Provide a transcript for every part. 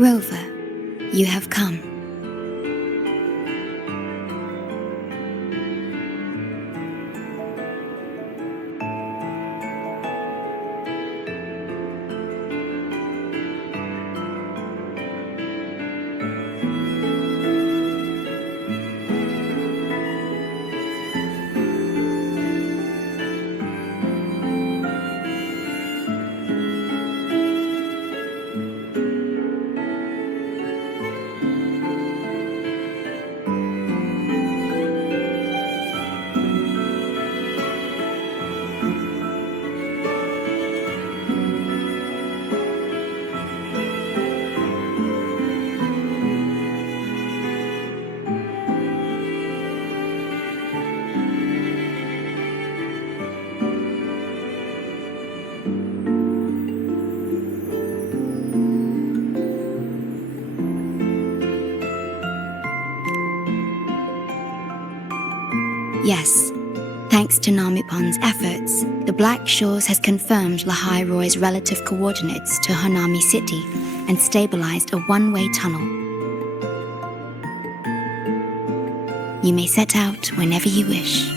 Rover, you have come. Yes, thanks to Namipon's efforts, the Black Shores has confirmed Lahai Roy's relative coordinates to Hanami City and stabilized a one-way tunnel. You may set out whenever you wish.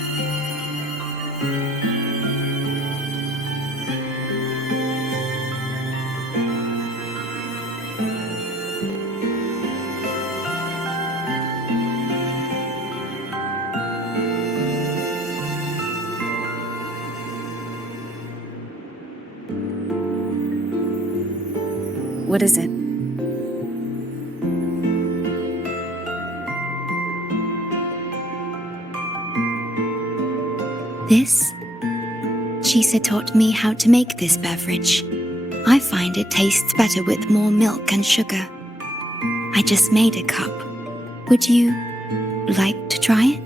What is it? This? Chisa taught me how to make this beverage. I find it tastes better with more milk and sugar. I just made a cup. Would you like to try it?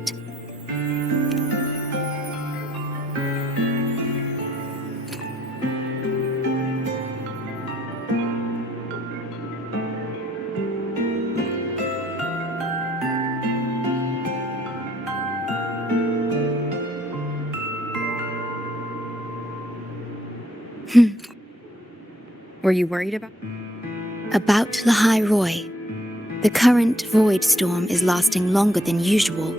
Were you worried about? About Lahai Roy. The current void storm is lasting longer than usual.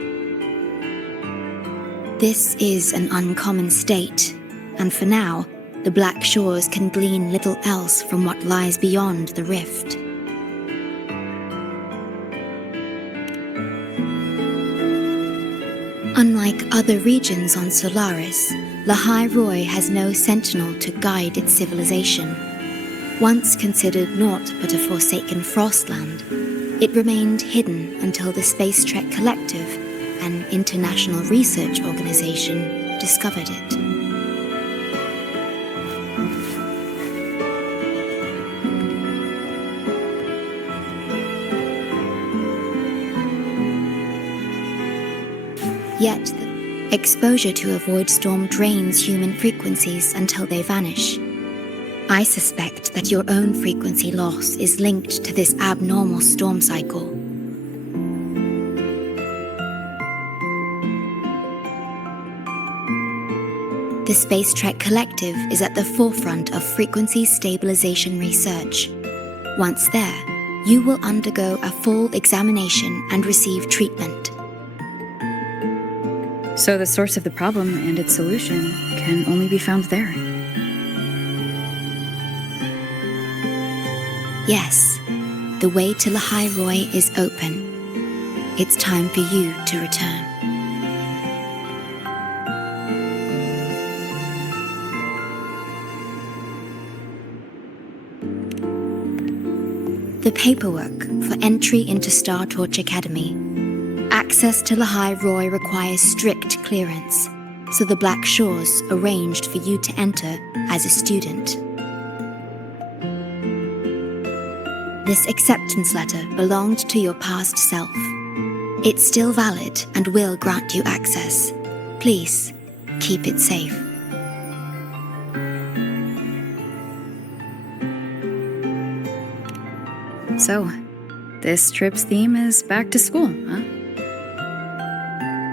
This is an uncommon state, and for now, the Black Shores can glean little else from what lies beyond the rift. Unlike other regions on Solaris, Lahai Roy has no sentinel to guide its civilization. Once considered naught but a forsaken Frostland, it remained hidden until the Space Trek Collective, an international research organization, discovered it. Yet, the exposure to a void storm drains human frequencies until they vanish. I suspect that your own frequency loss is linked to this abnormal storm cycle. The Space Trek Collective is at the forefront of frequency stabilization research. Once there, you will undergo a full examination and receive treatment. So the source of the problem and its solution can only be found there. Yes, the way to Lahai Roy is open. It's time for you to return. The paperwork for entry into Star Torch Academy. Access to Lahai Roy requires strict clearance, so the Black Shores arranged for you to enter as a student. This acceptance letter belonged to your past self. It's still valid and will grant you access. Please, keep it safe. So, this trip's theme is back to school, huh?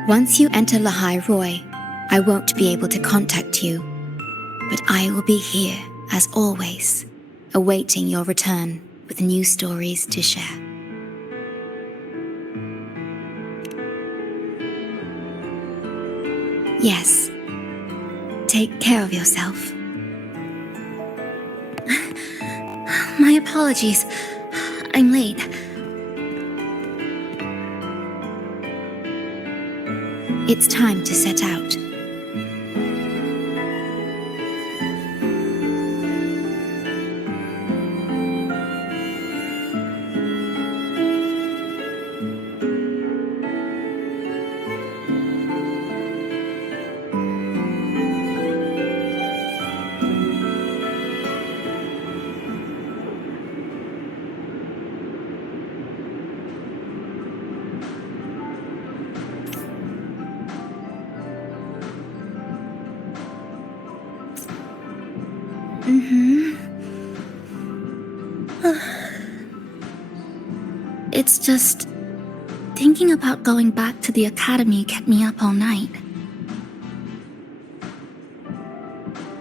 Once you enter Lahai Roy, I won't be able to contact you, but I will be here, as always, awaiting your return with new stories to share. Yes, take care of yourself. My apologies. I'm late. It's time to set out. It's just thinking about going back to the academy kept me up all night.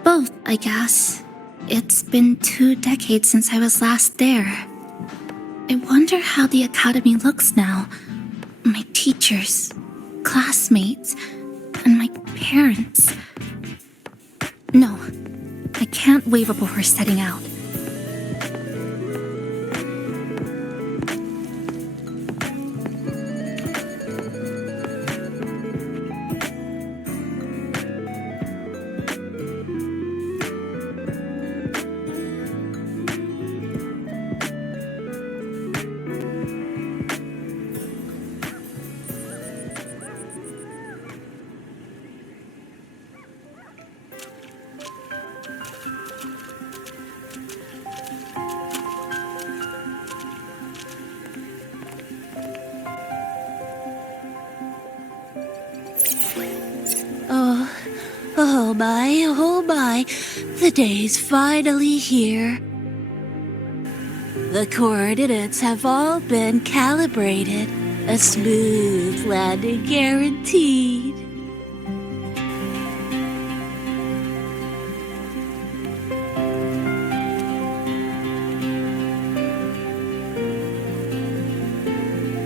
Both, I guess. It's been 2 decades since I was last there. I wonder how the academy looks now. My teachers, classmates, and my parents. No, I can't waver before setting out. Oh my, the day's finally here. The coordinates have all been calibrated. A smooth landing guaranteed.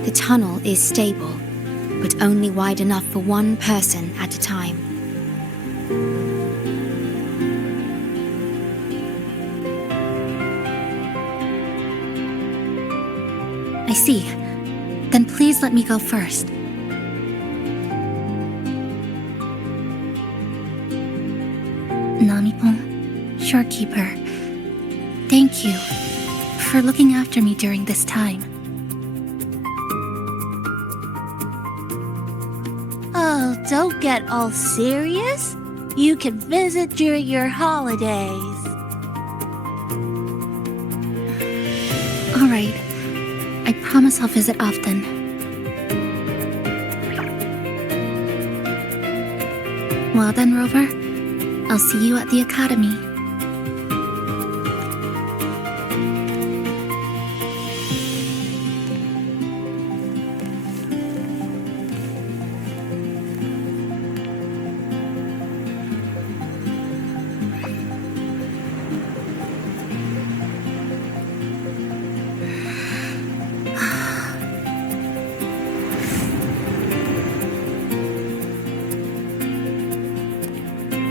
The tunnel is stable, but only wide enough for one person at a time. I see. Then please let me go first. Namipon, Shorekeeper, thank you for looking after me during this time. Oh, don't get all serious. You can visit during your holidays. All right. I promise I'll visit often. Well then, Rover, I'll see you at the academy.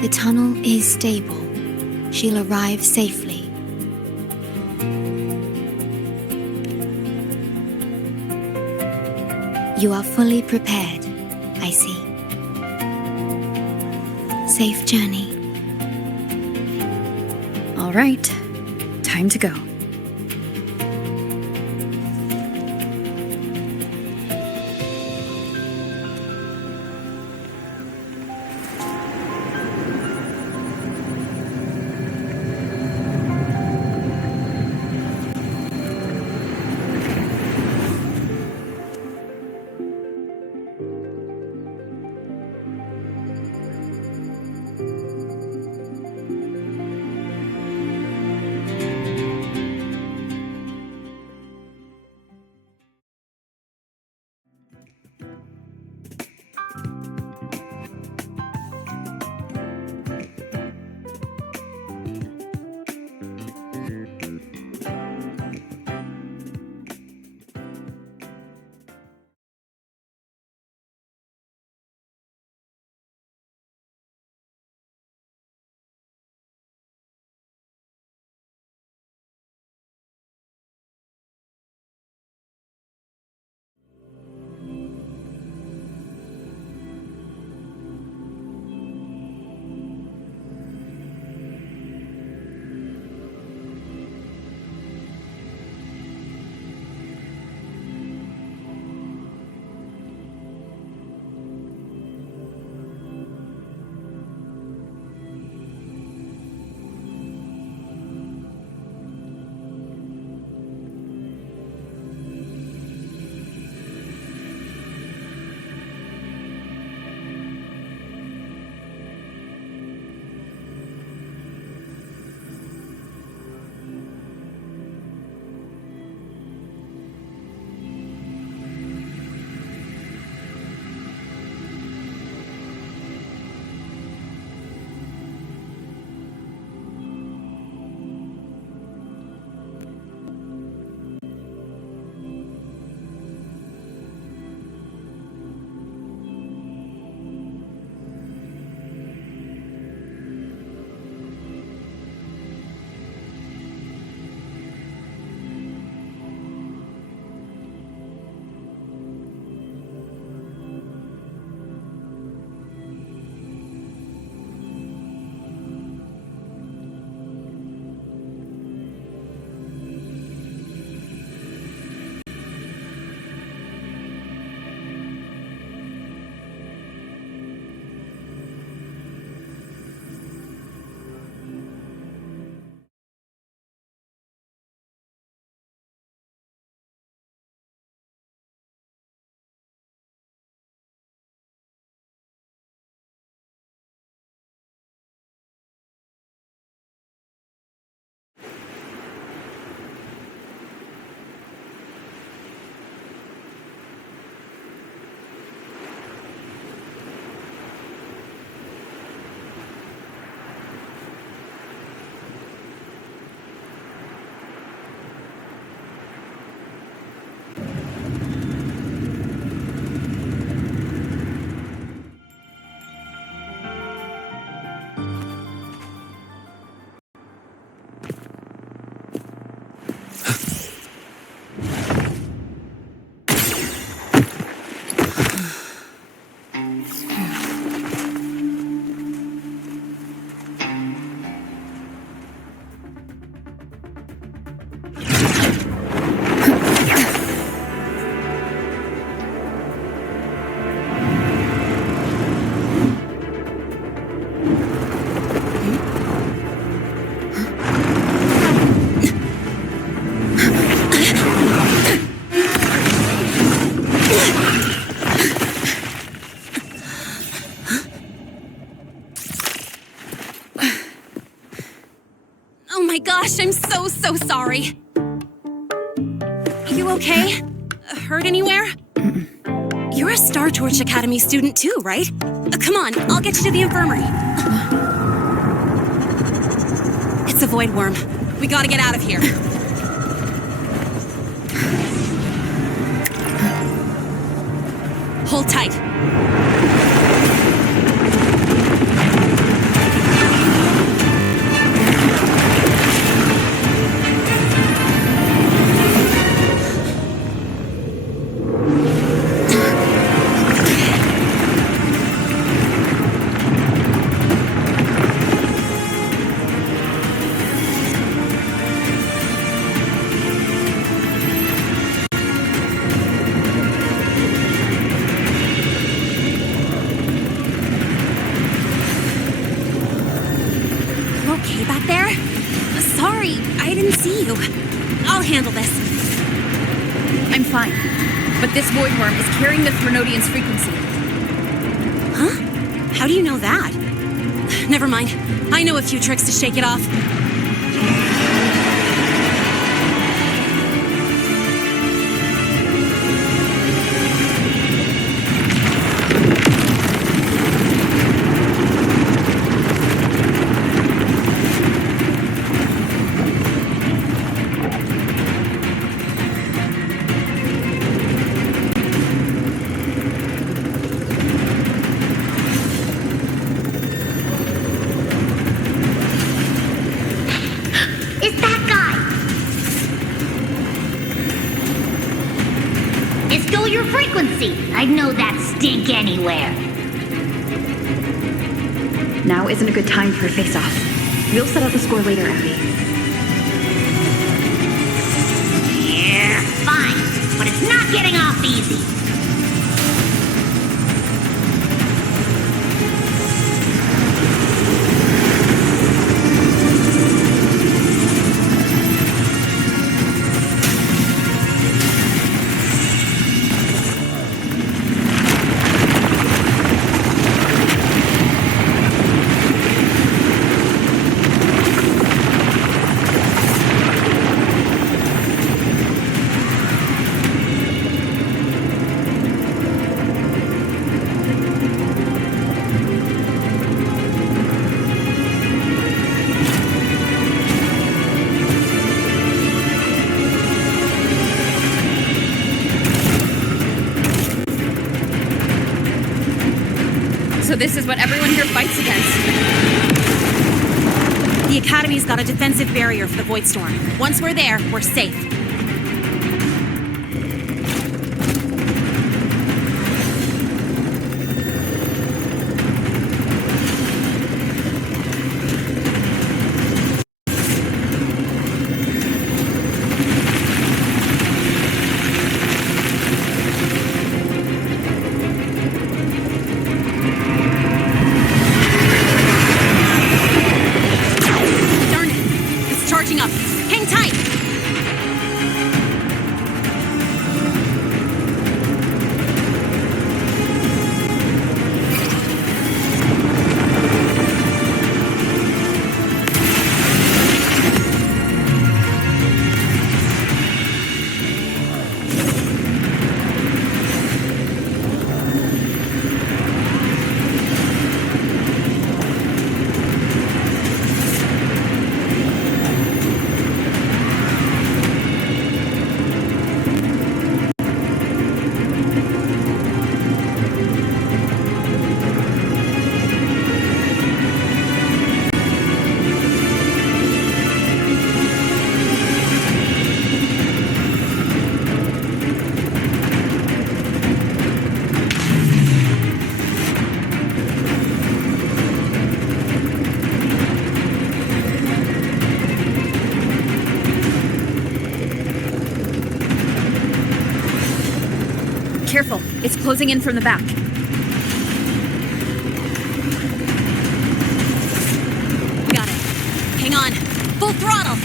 The tunnel is stable. She'll arrive safely. You are fully prepared, I see. Safe journey. All right, time to go. my gosh, I'm so sorry. You okay? Hurt anywhere? You're a Star Torch Academy student too, right? Come on, I'll get you to the infirmary. It's a void worm. We gotta get out of here. Hold tight. see you. I'll handle this. I'm fine. But this void worm is carrying the Threnodian's frequency. Huh? How do you know that? Never mind. I know a few tricks to shake it off. I'd know that stink anywhere. Now isn't a good time for a face-off. We'll set up the score later, Abby. Yeah, fine. But it's not getting off easy. So this is what everyone here fights against. The Academy's got a defensive barrier for the Void Storm. Once we're there, we're safe. Careful, it's closing in from the back. Got it. Hang on. Full throttle!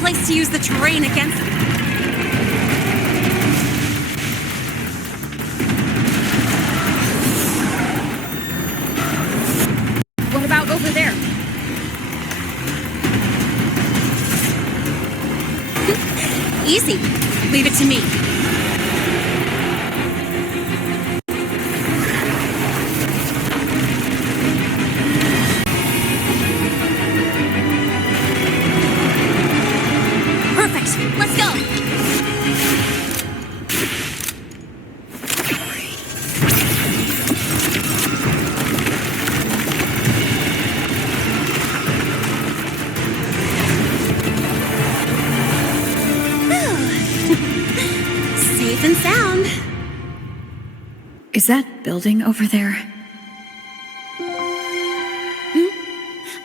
Place to use the terrain against them. Easy. Leave it to me. Perfect. Let's go. Safe and sound. Is that building over there?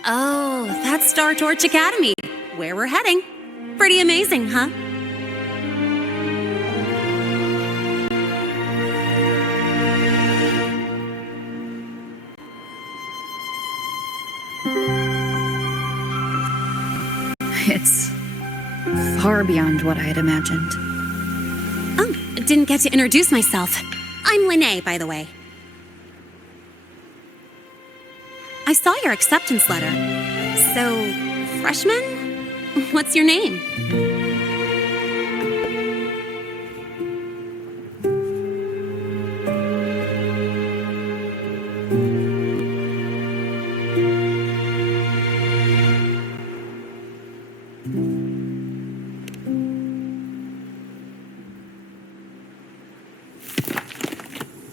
Oh, that's Star Torch Academy, where we're heading. Pretty amazing, huh? It's far beyond what I had imagined. Oh, didn't get to introduce myself. I'm Lene, by the way. I saw your acceptance letter. So, freshman? What's your name?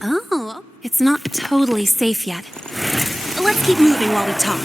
Oh, it's not totally safe yet. Let's keep moving while we talk.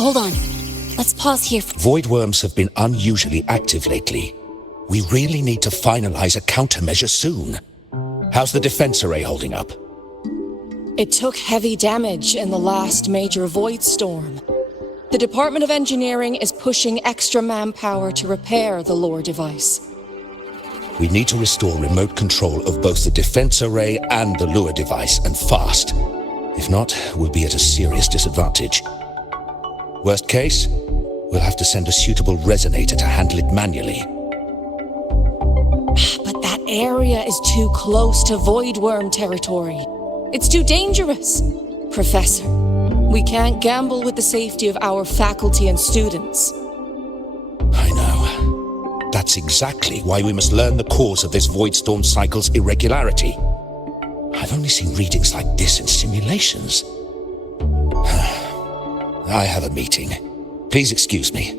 Hold on. Let's pause here. Void worms have been unusually active lately. We really need to finalize a countermeasure soon. How's the defense array holding up? It took heavy damage in the last major void storm. The Department of Engineering is pushing extra manpower to repair the lore device. We need to restore remote control of both the defense array and the lure device, and fast. If not, we'll be at a serious disadvantage. Worst case, we'll have to send a suitable resonator to handle it manually. But that area is too close to void worm territory. It's too dangerous. Professor, we can't gamble with the safety of our faculty and students. I know. That's exactly why we must learn the cause of this void storm cycle's irregularity. I've only seen readings like this in simulations. I have a meeting. Please excuse me.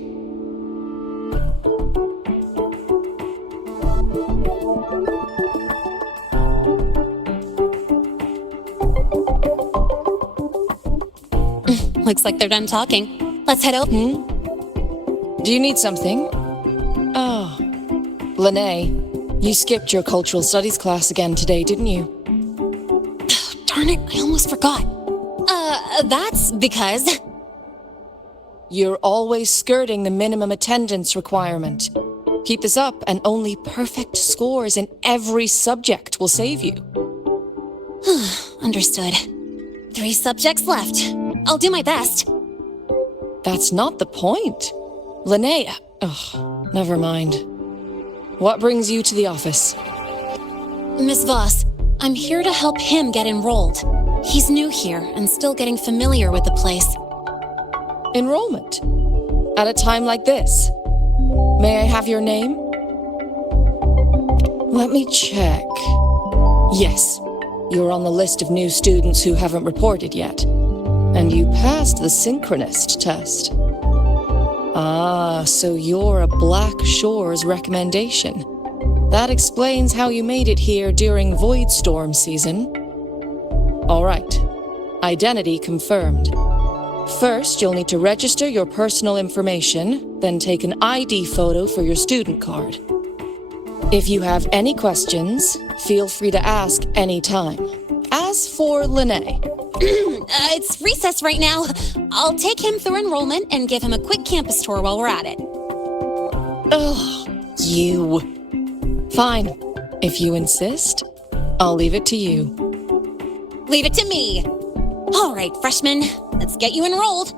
Looks like they're done talking. Let's head out. Do you need something? Oh. Lene, you skipped your cultural studies class again today, didn't you? Darn it, I almost forgot. That's because... You're always skirting the minimum attendance requirement. Keep this up, and only perfect scores in every subject will save you. Understood. 3 subjects left. I'll do my best. That's not the point. Linnea. Ugh, never mind. What brings you to the office? Miss Voss, I'm here to help him get enrolled. He's new here and still getting familiar with the place. Enrollment? At a time like this? May I have your name? Let me check. Yes, you're on the list of new students who haven't reported yet. And you passed the synchronist test. Ah, so you're a Black Shores recommendation. That explains how you made it here during Void Storm season. All right. Identity confirmed. First, you'll need to register your personal information, then take an ID photo for your student card. If you have any questions, feel free to ask anytime. As for Lene... It's recess right now. I'll take him through enrollment and give him a quick campus tour while we're at it. Ugh, you. Fine. If you insist, I'll leave it to you. Leave it to me. All right, freshman, let's get you enrolled.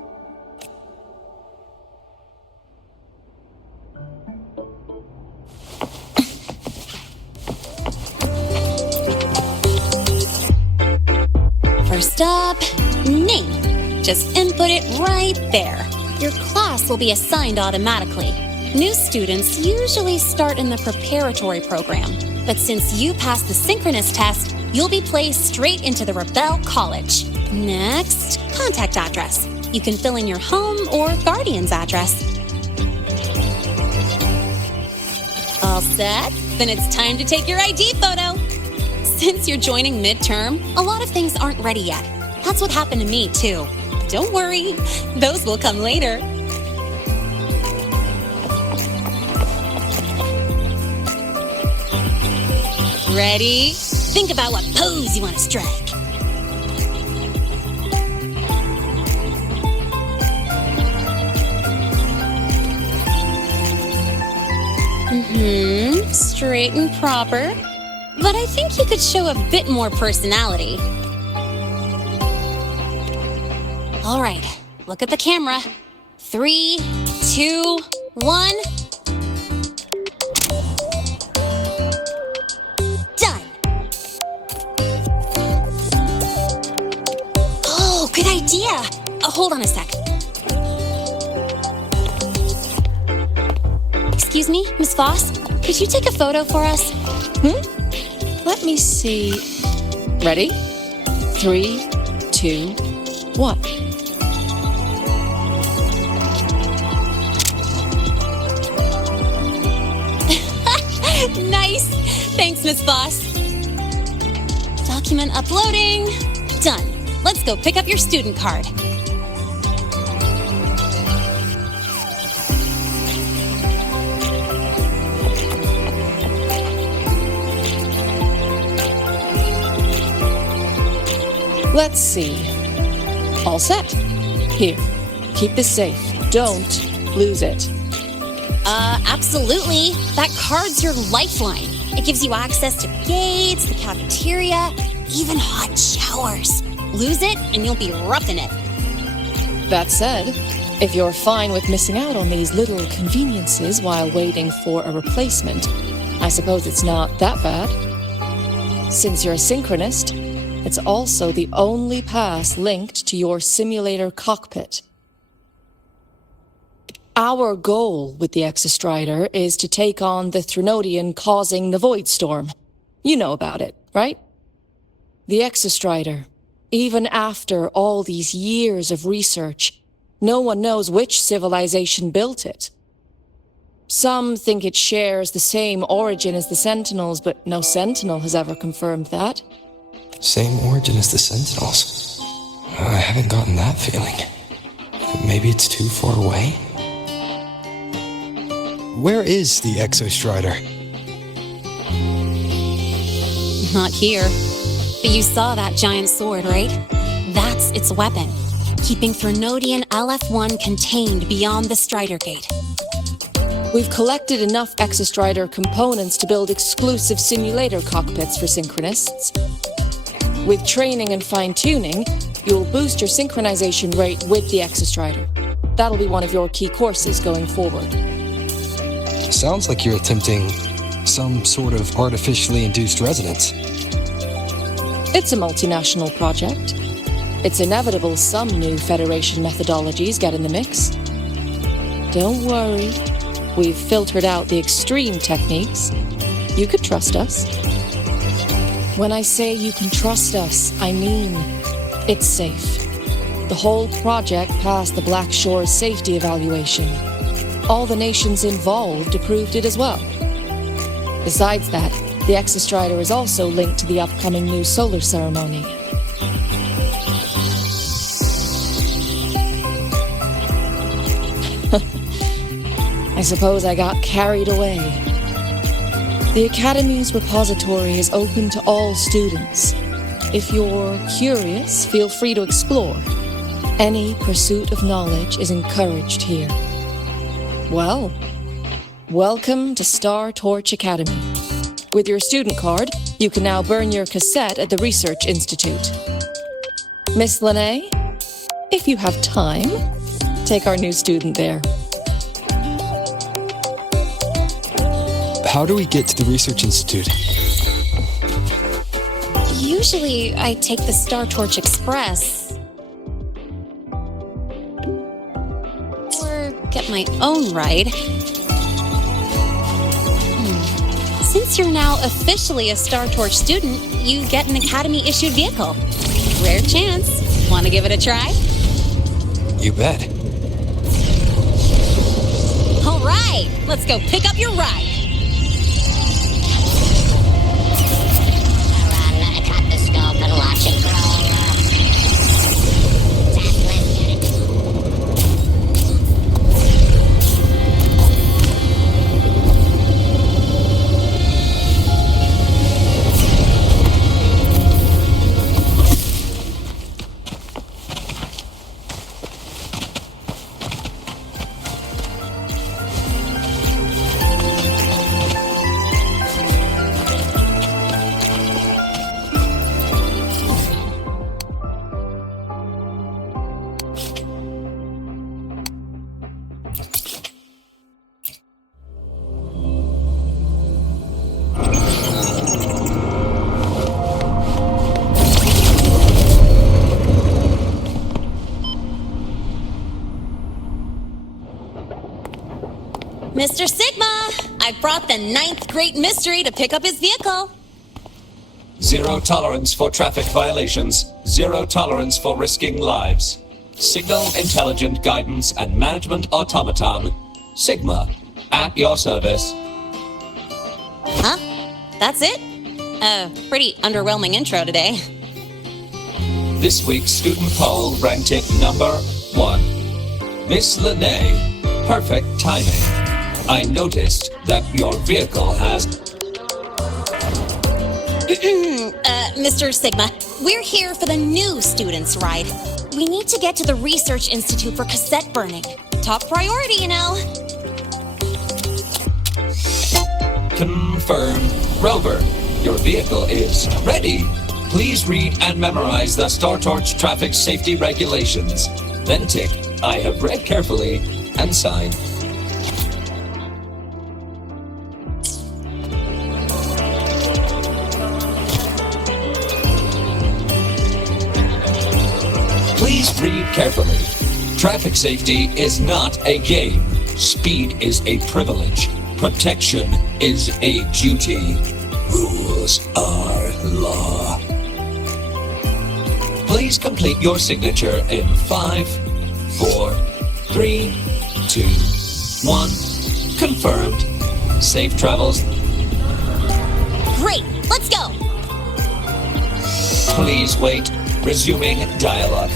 First up, name. Just input it right there. Your class will be assigned automatically. New students usually start in the preparatory program, but since you passed the synchronous test, you'll be placed straight into the Rebel College. Next, contact address. You can fill in your home or guardian's address. All set? Then it's time to take your ID photo. Since you're joining midterm, a lot of things aren't ready yet. That's what happened to me, too. Don't worry, those will come later. Ready? Think about what pose you want to strike. Straight and proper. But I think you could show a bit more personality. All right, look at the camera. 3, 2, 1. Done. Oh, good idea. Hold on a sec. Excuse me, Miss Voss? Could you take a photo for us? Let me see. Ready? 3, 2, 1. Nice! Thanks, Miss Voss. Document uploading. Done. Let's go pick up your student card. Let's see. All set. Here, keep this safe. Don't lose it. Absolutely. That card's your lifeline. It gives you access to gates, the cafeteria, even hot showers. Lose it, and you'll be rough in it. That said, if you're fine with missing out on these little conveniences while waiting for a replacement, I suppose it's not that bad. Since you're a synchronist, it's also the only pass linked to your simulator cockpit. Our goal with the Exostrider is to take on the Threnodian causing the Void Storm. You know about it, right? The Exostrider, even after all these years of research, no one knows which civilization built it. Some think it shares the same origin as the Sentinels, but no Sentinel has ever confirmed that. Same origin as the Sentinels. I haven't gotten that feeling. Maybe it's too far away? Where is the Exostrider? Not here. But you saw that giant sword, right? That's its weapon, keeping Threnodian LF-1 contained beyond the Strider Gate. We've collected enough Exostrider components to build exclusive simulator cockpits for synchronists. With training and fine-tuning, you'll boost your synchronization rate with the Exostrider. That'll be one of your key courses going forward. Sounds like you're attempting some sort of artificially induced resonance. It's a multinational project. It's inevitable some new Federation methodologies get in the mix. Don't worry. We've filtered out the extreme techniques. You could trust us. When I say you can trust us, I mean it's safe. The whole project passed the Black Shore's safety evaluation. All the nations involved approved it as well. Besides that, the Exostrider is also linked to the upcoming new solar ceremony. I suppose I got carried away. The Academy's repository is open to all students. If you're curious, feel free to explore. Any pursuit of knowledge is encouraged here. Well, welcome to Star Torch Academy. With your student card, you can now burn your cassette at the Research Institute. Miss Lene, if you have time, take our new student there. How do we get to the Research Institute? Usually, I take the Star Torch Express. Or get my own ride. Since you're now officially a Star Torch student, you get an Academy-issued vehicle. Rare chance. Want to give it a try? You bet. All right, let's go pick up your ride. Cut the scope and watch it grow. Mr. Sigma, I brought the 9th Great Mystery to pick up his vehicle. Zero tolerance for traffic violations. Zero tolerance for risking lives. Signal intelligent guidance and management automaton. Sigma, at your service. Huh? That's it? Pretty underwhelming intro today. This week's student poll ranked it number 1. Miss Lene, perfect timing. I noticed that your vehicle has... Mr. Sigma, we're here for the new students' ride. We need to get to the Research Institute for cassette burning. Top priority, you know. Confirm. Rover, your vehicle is ready. Please read and memorize the StarTorch traffic safety regulations. Then tick, I have read carefully, and sign. Please read carefully. Traffic safety is not a game. Speed is a privilege. Protection is a duty. Rules are law. Please complete your signature in 5, 4, 3, 2, 1. Confirmed. Safe travels. Great, let's go. Please wait. Resuming dialogue.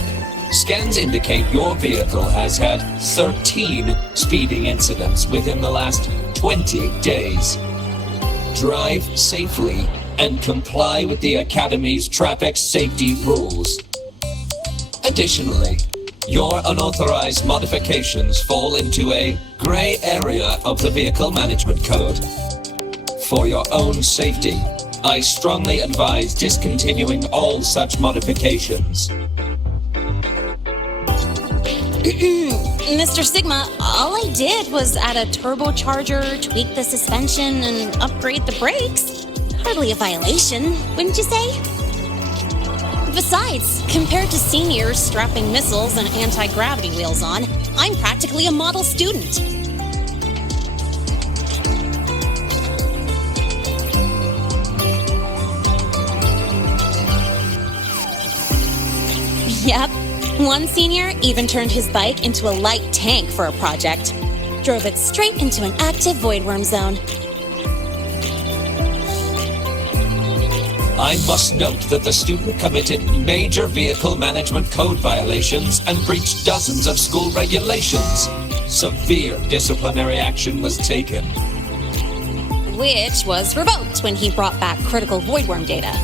Scans indicate your vehicle has had 13 speeding incidents within the last 20 days. Drive safely and comply with the Academy's traffic safety rules. Additionally, your unauthorized modifications fall into a gray area of the Vehicle Management Code. For your own safety, I strongly advise discontinuing all such modifications. Mr. Sigma, all I did was add a turbocharger, tweak the suspension, and upgrade the brakes. Hardly a violation, wouldn't you say? Besides, compared to seniors strapping missiles and anti-gravity wheels on, I'm practically a model student. Yep. One senior even turned his bike into a light tank for a project. Drove it straight into an active voidworm zone. I must note that the student committed major Vehicle Management Code violations and breached dozens of school regulations. Severe disciplinary action was taken. Which was revoked when he brought back critical voidworm data.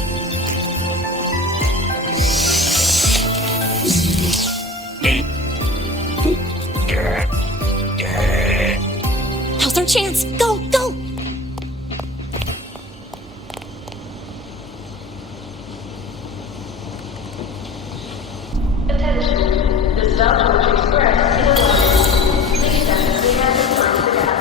Now's our chance. Go, go! Attention. The StarTorch Express is arriving. Please stand clear and mind the gap.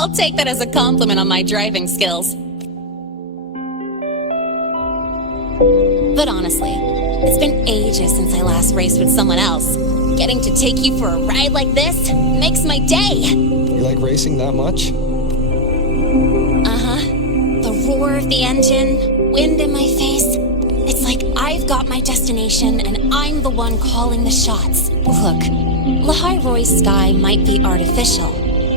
I'll take that as a compliment on my driving skills. But honestly, it's been ages since I last raced with someone else. Getting to take you for a ride like this makes my day. You like racing that much? Uh-huh. The roar of the engine, wind in my face. It's like I've got my destination and I'm the one calling the shots. Look, Lahai Roy's sky might be artificial,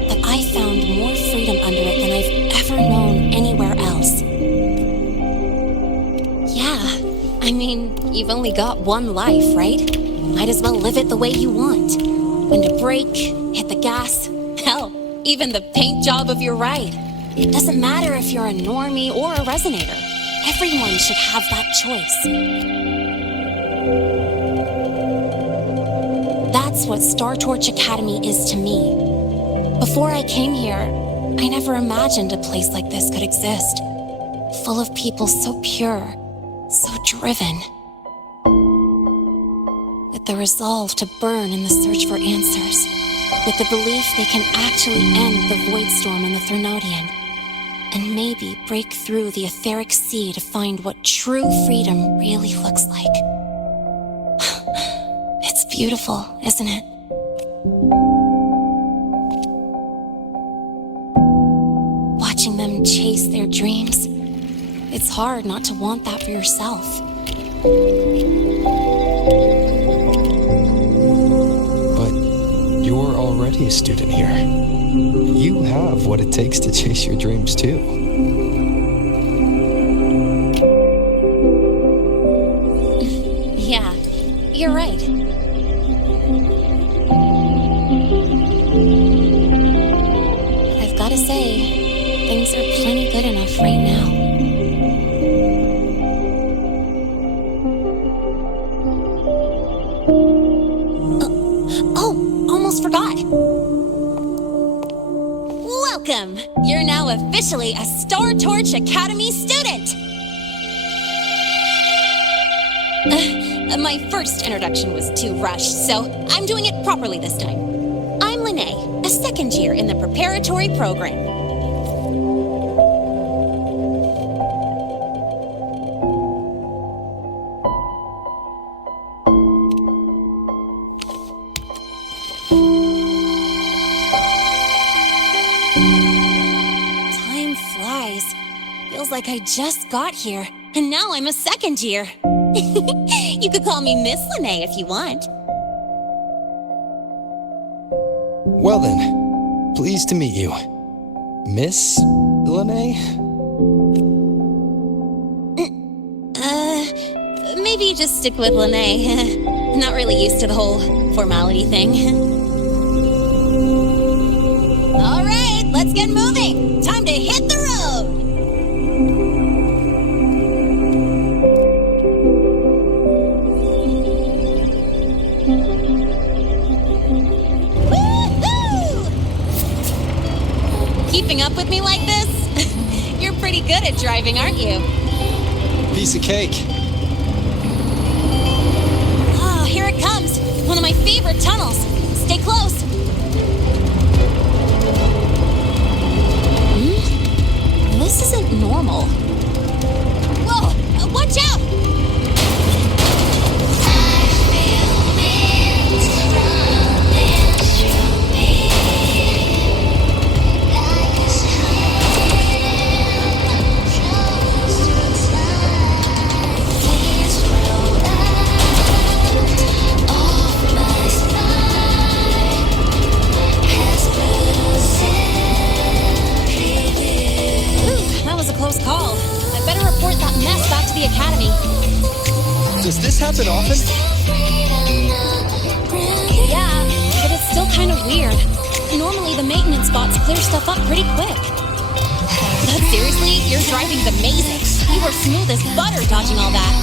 but I found more freedom under it than I've ever known anywhere else. Yeah, I mean, you've only got one life, right? Might as well live it the way you want. When to brake, hit the gas, hell, even the paint job of your ride. It doesn't matter if you're a normie or a resonator. Everyone should have that choice. That's what Star Torch Academy is to me. Before I came here, I never imagined a place like this could exist. Full of people so pure, so driven. With the resolve to burn in the search for answers. With the belief they can actually end the void storm in the Threnodian. And maybe break through the etheric sea to find what true freedom really looks like. It's beautiful, isn't it? Watching them chase their dreams. It's hard not to want that for yourself. But you're already a student here. You have what it takes to chase your dreams too. Yeah, you're right. I've gotta say, things are plenty good enough right now. Oh, almost forgot. Welcome! You're now officially a Star Torch Academy student! My first introduction was too rushed, so I'm doing it properly this time. I'm Lene, a second year in the preparatory program. Time flies. Feels like I just got here, and now I'm a second year. You could call me Miss Lene if you want. Well then, pleased to meet you. Miss Lene? Maybe just stick with Lene. Not really used to the whole formality thing. All right, let's get moving. Time to hit the road. Keeping up with me like this? You're pretty good at driving, aren't you? Piece of cake. Oh, here it comes. One of my favorite tunnels. Stay close. This isn't normal. Whoa, watch out! Call. I better report that mess back to the academy. Does this happen often? Yeah, but it's still kind of weird. Normally the maintenance bots clear stuff up pretty quick. But seriously, your driving's amazing. You were smooth as butter dodging all that.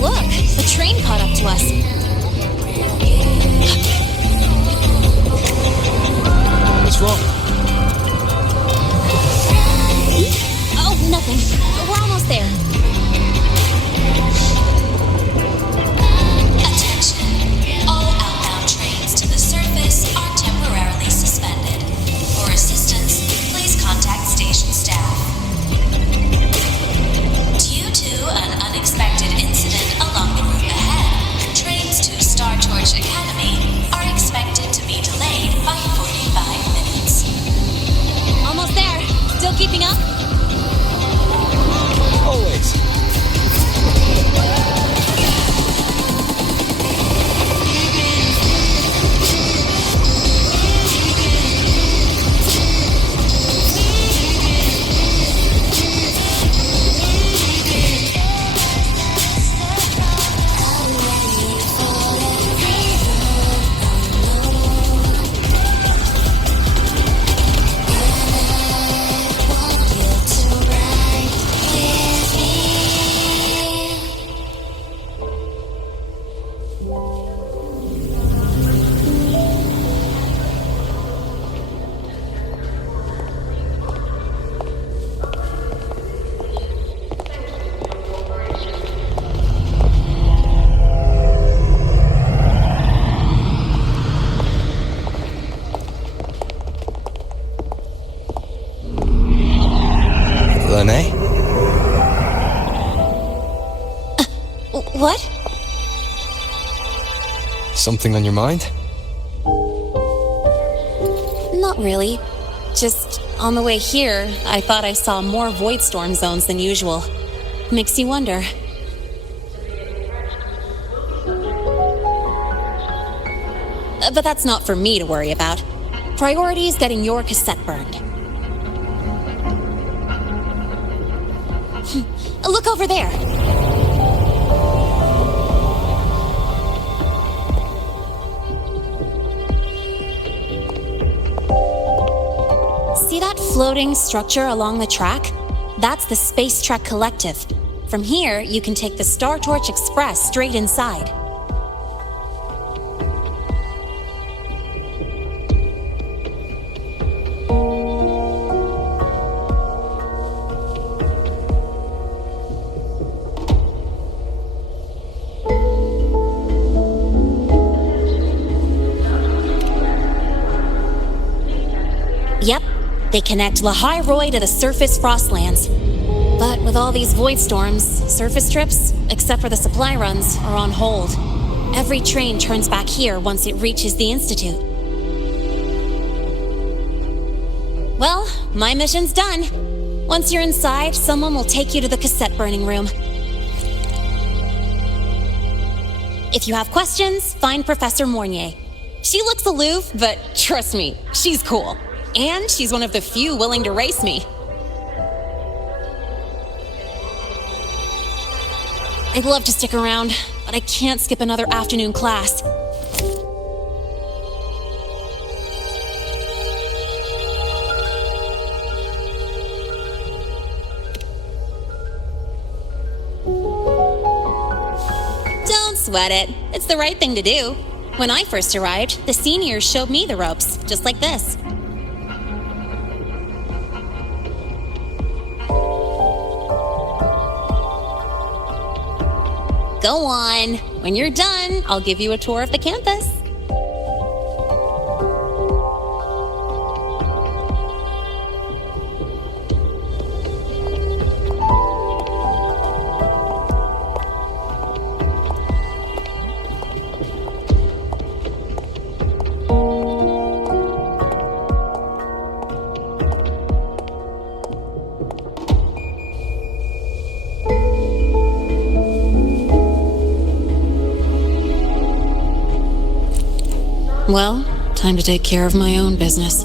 Look, the train caught up to us. What's wrong? Oh, nothing. We're Something on your mind? Not really. Just on the way here, I thought I saw more void storm zones than usual. Makes you wonder. But that's not for me to worry about. Priority is getting your cassette burned. Look over there. See that floating structure along the track? That's the Space Trek Collective. From here, you can take the Star Torch Express straight inside. Yep, they connect Lahai Roy to the surface Frostlands. But with all these void storms, surface trips, except for the supply runs, are on hold. Every train turns back here once it reaches the Institute. Well, my mission's done. Once you're inside, someone will take you to the cassette burning room. If you have questions, find Professor Mornier. She looks aloof, but trust me, she's cool. And she's one of the few willing to race me. I'd love to stick around, but I can't skip another afternoon class. Don't sweat it. It's the right thing to do. When I first arrived, the seniors showed me the ropes, just like this. Go on. When you're done, I'll give you a tour of the campus. Well, time to take care of my own business.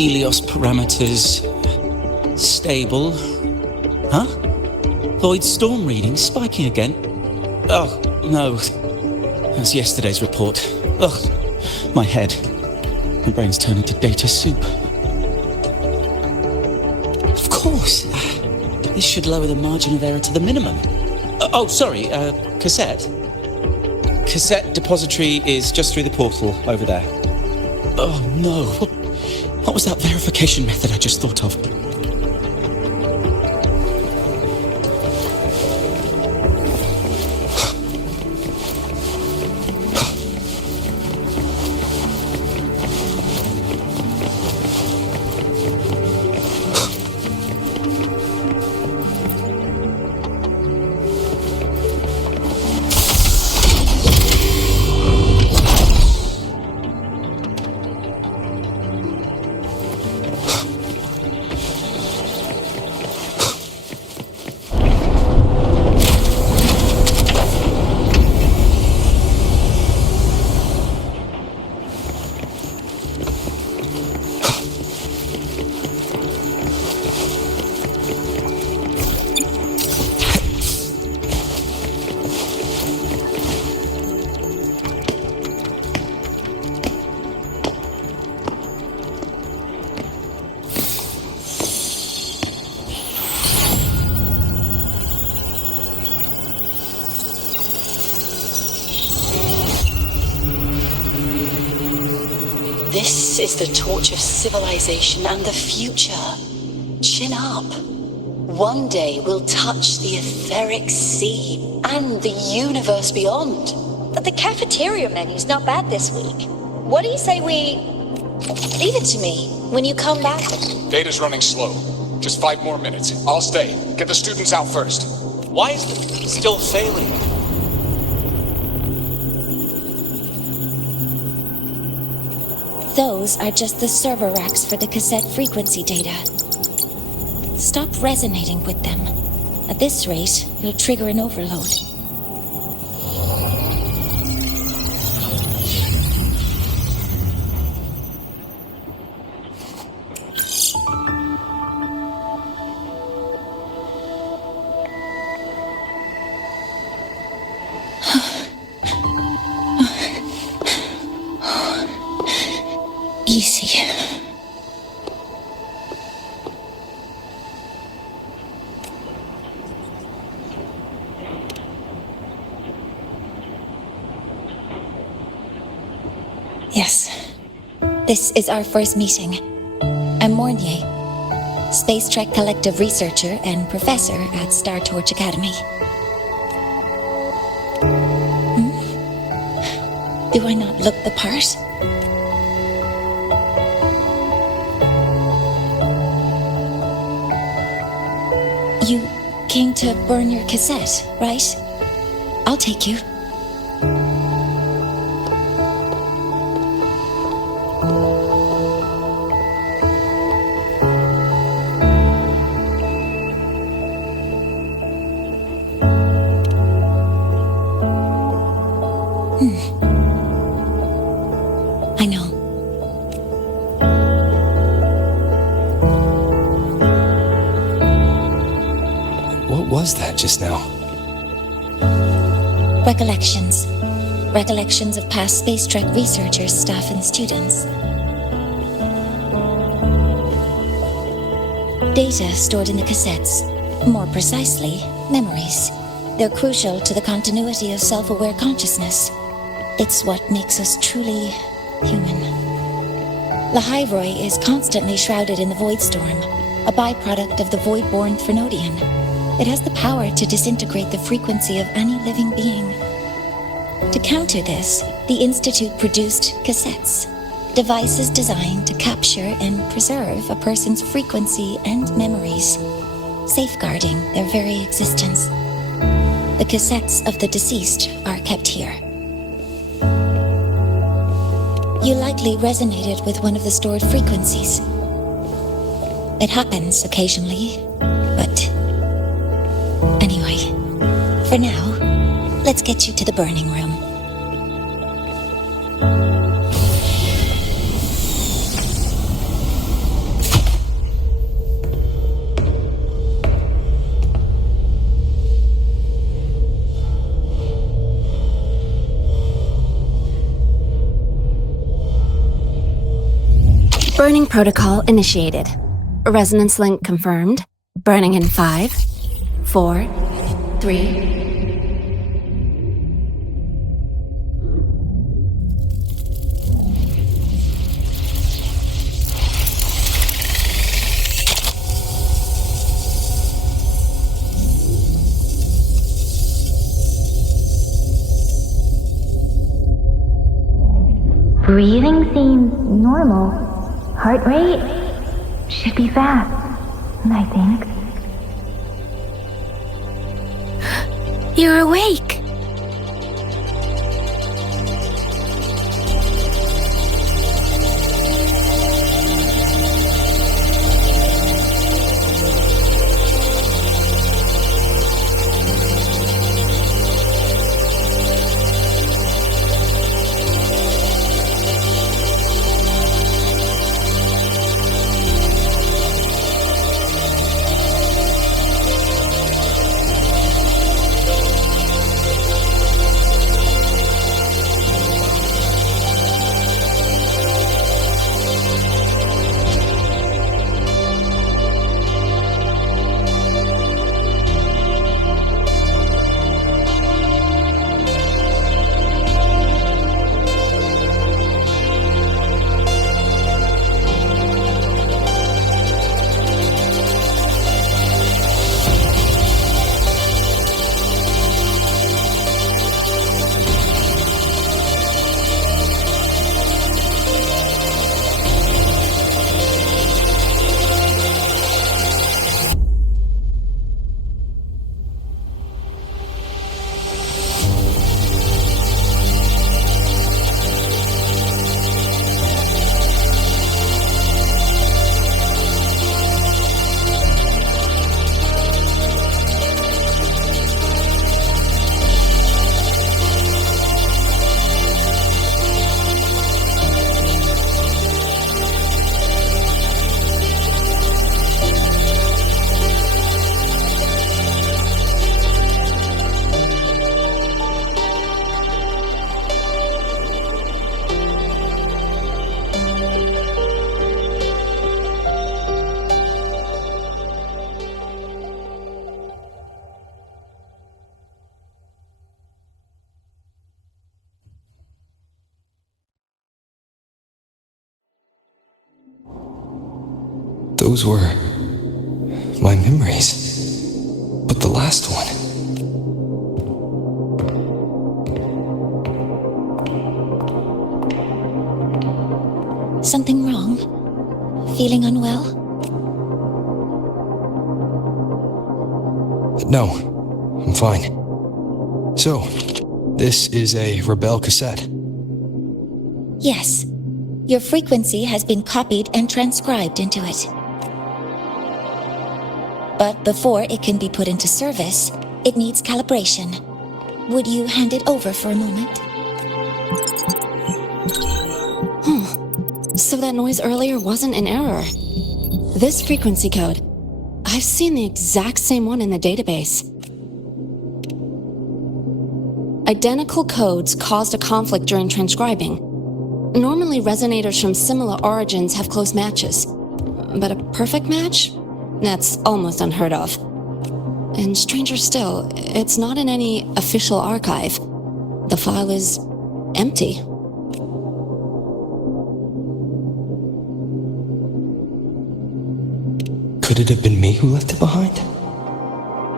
Helios parameters stable. Huh? Void storm reading spiking again? Oh, no. That's yesterday's report. Ugh, my head. My brain's turning to data soup. Of course. This should lower the margin of error to the minimum. Cassette. Cassette depository is just through the portal over there. Oh, no. What was that verification method I just thought of? This is the torch of civilization and the future. Chin up. One day we'll touch the etheric sea and the universe beyond. But the cafeteria menu's not bad this week. What do you say we... Leave it to me when you come back? Data's running slow. Just 5 more minutes. I'll stay. Get the students out first. Why is it still failing? Those are just the server racks for the cassette frequency data. Stop resonating with them. At this rate, you'll trigger an overload. Easy. Yes. This is our first meeting. I'm Mornier, Space Trek Collective researcher and professor at Star Torch Academy. Do I not look the part? You came to burn your cassette, right? I'll take you. I know. What was that just now? Recollections. Recollections of past Space Trek researchers, staff, and students. Data stored in the cassettes. More precisely, memories. They're crucial to the continuity of self-aware consciousness. It's what makes us truly human. Lahairoi is constantly shrouded in the void storm, a byproduct of the void-born Thrunodian. It has the power to disintegrate the frequency of any living being. To counter this, the Institute produced cassettes, devices designed to capture and preserve a person's frequency and memories, safeguarding their very existence. The cassettes of the deceased are kept here. You likely resonated with one of the stored frequencies. It happens occasionally, but... Anyway, for now, let's get you to the burning room. Burning protocol initiated. Resonance link confirmed. Burning in 5, 4, 3... Breathing seems normal. Heart rate should be fast, I think. You're awake! Those were my memories. But the last one... Something wrong? Feeling unwell? No, I'm fine. So, this is a Rebel cassette. Yes. Your frequency has been copied and transcribed into it. But before it can be put into service, it needs calibration. Would you hand it over for a moment? So that noise earlier wasn't an error. This frequency code, I've seen the exact same one in the database. Identical codes caused a conflict during transcribing. Normally, resonators from similar origins have close matches. But a perfect match? That's almost unheard of. And stranger still, it's not in any official archive. The file is empty. Could it have been me who left it behind?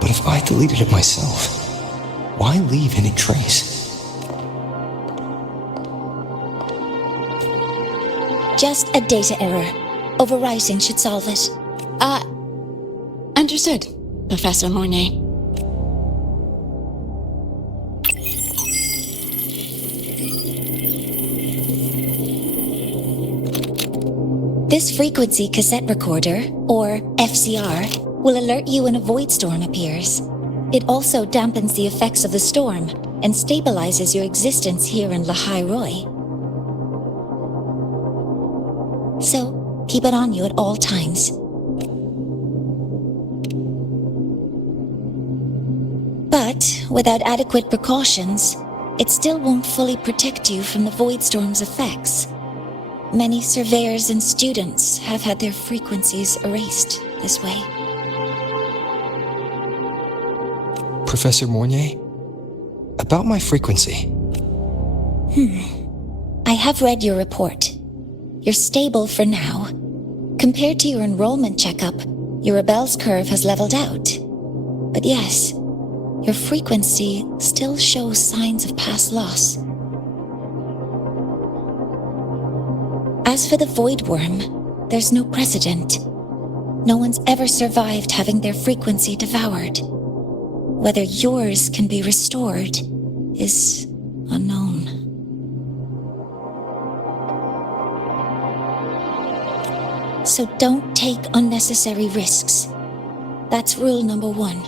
But if I deleted it myself, why leave any trace? Just a data error. Overwriting should solve it. Understood, Professor Mornay. This frequency cassette recorder, or FCR, will alert you when a void storm appears. It also dampens the effects of the storm and stabilizes your existence here in Lahai Roy. So, keep it on you at all times. But, without adequate precautions, it still won't fully protect you from the void storm's effects. Many surveyors and students have had their frequencies erased this way. Professor Mornier, about my frequency. I have read your report. You're stable for now. Compared to your enrollment checkup, your rebels curve has leveled out. But yes, your frequency still shows signs of past loss. As for the Void Worm, there's no precedent. No one's ever survived having their frequency devoured. Whether yours can be restored is unknown. So don't take unnecessary risks. That's rule number 1.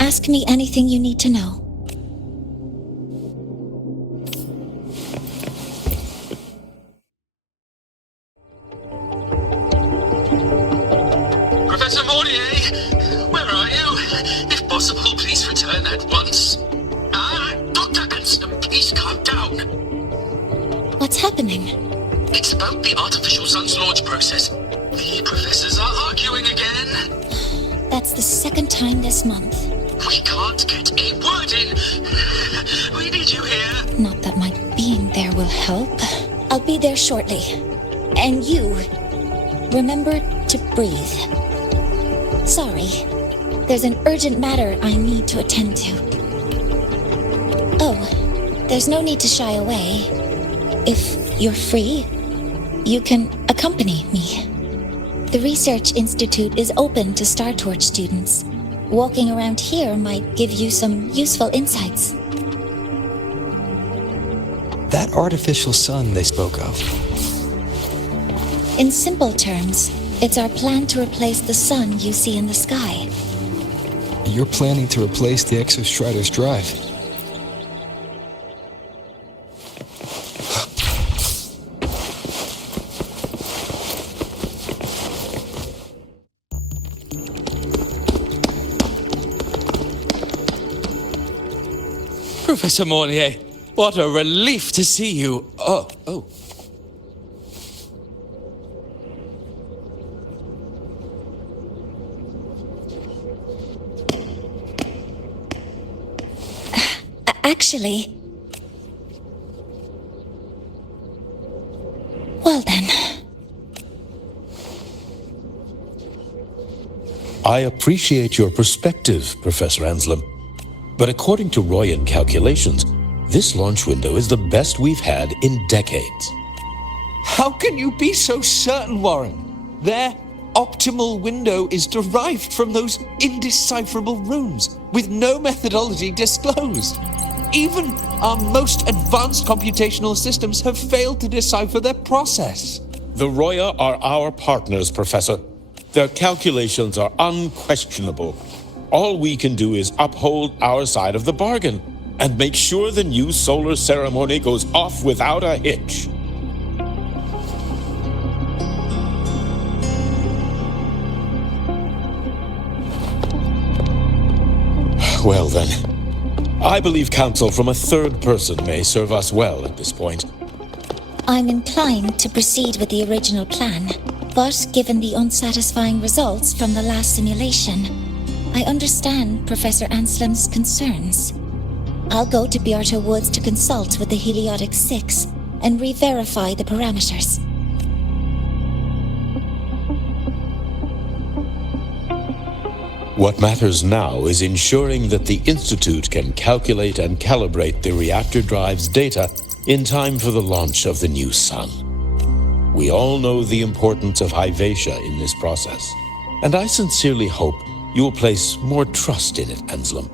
Ask me anything you need to know. Professor Mornier, where are you? If possible, please return at once. Dr. Eng-Sub, please calm down. What's happening? It's about the artificial sun's launch process. The professors are arguing again. That's the second time this month. We can't get a word in. We need you here. Not that my being there will help. I'll be there shortly. And you, remember to breathe. Sorry, there's an urgent matter I need to attend to. Oh, there's no need to shy away. If you're free, you can accompany me. The Research Institute is open to Star Torch students. Walking around here might give you some useful insights. That artificial sun they spoke of. In simple terms, it's our plan to replace the sun you see in the sky. You're planning to replace the Exostrider's drive. Professor Mornier, what a relief to see you. Oh. Actually... Well then... I appreciate your perspective, Professor Anslem. But according to Royan calculations, this launch window is the best we've had in decades. How can you be so certain, Warren? Their optimal window is derived from those indecipherable runes, with no methodology disclosed. Even our most advanced computational systems have failed to decipher their process. The Roya are our partners, Professor. Their calculations are unquestionable. All we can do is uphold our side of the bargain and make sure the new solar ceremony goes off without a hitch. Well then, I believe counsel from a third person may serve us well at this point. I'm inclined to proceed with the original plan, but given the unsatisfying results from the last simulation, I understand Professor Anslem's concerns. I'll go to Bearta Woods to consult with the Heliotic 6 and re-verify the parameters. What matters now is ensuring that the Institute can calculate and calibrate the reactor drive's data in time for the launch of the new sun. We all know the importance of Hyvatia in this process, and I sincerely hope you will place more trust in it, Anslem.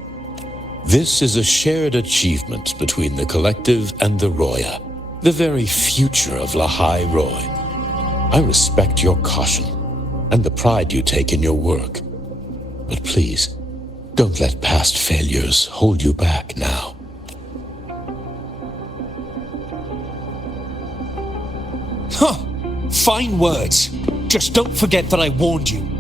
This is a shared achievement between the Collective and the Roya, the very future of Lahai Roy. I respect your caution and the pride you take in your work. But please, don't let past failures hold you back now. Huh! Fine words. Just don't forget that I warned you.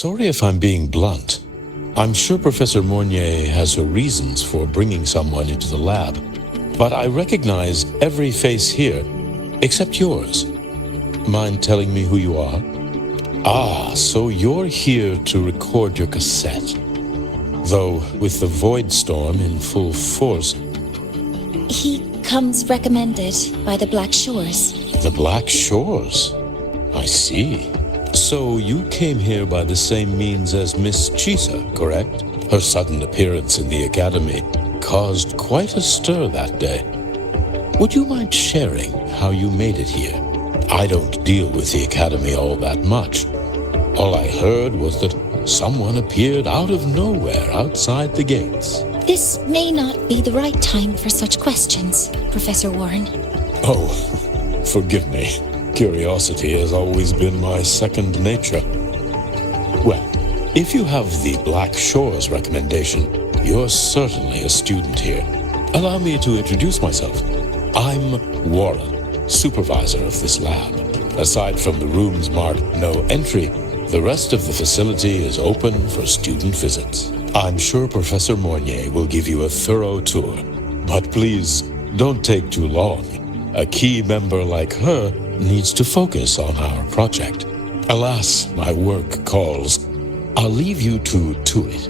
Sorry if I'm being blunt. I'm sure Professor Mornier has her reasons for bringing someone into the lab, but I recognize every face here, except yours. Mind telling me who you are? Ah, so you're here to record your cassette. Though, with the Void Storm in full force... He comes recommended by the Black Shores. The Black Shores? I see. So you came here by the same means as Miss Chisa, correct? Her sudden appearance in the Academy caused quite a stir that day. Would you mind sharing how you made it here? I don't deal with the Academy all that much. All I heard was that someone appeared out of nowhere outside the gates. This may not be the right time for such questions, Professor Warren. Oh, forgive me. Curiosity has always been my second nature. Well, if you have the Black Shores recommendation, you're certainly a student here. Allow me to introduce myself. I'm Warren, supervisor of this lab. Aside from the rooms marked no entry, the rest of the facility is open for student visits. I'm sure Professor Mornier will give you a thorough tour, but please don't take too long. A key member like her needs to focus on our project. Alas, my work calls. I'll leave you to it.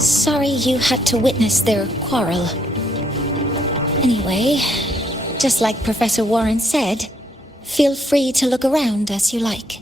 Sorry you had to witness their quarrel. Anyway, just like Professor Warren said, feel free to look around as you like.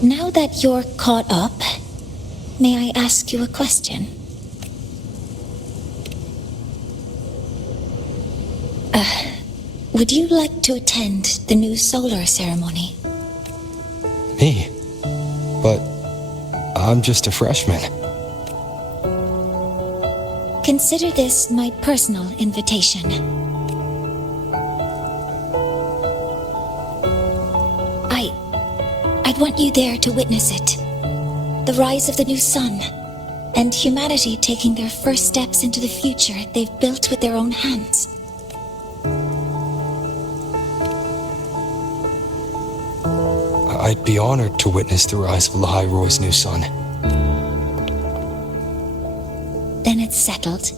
Now that you're caught up, may I ask you a question? Would you like to attend the new solar ceremony? Me? But I'm just a freshman. Consider this my personal invitation. I'd want you there to witness it. The rise of the new sun, and humanity taking their first steps into the future they've built with their own hands. I'd be honored to witness the rise of Lahai-Roy's new sun. Then it's settled.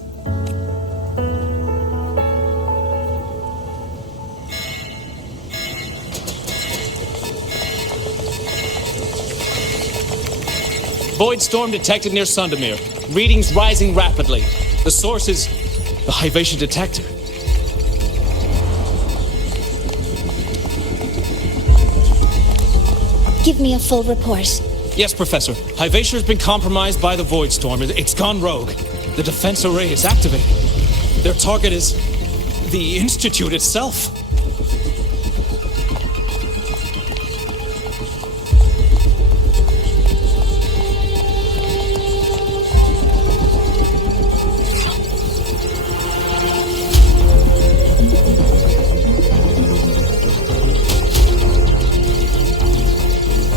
Void storm detected near Sundamir. Readings rising rapidly. The source is the Hivation detector. Give me a full report. Yes, Professor. Hivation has been compromised by the Void Storm. It's gone rogue. The defense array is activated. Their target is the Institute itself.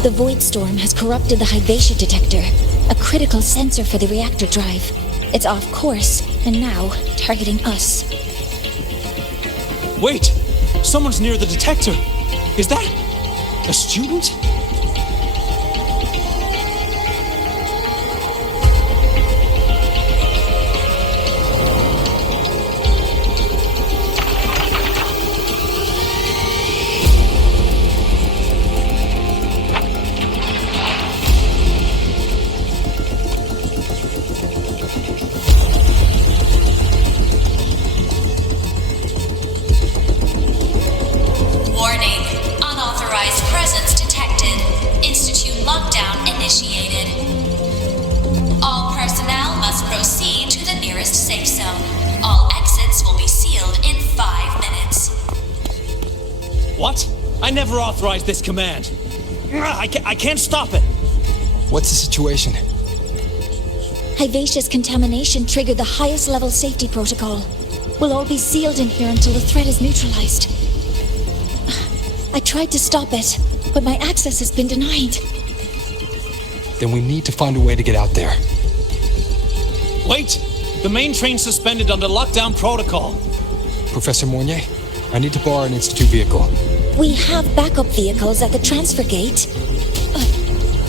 The Void Storm has corrupted the Hivation detector, a critical sensor for the reactor drive. It's off course, and now targeting us. Wait! Someone's near the detector! Is that a student? What? I never authorized this command. I can't stop it. What's the situation? Vivacious contamination triggered the highest level safety protocol. We'll all be sealed in here until the threat is neutralized. I tried to stop it, but my access has been denied. Then we need to find a way to get out there. Wait! The main train's suspended under lockdown protocol. Professor Mornier, I need to borrow an Institute vehicle. We have backup vehicles at the transfer gate.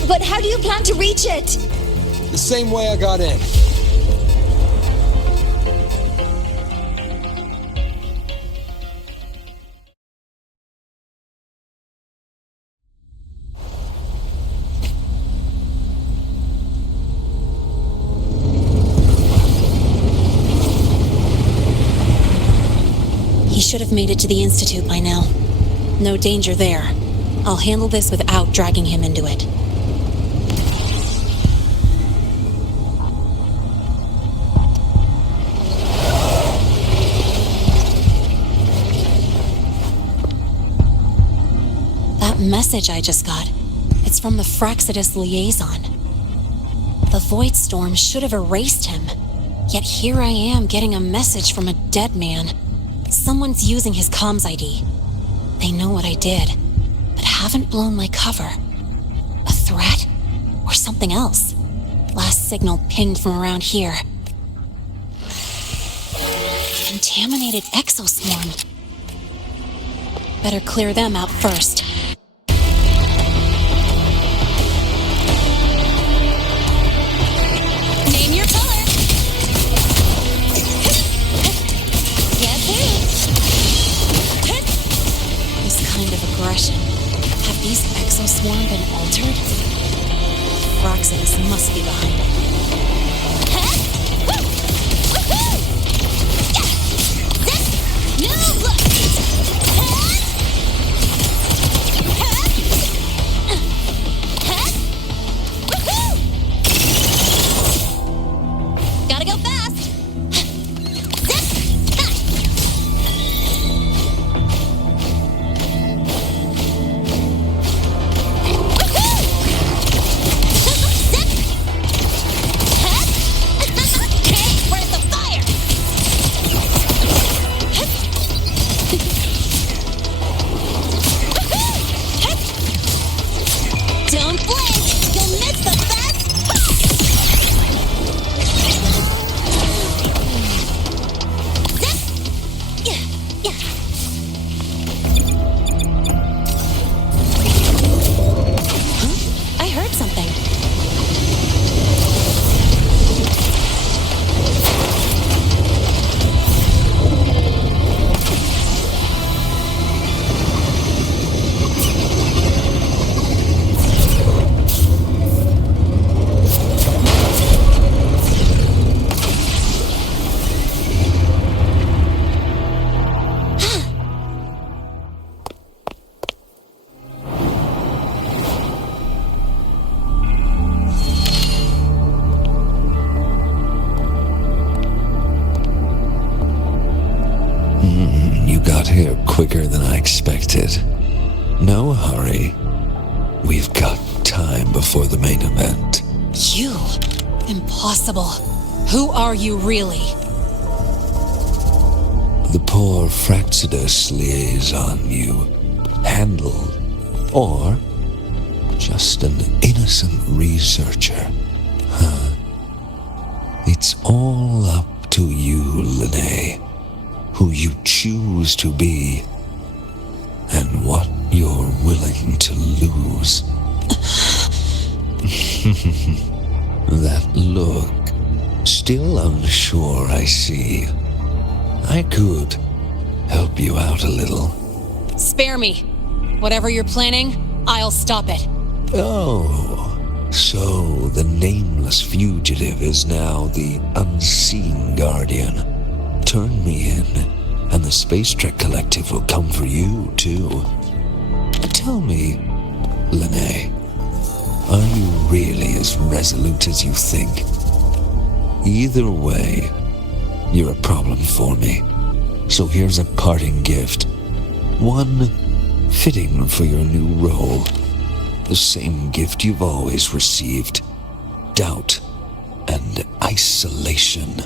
But how do you plan to reach it? The same way I got in. He should have made it to the Institute by now. No danger there. I'll handle this without dragging him into it. That message I just got, it's from the Frostlands liaison. The Void Storm should have erased him. Yet here I am getting a message from a dead man. Someone's using his comms ID. They know what I did, but haven't blown my cover. A threat? Or something else? Last signal pinged from around here. Contaminated exoswarm. Better clear them out first. Name your color! Guess who? This kind of aggression. Have these exoswarm been altered? Frostlands must be behind it. New look! Gotta go fast! Where's the fire? Don't blink! You'll miss the best! I heard something. You got here quicker than I expected. No hurry. We've got time before the main event. You? Impossible. Who are you really? The poor Frostlands liaison you handle, or just an innocent researcher. Huh? It's all up to you, Lene. Who you choose to be, and what you're willing to lose. That look, still unsure, I see. I could help you out a little. Spare me. Whatever you're planning, I'll stop it. Oh, so the nameless fugitive is now the unseen guardian. Turn me in, and the Space Trek Collective will come for you, too. Tell me, Lene, are you really as resolute as you think? Either way, you're a problem for me. So here's a parting gift. One Fitting for your new role. The same gift you've always received. Doubt and isolation.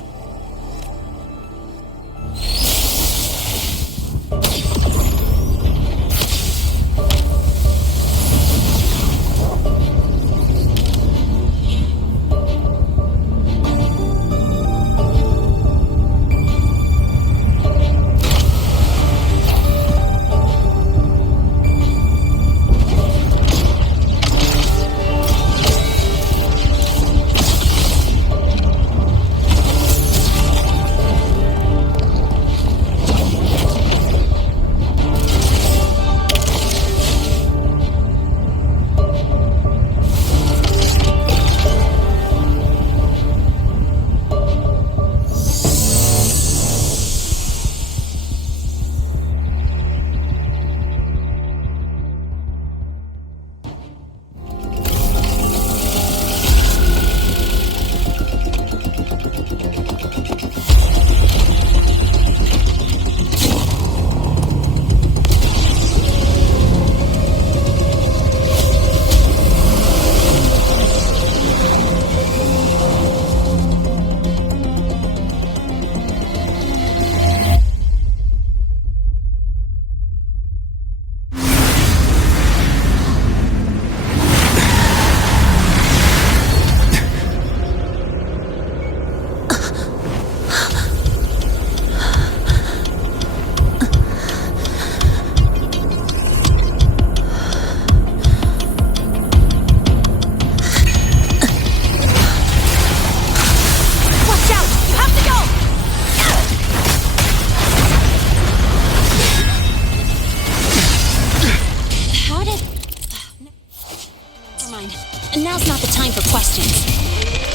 Now's not the time for questions.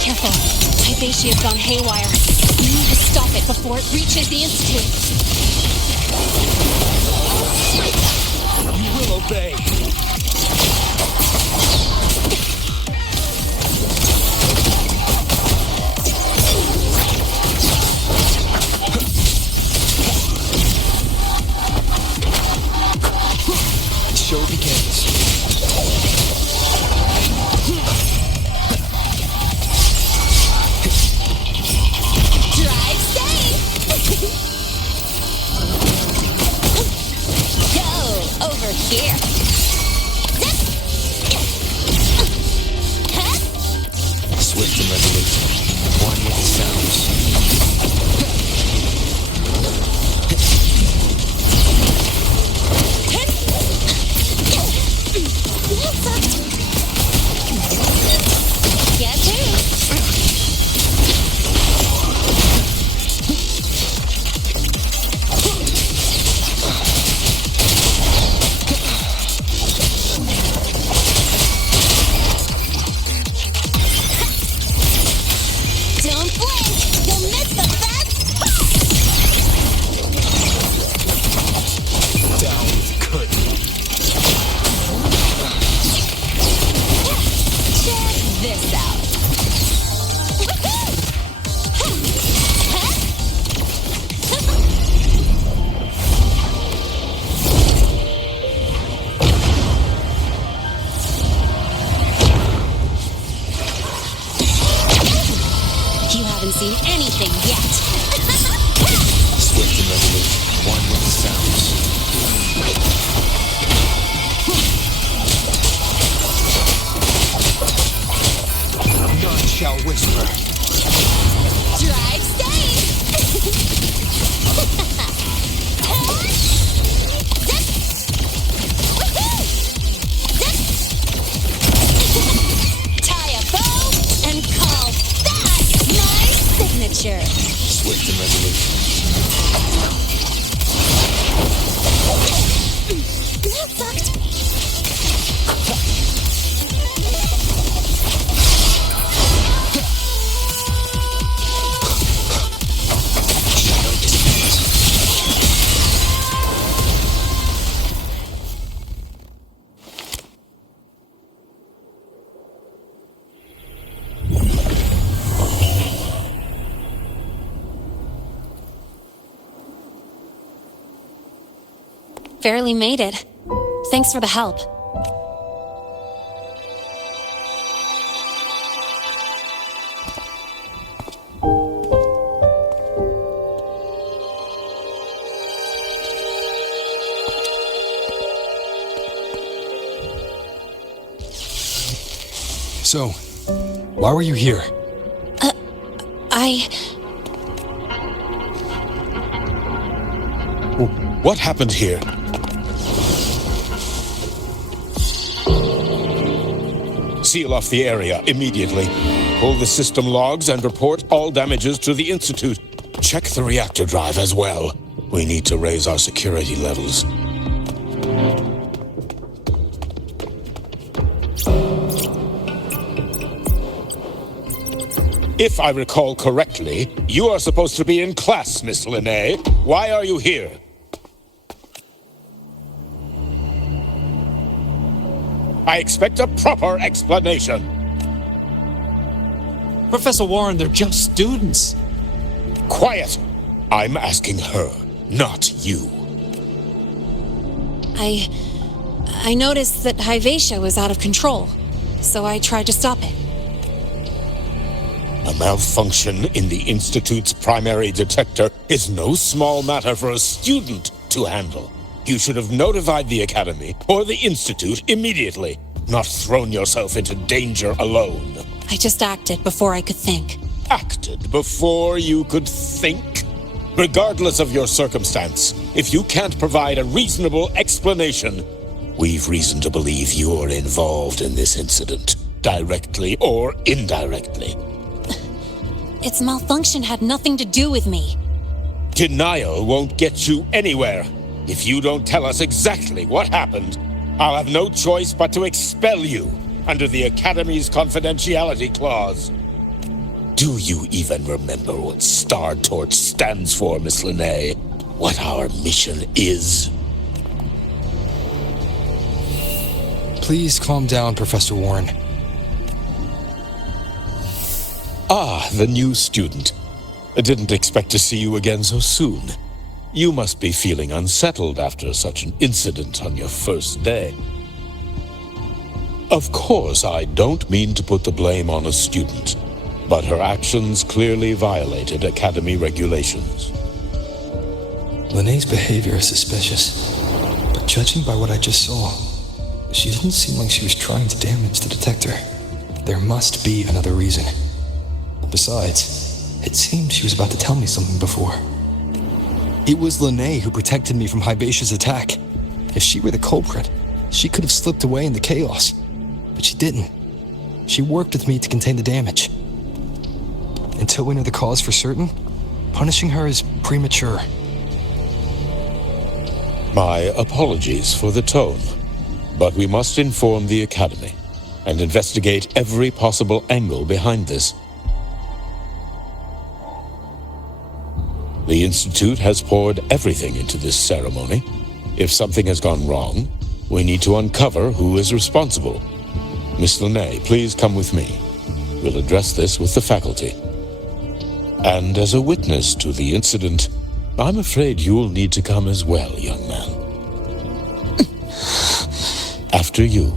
Careful. Hypatia's gone haywire. We need to stop it before it reaches the Institute. You will obey. The show begins. Here. Swift and resolute. One with the sounds. Get through. Seen anything yet. Swift and resolute. One with the sounds. None shall whisper. Drive safe. Tie a bow and call that my signature. Swift and resolute. That sucked. Barely made it. Thanks for the help. So, why were you here? What happened here? Seal off the area immediately. Pull the system logs and report all damages to the Institute. Check the reactor drive as well. We need to raise our security levels. If I recall correctly, you are supposed to be in class, Miss Linnae. Why are you here? I expect a proper explanation. Professor Warren, they're just students. Quiet! I'm asking her, not you. I noticed that Hyvatia was out of control, so I tried to stop it. A malfunction in the Institute's primary detector is no small matter for a student to handle. You should have notified the Academy or the Institute immediately, not thrown yourself into danger alone. I just acted before I could think. Acted before you could think? Regardless of your circumstance, if you can't provide a reasonable explanation, we've reason to believe you're involved in this incident, directly or indirectly. Its malfunction had nothing to do with me. Denial won't get you anywhere. If you don't tell us exactly what happened, I'll have no choice but to expel you under the Academy's confidentiality clause. Do you even remember what Star Torch stands for, Miss Linnae? What our mission is? Please calm down, Professor Warren. Ah, the new student. I didn't expect to see you again so soon. You must be feeling unsettled after such an incident on your first day. Of course, I don't mean to put the blame on a student, but her actions clearly violated Academy regulations. Linnae's behavior is suspicious, but judging by what I just saw, she didn't seem like she was trying to damage the detector. There must be another reason. Besides, it seemed she was about to tell me something before. It was Linnae who protected me from Hivatia's attack. If she were the culprit, she could have slipped away in the chaos. But she didn't. She worked with me to contain the damage. Until we know the cause for certain, punishing her is premature. My apologies for the tone, but we must inform the Academy and investigate every possible angle behind this. The Institute has poured everything into this ceremony. If something has gone wrong, we need to uncover who is responsible. Miss Linnae, please come with me. We'll address this with the faculty. And as a witness to the incident, I'm afraid you'll need to come as well, young man. After you.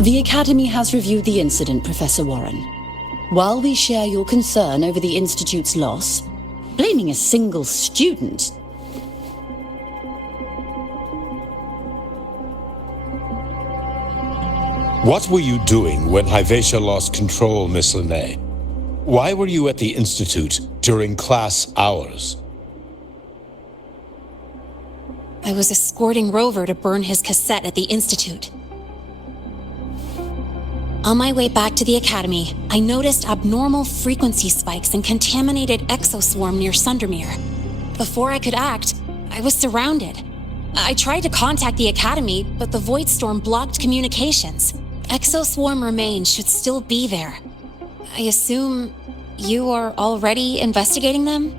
The Academy has reviewed the incident, Professor Warren. While we share your concern over the Institute's loss, blaming a single student... What were you doing when Hyvatia lost control, Miss Linnae? Why were you at the Institute during class hours? I was escorting Rover to burn his cassette at the Institute. On my way back to the Academy, I noticed abnormal frequency spikes and contaminated exoswarm near Sundermere. Before I could act, I was surrounded. I tried to contact the Academy, but the Void Storm blocked communications. Exoswarm remains should still be there. I assume you are already investigating them?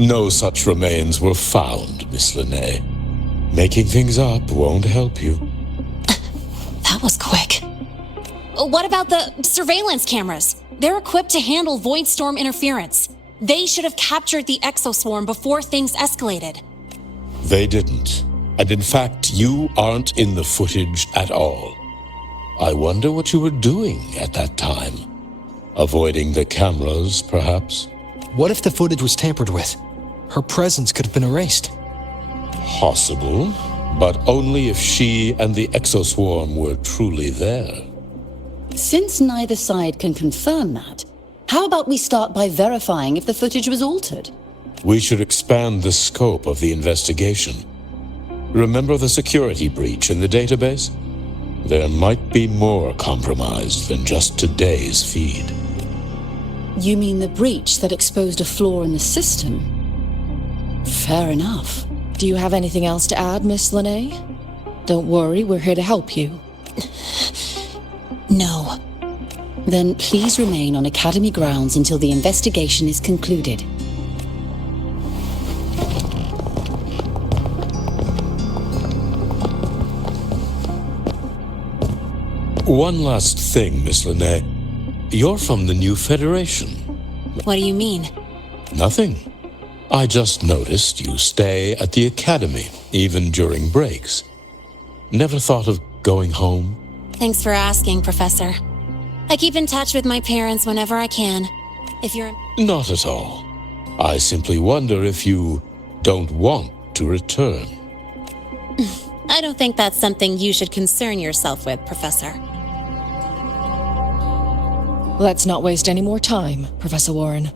No such remains were found, Miss Linnae. Making things up won't help you. That was quick. What about the surveillance cameras? They're equipped to handle void storm interference. They should have captured the exoswarm before things escalated. They didn't. And in fact, you aren't in the footage at all. I wonder what you were doing at that time. Avoiding the cameras, perhaps? What if the footage was tampered with? Her presence could have been erased. Possible, but only if she and the exoswarm were truly there. Since neither side can confirm that, how about we start by verifying if the footage was altered? We should expand the scope of the investigation. Remember the security breach in the database? There might be more compromised than just today's feed. You mean the breach that exposed a flaw in the system? Fair enough. Do you have anything else to add, Miss Linnae? Don't worry, we're here to help you. No. Then please remain on Academy grounds until the investigation is concluded. One last thing, Miss Linnae. You're from the New Federation. What do you mean? Nothing. I just noticed you stay at the Academy, even during breaks. Never thought of going home? Thanks for asking, Professor. I keep in touch with my parents whenever I can. If you're... Not at all. I simply wonder if you don't want to return. I don't think that's something you should concern yourself with, Professor. Let's not waste any more time, Professor Warren.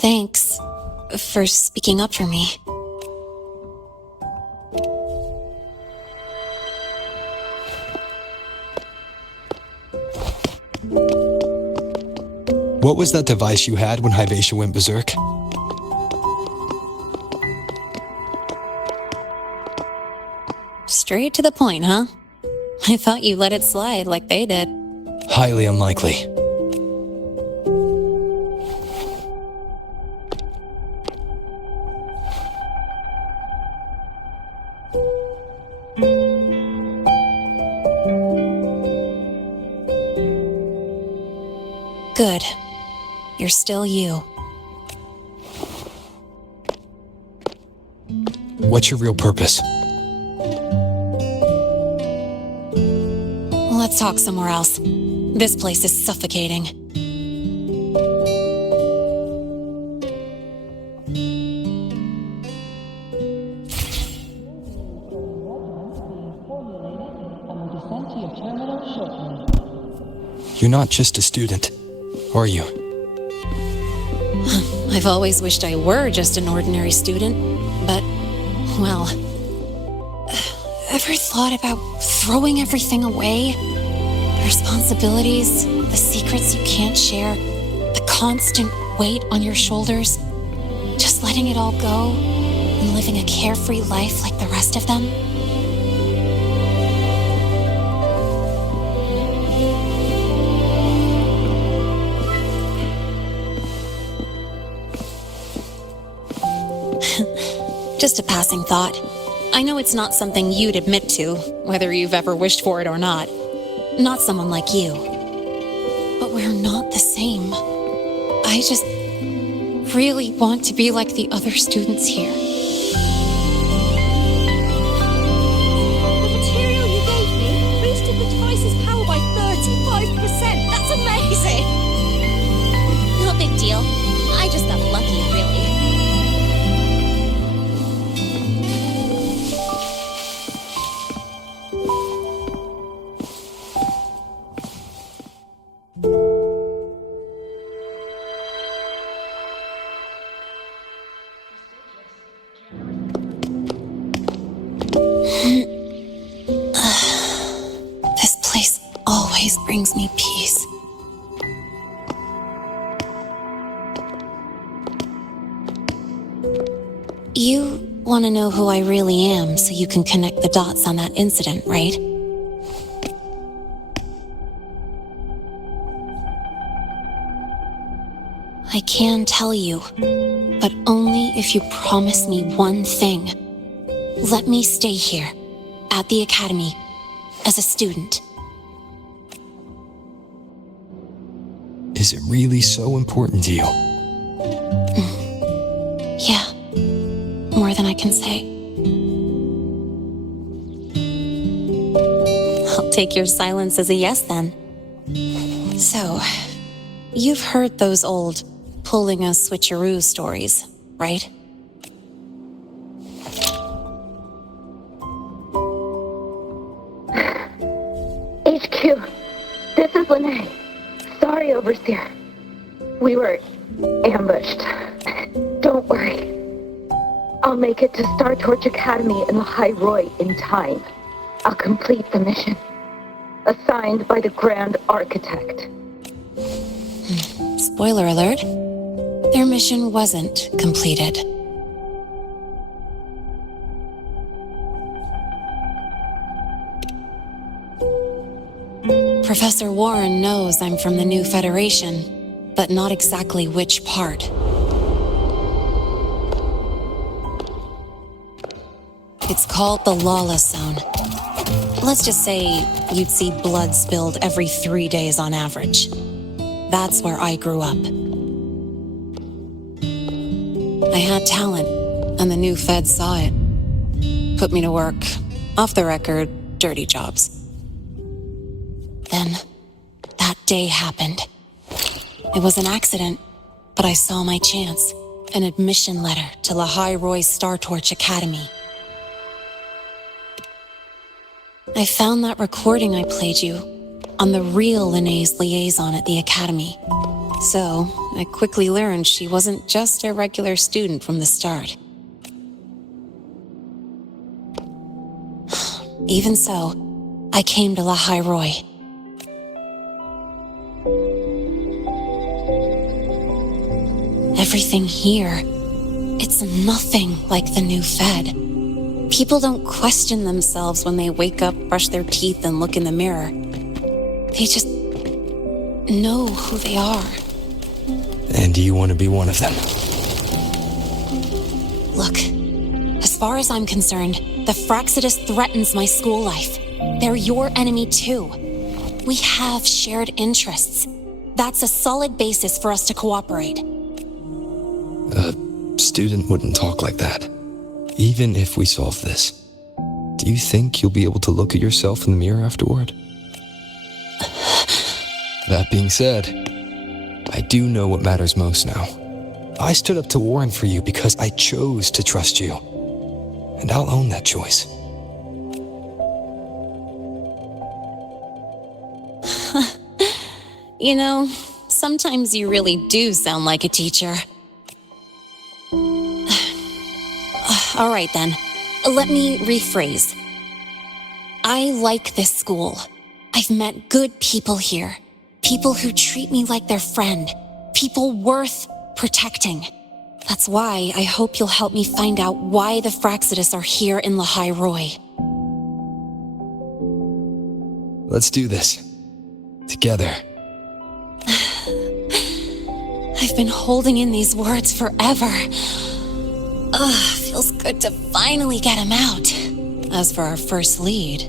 Thanks for speaking up for me. What was that device you had when Hyvatia went berserk? Straight to the point, huh? I thought you let it slide like they did. Highly unlikely. Good. You're still you. What's your real purpose? Let's talk somewhere else. This place is suffocating. You're not just a student, are you? I've always wished I were just an ordinary student, but, well... Ever thought about throwing everything away? The responsibilities, the secrets you can't share, the constant weight on your shoulders. Just letting it all go and living a carefree life like the rest of them? Just a passing thought. I know it's not something you'd admit to, whether you've ever wished for it or not. Not someone like you. But we're not the same. I just really want to be like the other students here. The material you gave me boosted the device's power by 35%. That's amazing! No big deal. I just got lucky, really. always brings me peace. You want to know who I really am so you can connect the dots on that incident, right? I can tell you, but only if you promise me one thing. Let me stay here, at the Academy, as a student. Is it really so important to you? Yeah, more than I can say. I'll take your silence as a yes then. So, you've heard those old pulling a switcheroo stories, right? HQ, this is Lene. Sorry, Overseer. We were ambushed. Don't worry. I'll make it to Star Torch Academy in the High Roy in time. I'll complete the mission. Assigned by the Grand Architect. Spoiler alert. Their mission wasn't completed. Professor Warren knows I'm from the new Federation, but not exactly which part. It's called the Lawless Zone. Let's just say you'd see blood spilled every 3 days on average. That's where I grew up. I had talent, and the new feds saw it. Put me to work, off the record, dirty jobs. Then, that day happened. It was an accident, but I saw my chance. An admission letter to La High Roy Star Torch Academy. I found that recording I played you on the real Lene's liaison at the Academy. So, I quickly learned she wasn't just a regular student from the start. Even so, I came to La High Roy. Everything here, it's nothing like the new Fed. People don't question themselves when they wake up, brush their teeth, and look in the mirror. They just know who they are. And do you want to be one of them? Look, as far as I'm concerned, the Frostlands threatens my school life. They're your enemy too. We have shared interests. That's a solid basis for us to cooperate. A student wouldn't talk like that. Even if we solve this, do you think you'll be able to look at yourself in the mirror afterward? That being said, I do know what matters most now. I stood up to Warren for you because I chose to trust you. And I'll own that choice. You know, sometimes you really do sound like a teacher. All right then, let me rephrase. I like this school. I've met good people here. People who treat me like their friend. People worth protecting. That's why I hope you'll help me find out why the Frostlands are here in La High Roy. Let's do this. Together. I've been holding in these words forever. Feels good to finally get him out. As for our first lead,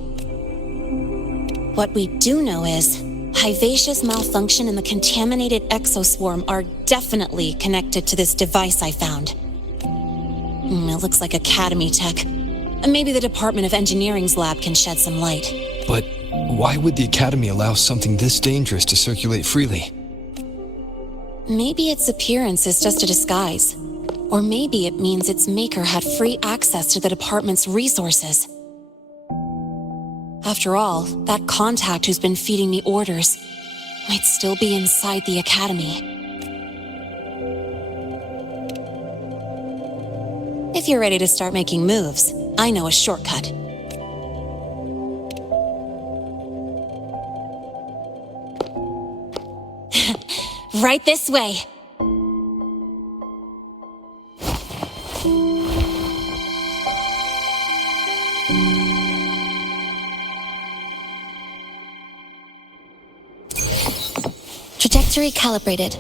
what we do know is Hivacia's malfunction and the contaminated exoswarm are definitely connected to this device I found. It looks like Academy tech. Maybe the Department of Engineering's lab can shed some light. But why would the Academy allow something this dangerous to circulate freely? Maybe its appearance is just a disguise. Or maybe it means its maker had free access to the department's resources. After all, that contact who's been feeding me orders might still be inside the Academy. If you're ready to start making moves, I know a shortcut. Right this way. Trajectory calibrated.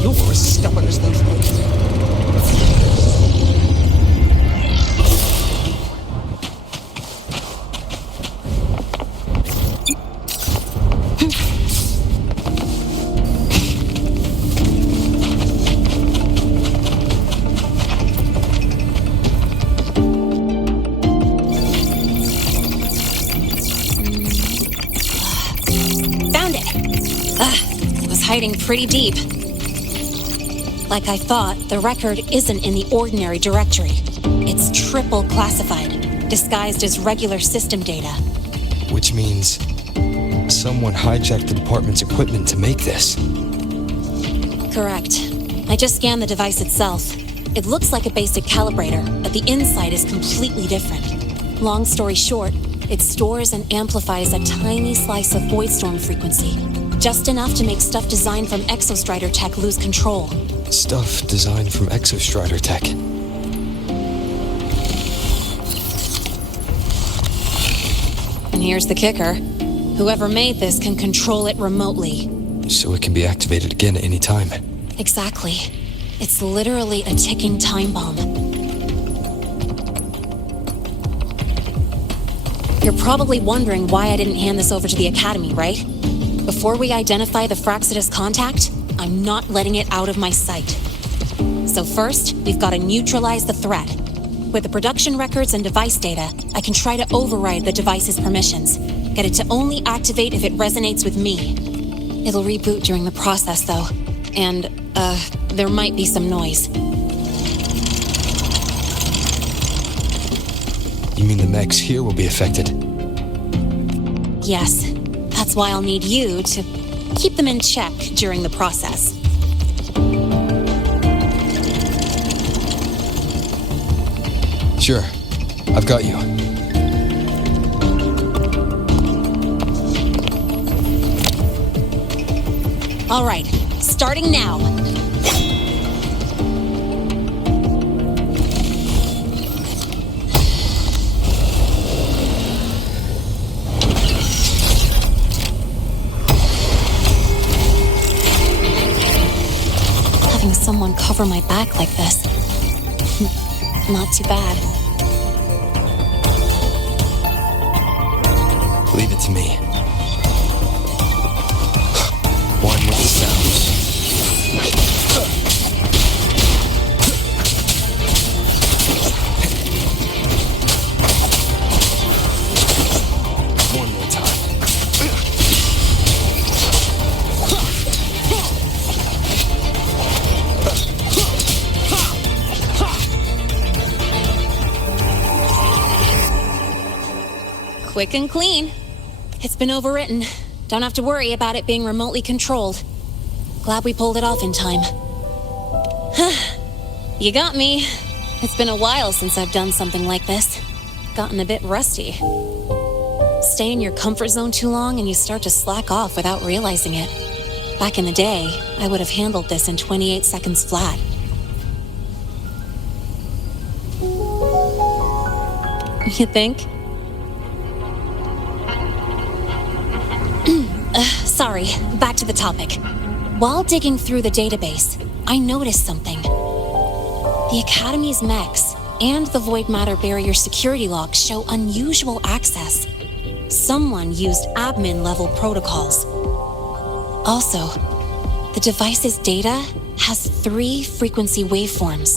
You're as stubborn as those monkeys. Found it! It was hiding pretty deep. Like I thought, the record isn't in the ordinary directory. It's triple classified, disguised as regular system data. Which means someone hijacked the department's equipment to make this. Correct. I just scanned the device itself. It looks like a basic calibrator, but the inside is completely different. Long story short, it stores and amplifies a tiny slice of Voidstorm frequency. Just enough to make stuff designed from Exostrider tech lose control. Stuff designed from Exostrider tech. And here's the kicker. Whoever made this can control it remotely. So it can be activated again at any time. Exactly. It's literally a ticking time bomb. You're probably wondering why I didn't hand this over to the Academy, right? Before we identify the Fraxidus contact, I'm not letting it out of my sight. So first, we've got to neutralize the threat. With the production records and device data, I can try to override the device's permissions. Get it to only activate if it resonates with me. It'll reboot during the process, though. And, there might be some noise. You mean the mechs here will be affected? Yes. That's why I'll need you to keep them in check during the process. Sure. I've got you. All right. Starting now. Having someone cover my back like this. Not too bad. Leave it to me. One with the sounds. One more time. Quick and clean. It's been overwritten. Don't have to worry about it being remotely controlled. Glad we pulled it off in time. You got me. It's been a while since I've done something like this. Gotten a bit rusty. Stay in your comfort zone too long and you start to slack off without realizing it. Back in the day, I would have handled this in 28 seconds flat. You think? Sorry, back to the topic. While digging through the database, I noticed something. The Academy's mechs and the Void Matter Barrier security logs show unusual access. Someone used admin-level protocols. Also, the device's data has 3 frequency waveforms.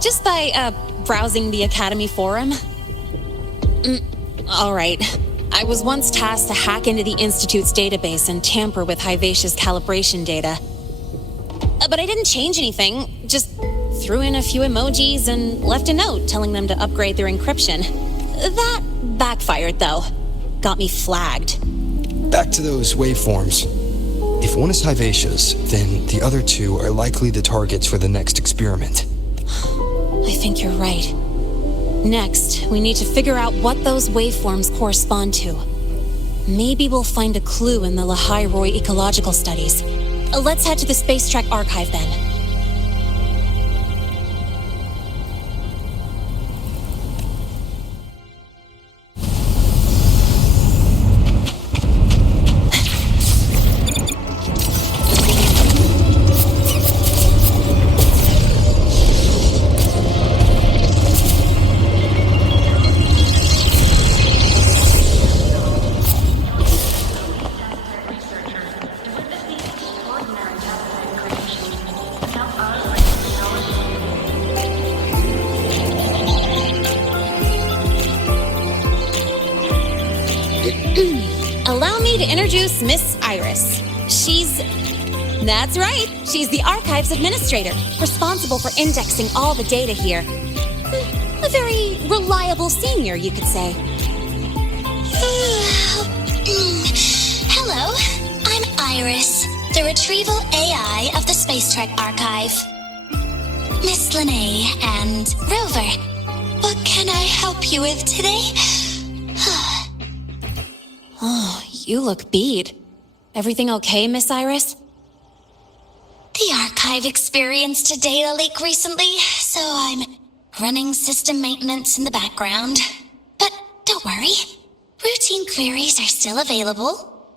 Just by, browsing the Academy forum? All right. I was once tasked to hack into the Institute's database and tamper with Hivacia's calibration data. But I didn't change anything, just threw in a few emojis and left a note telling them to upgrade their encryption. That backfired, though. Got me flagged. Back to those waveforms. If one is Hivacia's, then the other 2 are likely the targets for the next experiment. I think you're right. Next, we need to figure out what those waveforms correspond to. Maybe we'll find a clue in the Lahai-Roy ecological studies. Let's head to the Space Trek archive then. Allow me to introduce Miss Iris. That's right, she's the Archives Administrator, responsible for indexing all the data here. A very reliable senior, you could say. Hello, I'm Iris, the Retrieval AI of the Space Trek Archive. Miss Lene and Rover, what can I help you with today? Oh, you look beat. Everything okay, Miss Iris? The archive experienced a data leak recently, so I'm running system maintenance in the background. But don't worry, routine queries are still available.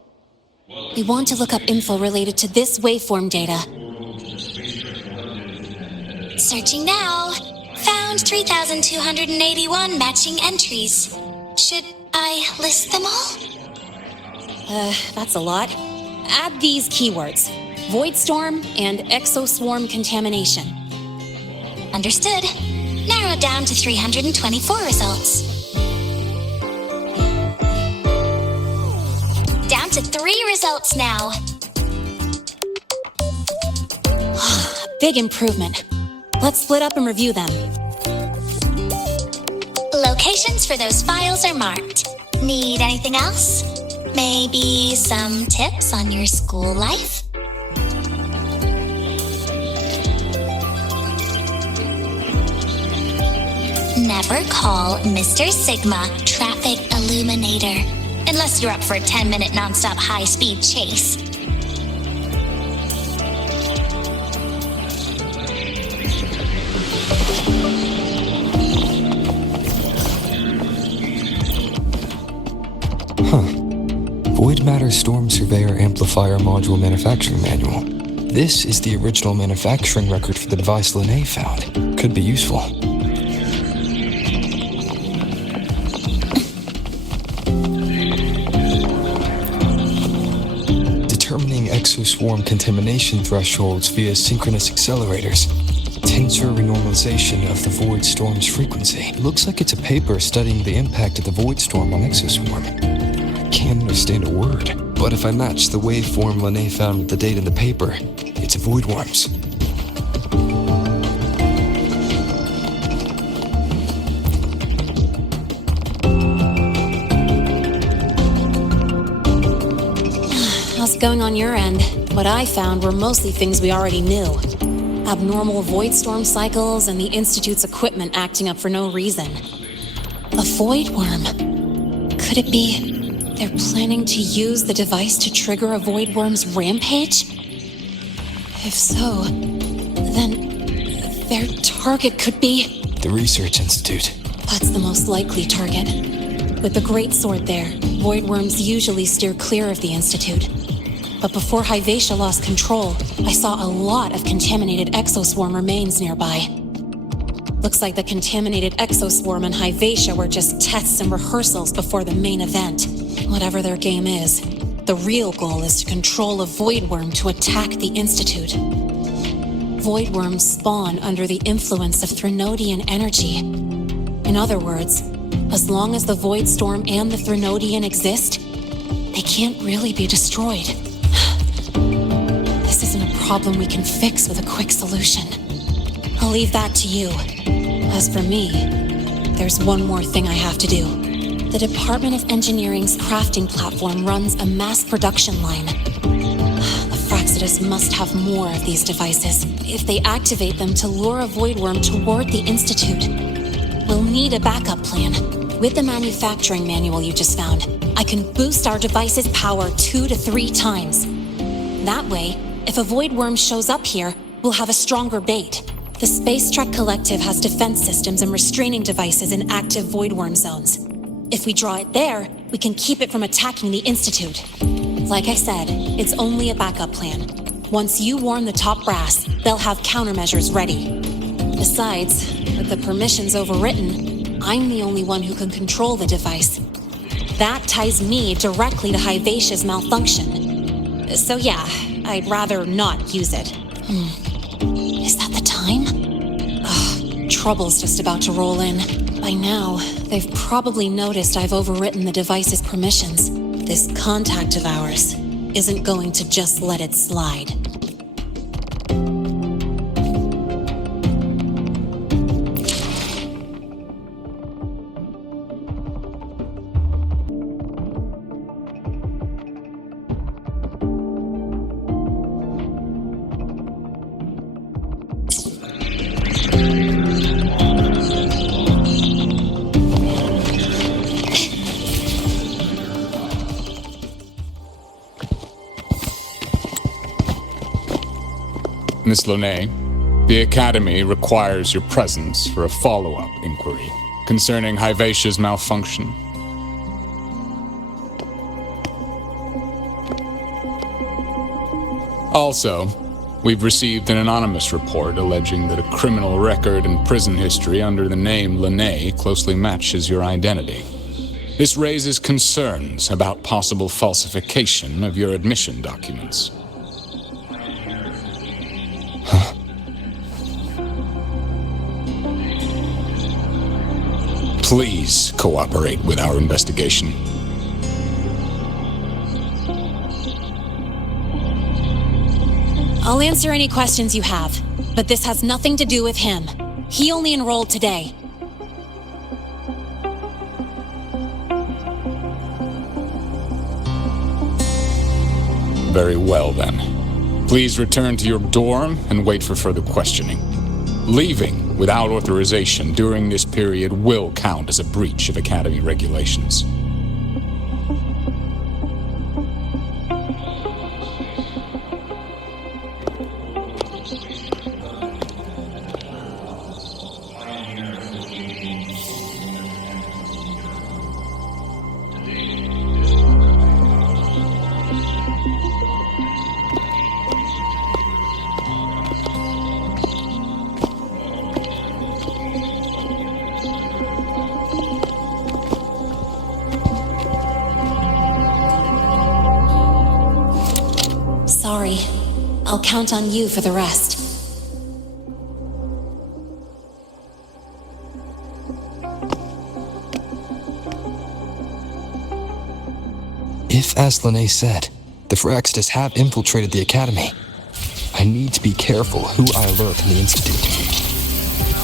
We want to look up info related to this waveform data. Searching now. Found 3,281 matching entries. Should I list them all? That's a lot. Add these keywords: Voidstorm and Exoswarm contamination. Understood. Narrowed down to 324 results. Down to 3 results now. Big improvement. Let's split up and review them. Locations for those files are marked. Need anything else? Maybe some tips on your school life? Never call Mr. Sigma Traffic Illuminator, unless you're up for a 10-minute non-stop high-speed chase. Void Matter Storm Surveyor Amplifier Module Manufacturing Manual. This is the original manufacturing record for the device Lene found. Could be useful. Determining exoswarm contamination thresholds via synchronous accelerators. Tensor renormalization of the void storm's frequency. Looks like it's a paper studying the impact of the void storm on exoswarm. Can't understand a word, but if I match the waveform Lene found with the data in the paper, it's a void worms. How's it going on your end? What I found were mostly things we already knew. Abnormal void storm cycles and the Institute's equipment acting up for no reason. A void worm. Could it be they're planning to use the device to trigger a void worm's rampage? If so, then their target could be... the Research Institute. That's the most likely target. With the Great Sword there, void worms usually steer clear of the Institute. But before Hyvatia lost control, I saw a lot of contaminated exoswarm remains nearby. Looks like the contaminated exoswarm and Hyvatia were just tests and rehearsals before the main event. Whatever their game is, the real goal is to control a void worm to attack the Institute. Void worms spawn under the influence of Threnodian energy. In other words, as long as the void storm and the Threnodian exist, they can't really be destroyed. This isn't a problem we can fix with a quick solution. I'll leave that to you. As for me, there's one more thing I have to do. The Department of Engineering's crafting platform runs a mass production line. The Fraxidus must have more of these devices. If they activate them to lure a void worm toward the Institute, We'll need a backup plan. With the manufacturing manual you just found, I can boost our device's power 2 to 3 times. That way, if a void worm shows up here, we'll have a stronger bait. The Space Trek Collective has defense systems and restraining devices in active void worm zones. If we draw it there, we can keep it from attacking the Institute. Like I said, it's only a backup plan. Once you warn the top brass, they'll have countermeasures ready. Besides, with the permissions overwritten, I'm the only one who can control the device. That ties me directly to Hivacia's malfunction. So yeah, I'd rather not use it. Is that the time? Ugh, trouble's just about to roll in. By now, they've probably noticed I've overwritten the device's permissions. This contact of ours isn't going to just let it slide. Miss Lene, the Academy requires your presence for a follow-up inquiry concerning Hivacia's malfunction. Also, we've received an anonymous report alleging that a criminal record and prison history under the name Lene closely matches your identity. This raises concerns about possible falsification of your admission documents. Please cooperate with our investigation. I'll answer any questions you have, but this has nothing to do with him. He only enrolled today. Very well, then. Please return to your dorm and wait for further questioning. Leaving without authorization during this period will count as a breach of Academy regulations. Sorry. I'll count on you for the rest. If, as Lene said, the Phyrexis have infiltrated the Academy, I need to be careful who I alert in the Institute.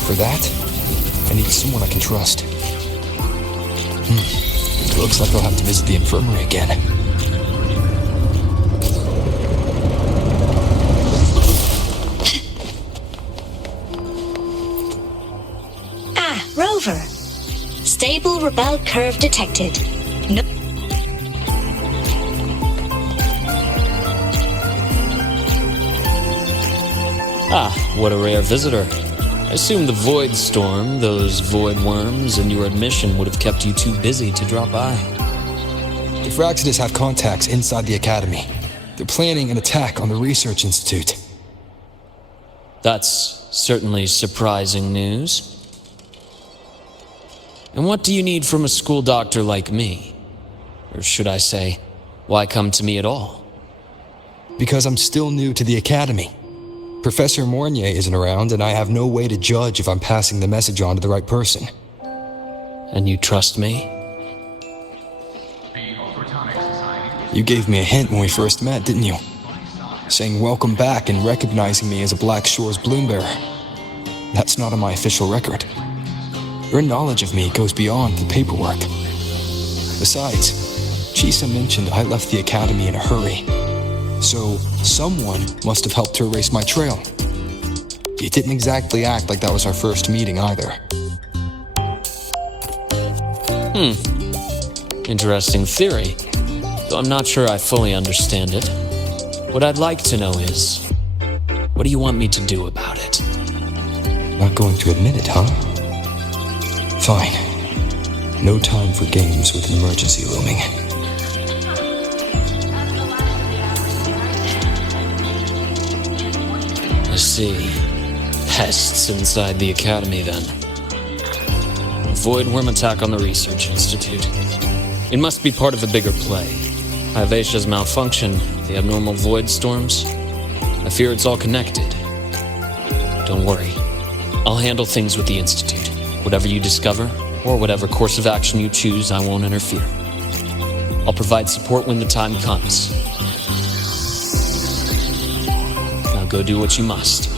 For that, I need someone I can trust. Looks like I'll have to visit the infirmary again. Rover. Stable rebel curve detected. No. What a rare visitor. I assume the void storm, those void worms, and your admission would have kept you too busy to drop by. The Phyrexis have contacts inside the Academy. They're planning an attack on the Research Institute. That's certainly surprising news. And what do you need from a school doctor like me? Or should I say, why come to me at all? Because I'm still new to the Academy. Professor Mornier isn't around, and I have no way to judge if I'm passing the message on to the right person. And you trust me? You gave me a hint when we first met, didn't you? Saying welcome back and recognizing me as a Black Shore's bloom bearer. That's not on my official record. Your knowledge of me goes beyond the paperwork. Besides, Chisa mentioned I left the Academy in a hurry. So, someone must have helped to erase my trail. You didn't exactly act like that was our first meeting either. Interesting theory, though I'm not sure I fully understand it. What I'd like to know is, what do you want me to do about it? Not going to admit it, huh? Fine. No time for games with an emergency looming. I see. Pests inside the Academy, then. A void worm attack on the Research Institute. It must be part of a bigger play. Hivacia's malfunction, the abnormal void storms. I fear it's all connected. Don't worry. I'll handle things with the Institute. Whatever you discover, or whatever course of action you choose, I won't interfere. I'll provide support when the time comes. Now go do what you must.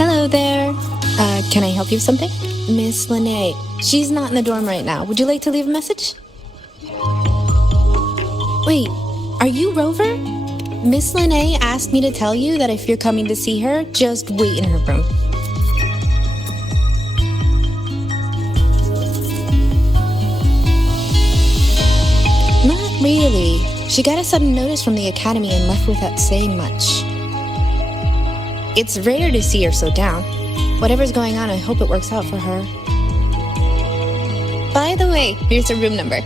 Hello there. Can I help you with something? Miss Lene. She's not in the dorm right now. Would you like to leave a message? Wait, are you Rover? Miss Lene asked me to tell you that if you're coming to see her, just wait in her room. Not really. She got a sudden notice from the Academy and left without saying much. It's rare to see her so down. Whatever's going on, I hope it works out for her. By the way, here's her room number.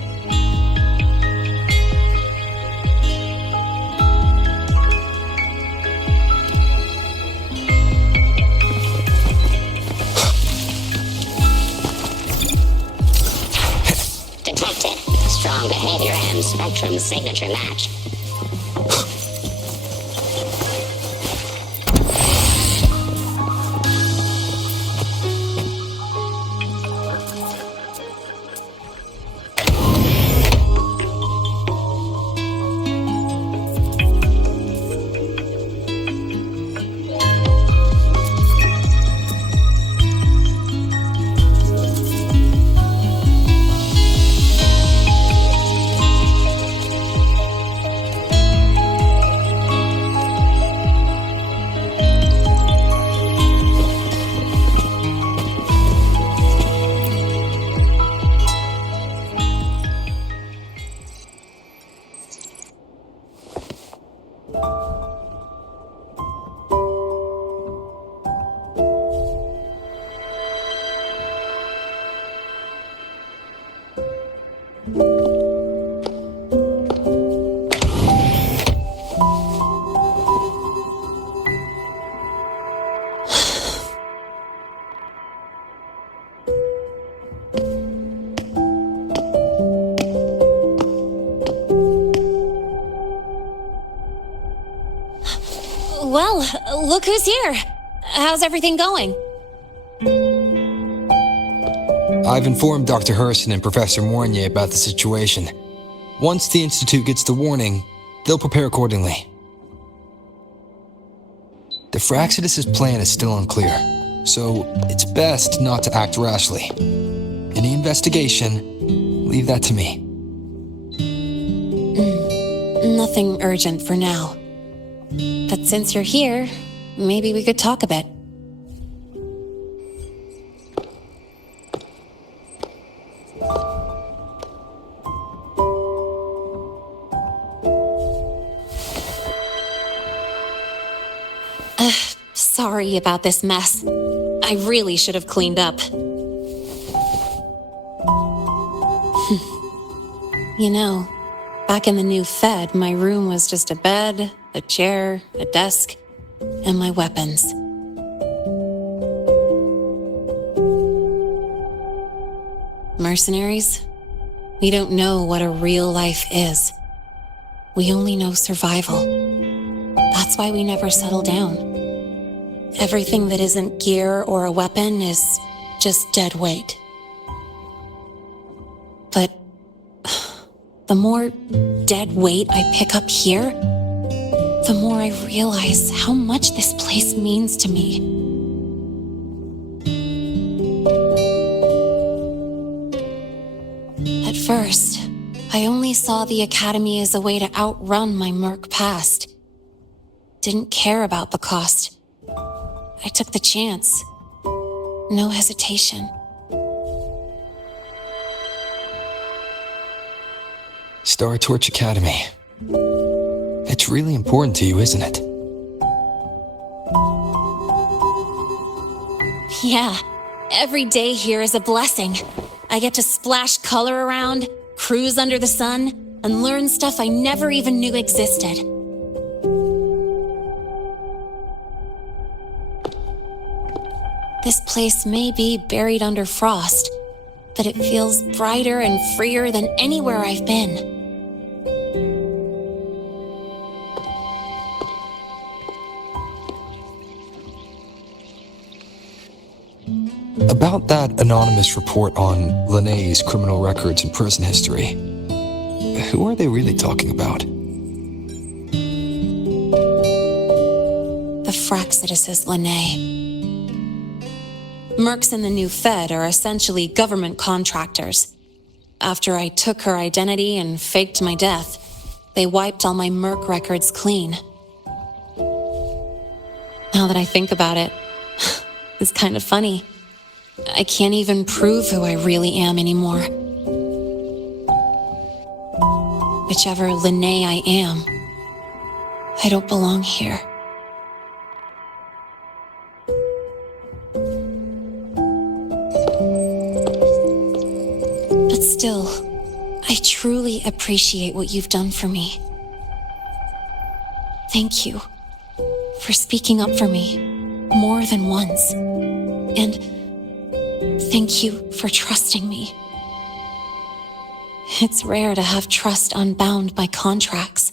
Detected. Strong behavior and spectrum signature match. Well, look who's here. How's everything going? I've informed Dr. Hurston and Professor Mournier about the situation. Once the Institute gets the warning, they'll prepare accordingly. The Fraxidus' plan is still unclear, so it's best not to act rashly. Any investigation, leave that to me. Nothing urgent for now. But since you're here, maybe we could talk a bit. Sorry about this mess. I really should have cleaned up. You know, back in the new Fed, my room was just a bed, a chair, a desk, and my weapons. Mercenaries? We don't know what a real life is. We only know survival. That's why we never settle down. Everything that isn't gear or a weapon is just dead weight. But the more dead weight I pick up here, the more I realize how much this place means to me. At first, I only saw the Academy as a way to outrun my merc past. Didn't care about the cost. I took the chance. No hesitation. Star Torch Academy. It's really important to you, isn't it? Yeah, every day here is a blessing. I get to splash color around, cruise under the sun, and learn stuff I never even knew existed. This place may be buried under frost, but it feels brighter and freer than anywhere I've been. About that anonymous report on Linnea's criminal records and prison history, who are they really talking about? The Fraxituses, Linnae. Mercs in the new Fed are essentially government contractors. After I took her identity and faked my death, they wiped all my merc records clean. Now that I think about it, it's kind of funny. I can't even prove who I really am anymore. Whichever Linnae I am, I don't belong here. But still, I truly appreciate what you've done for me. Thank you for speaking up for me more than once. And thank you for trusting me. It's rare to have trust unbound by contracts.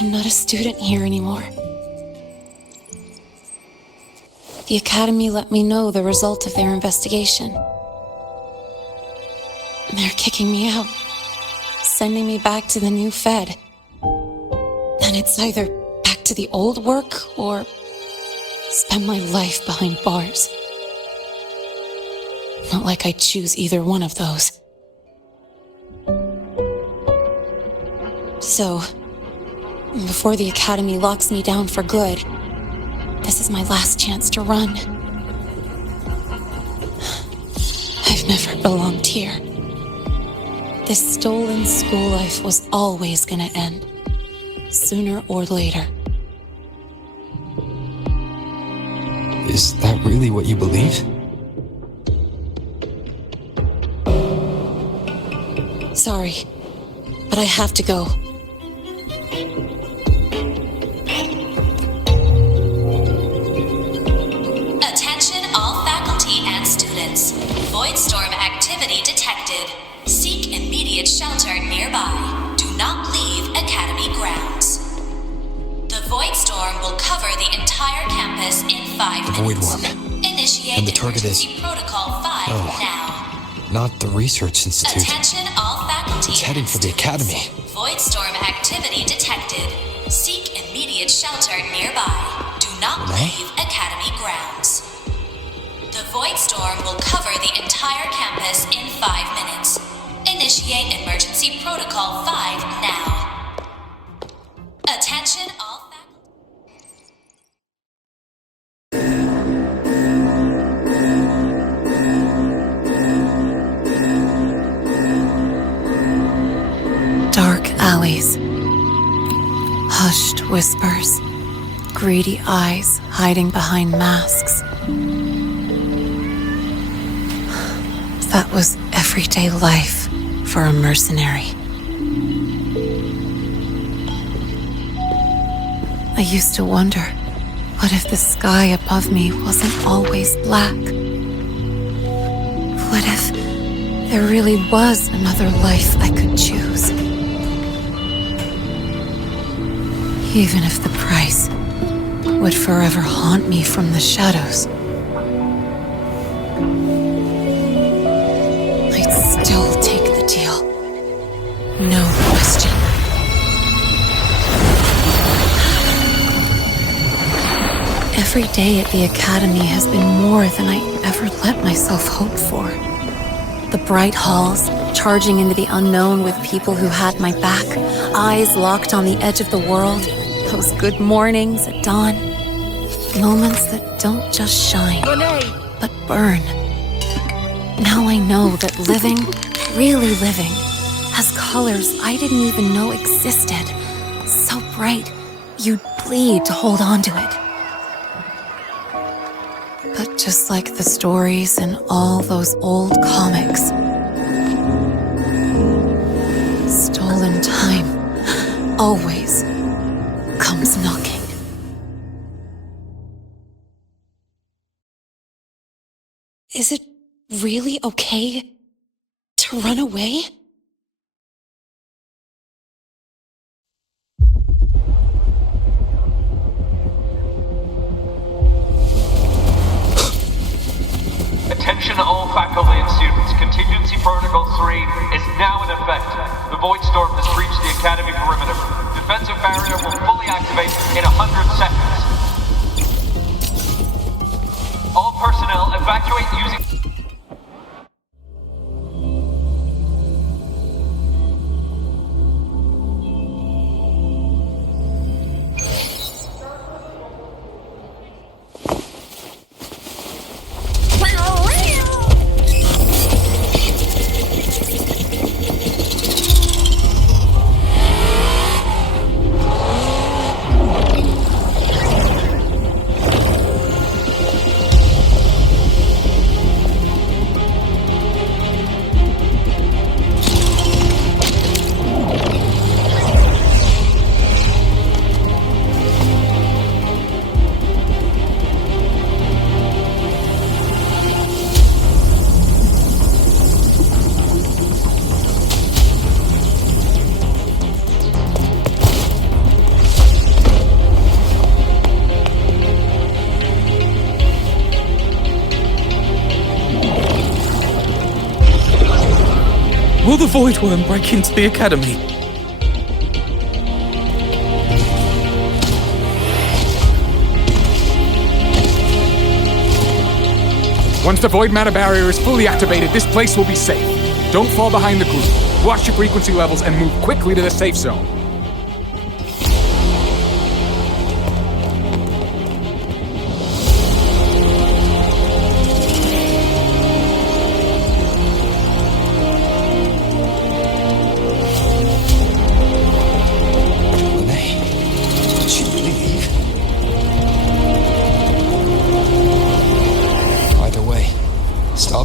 I'm not a student here anymore. The Academy let me know the result of their investigation. They're kicking me out, sending me back to the new Fed. And it's either back to the old work or spend my life behind bars. Not like I choose either one of those. So, before the Academy locks me down for good, this is my last chance to run. never belonged here. This stolen school life was always gonna end, sooner or later. Is that really what you believe? Sorry, but I have to go. Attention all faculty and students. Voidstorm activity detected. Seek immediate shelter nearby. Do not leave Academy grounds. The Voidstorm will cover the entire campus in 5 The minutes. Void Worm. Initiate And the target is... emergency protocol 5 now. Not the Research Institute. Attention all faculty. It's heading for the Academy. Voidstorm activity detected. Seek immediate shelter nearby. Do not Renee? leave Academy grounds. The Voidstorm will cover the entire campus in 5 minutes. Initiate emergency protocol 5 now. Attention all Dark alleys, hushed whispers, greedy eyes hiding behind masks. That was everyday life for a mercenary. I used to wonder, what if the sky above me wasn't always black? What if there really was another life I could choose? Even if the price would forever haunt me from the shadows, I'd still take the deal. No question. Every day at the Academy has been more than I ever let myself hope for. The bright halls, charging into the unknown with people who had my back, eyes locked on the edge of the world, those good mornings at dawn, moments that don't just shine, but burn. Now I know that living, really living, has colors I didn't even know existed. So bright, you'd bleed to hold on to it. But just like the stories in all those old comics, stolen time always comes knocking. Is it really okay to run away? Attention all faculty and students. Contingency Protocol 3 is now in effect. The Voidstorm has breached the Academy perimeter. Defensive barrier will fully activate in 100 seconds. All personnel evacuate using... Will the Void Worm break into the Academy? Once the Void Matter Barrier is fully activated, this place will be safe. Don't fall behind the group. Watch your frequency levels and move quickly to the safe zone.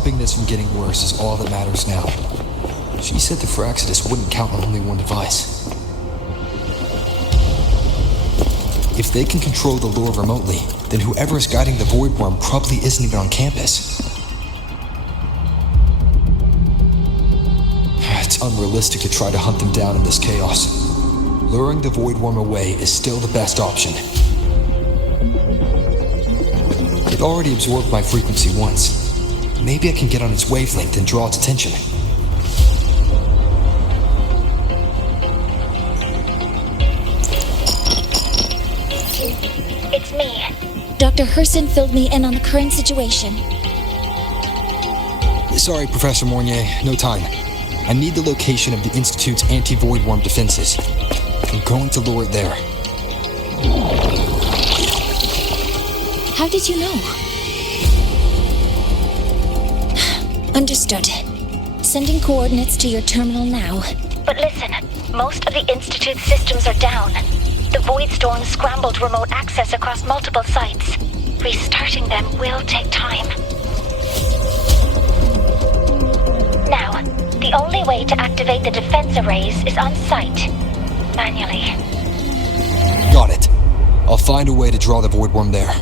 Stopping this from getting worse is all that matters now. She said the Fraxidus wouldn't count on only one device. If they can control the lure remotely, then whoever is guiding the Void Worm probably isn't even on campus. It's unrealistic to try to hunt them down in this chaos. Luring the Void Worm away is still the best option. It already absorbed my frequency once. Maybe I can get on its wavelength and draw its attention. It's me. Dr. Herson filled me in on the current situation. Sorry, Professor Mornier, no time. I need the location of the Institute's anti-Void Worm defenses. I'm going to lure it there. How did you know? Understood. Sending coordinates to your terminal now. But listen, most of the Institute's systems are down. The Void Storm scrambled remote access across multiple sites. Restarting them will take time. Now, the only way to activate the defense arrays is on site. Manually. Got it. I'll find a way to draw the Void Worm there.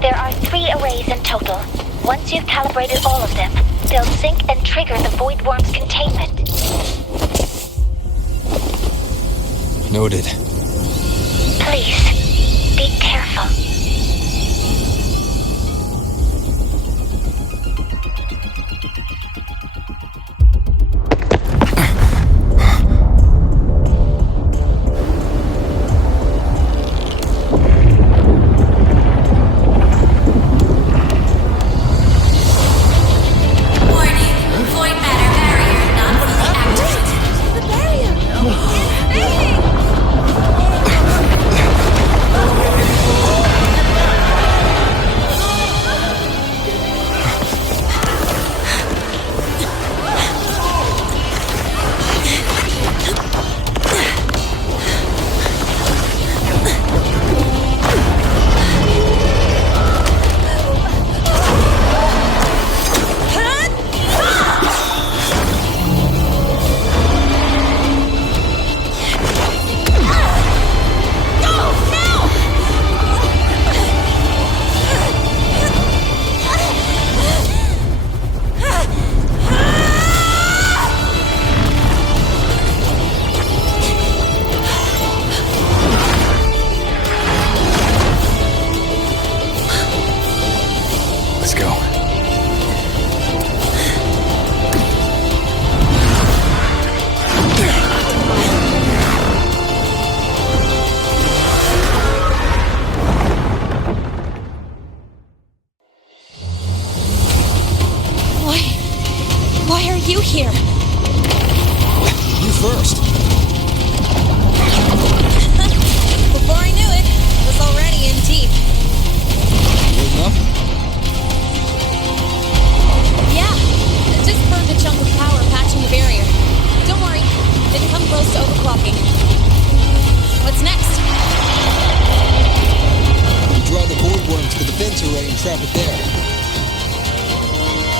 There are 3 arrays in total. Once you've calibrated all of them, they'll sync and trigger the Void Worm's containment. Noted. Please, be careful. here? You first. Before I knew it, I was already in deep. Waiting up? Yeah, I just burned a chunk of power patching the barrier. Don't worry, didn't come close to overclocking. What's next? You draw the void worm to the defense array and trap it there.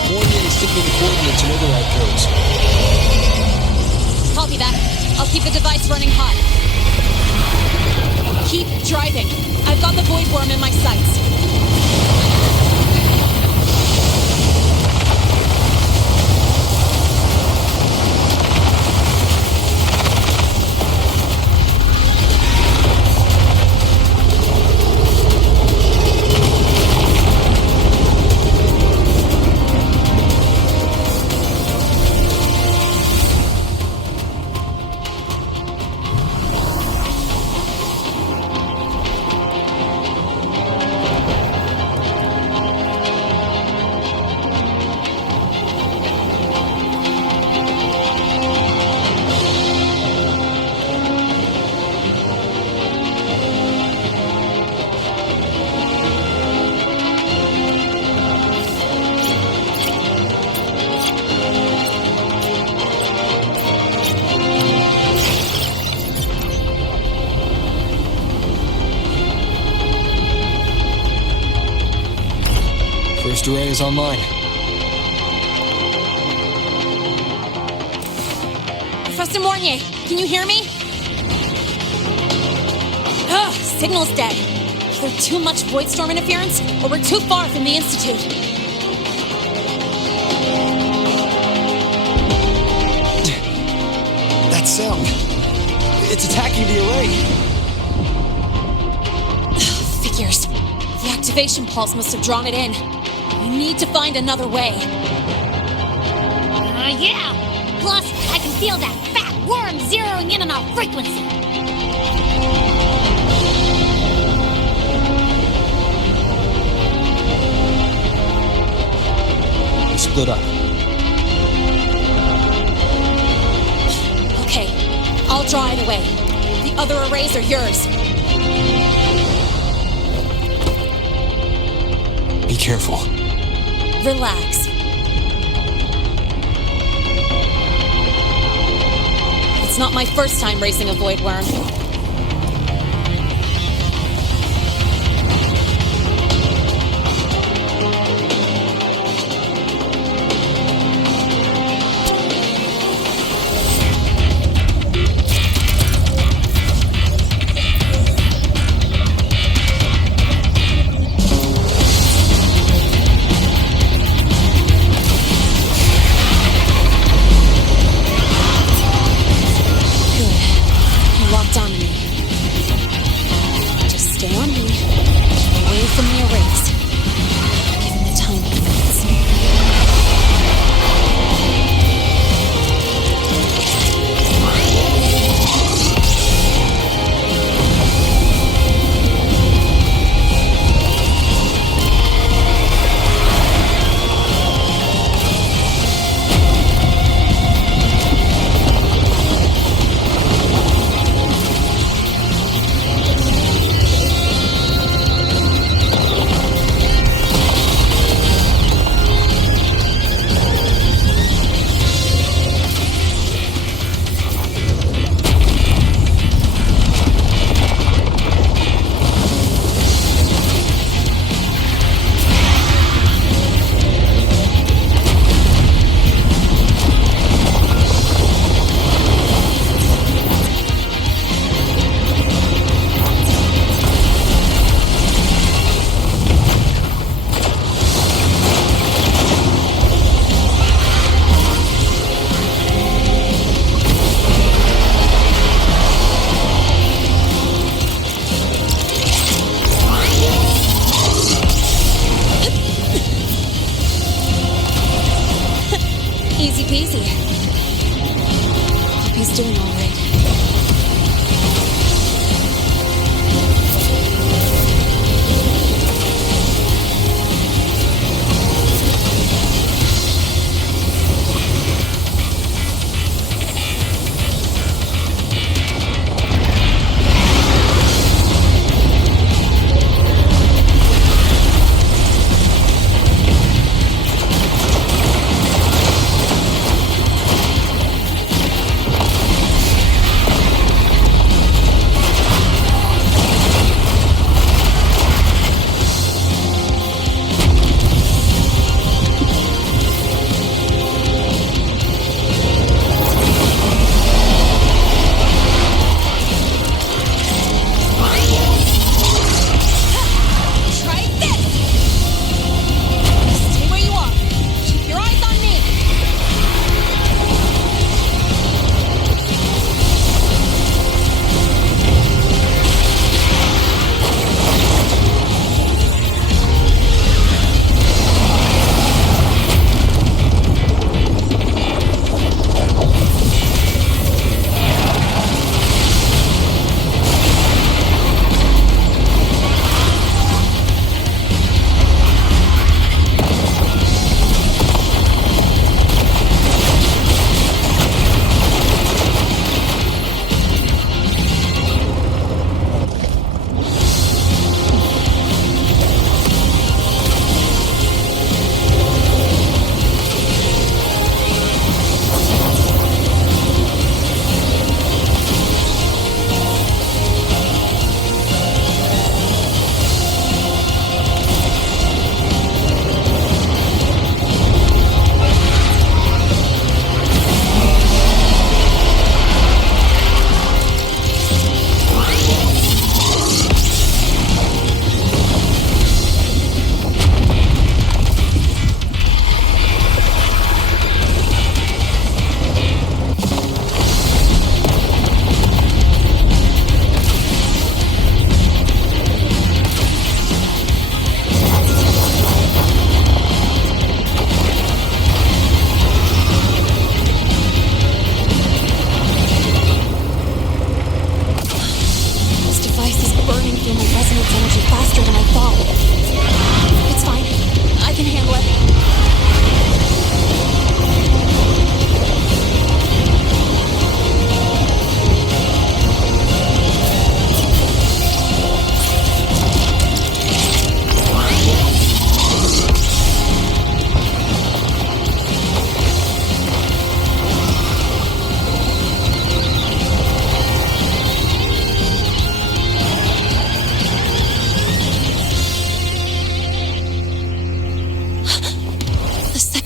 Morning and stick with the coordinates and override codes. Copy that. I'll keep the device running hot. Keep driving. I've got the void worm in my sights. First array is online. Professor Mornier, can you hear me? Ugh, signal's dead. Either too much void storm interference, or we're too far from the Institute. That sound. It's attacking the array. Figures. The activation pulse must have drawn it in. We need to find another way. Yeah! Plus, I can feel that fat worm zeroing in on our frequency. We split up. Okay, I'll draw it away. The other arrays are yours. Be careful. Relax. It's not my first time racing a void worm.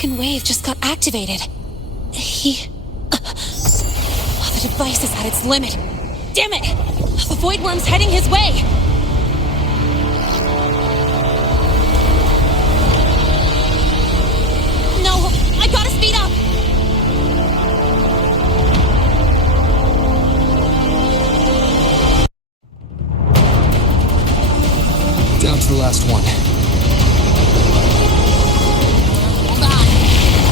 second wave just got activated. The device is at its limit. Damn it! The Void Worm's heading his way! No! I gotta speed up! Down to the last one. Hold on.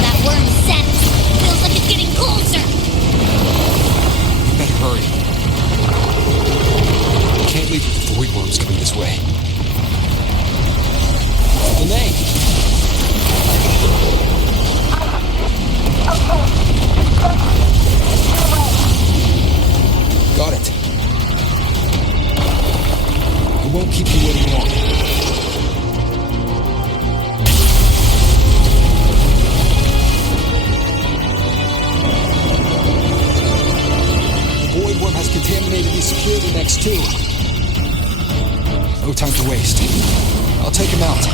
That worm's sense feels like it's getting closer. We better hurry. We can't leave with the Void Worms coming this way. Lene! Got it. We won't keep you waiting long. The Void Worm has contaminated these security necks too. No time to waste. I'll take him out.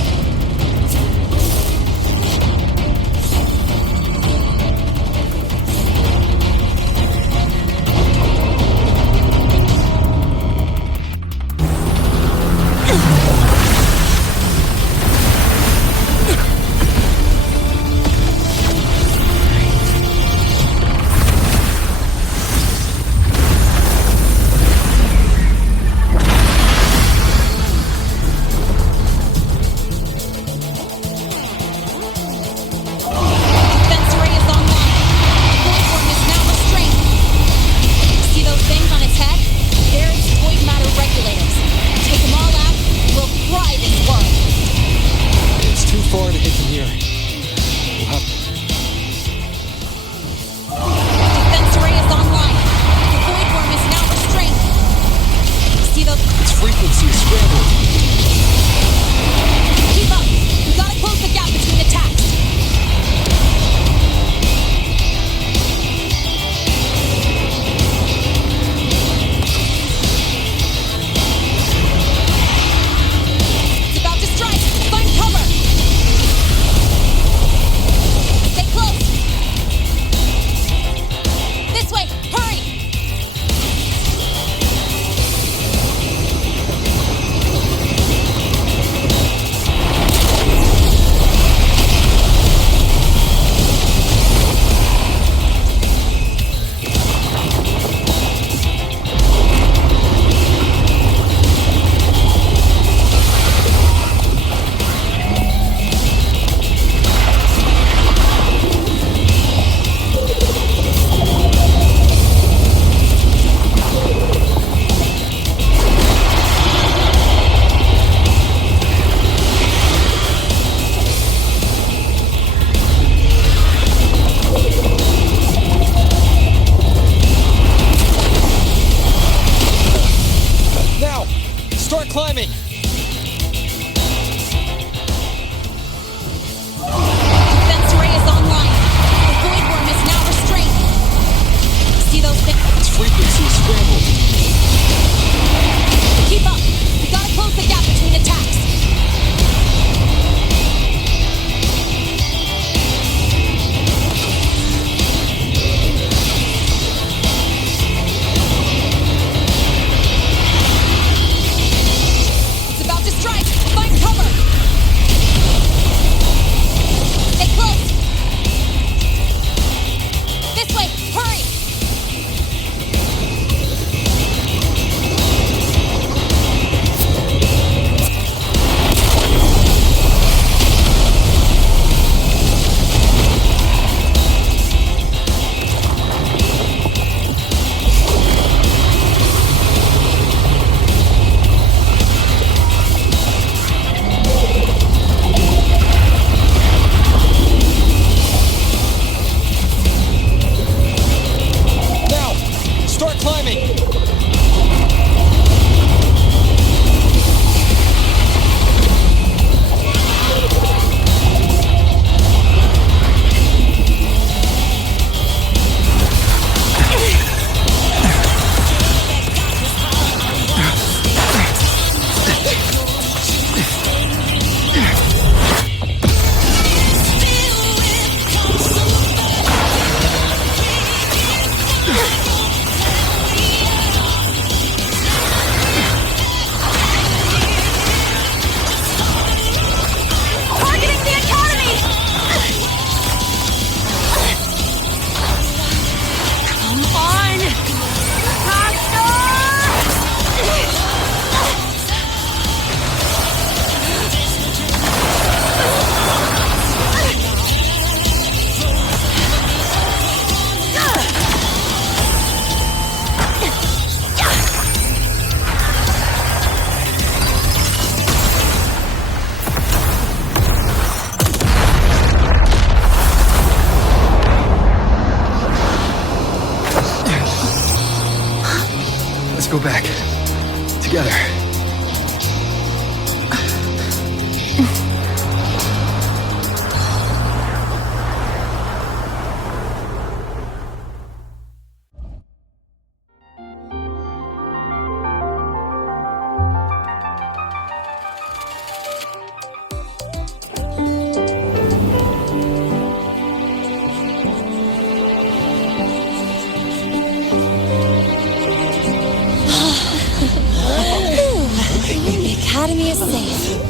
is safe.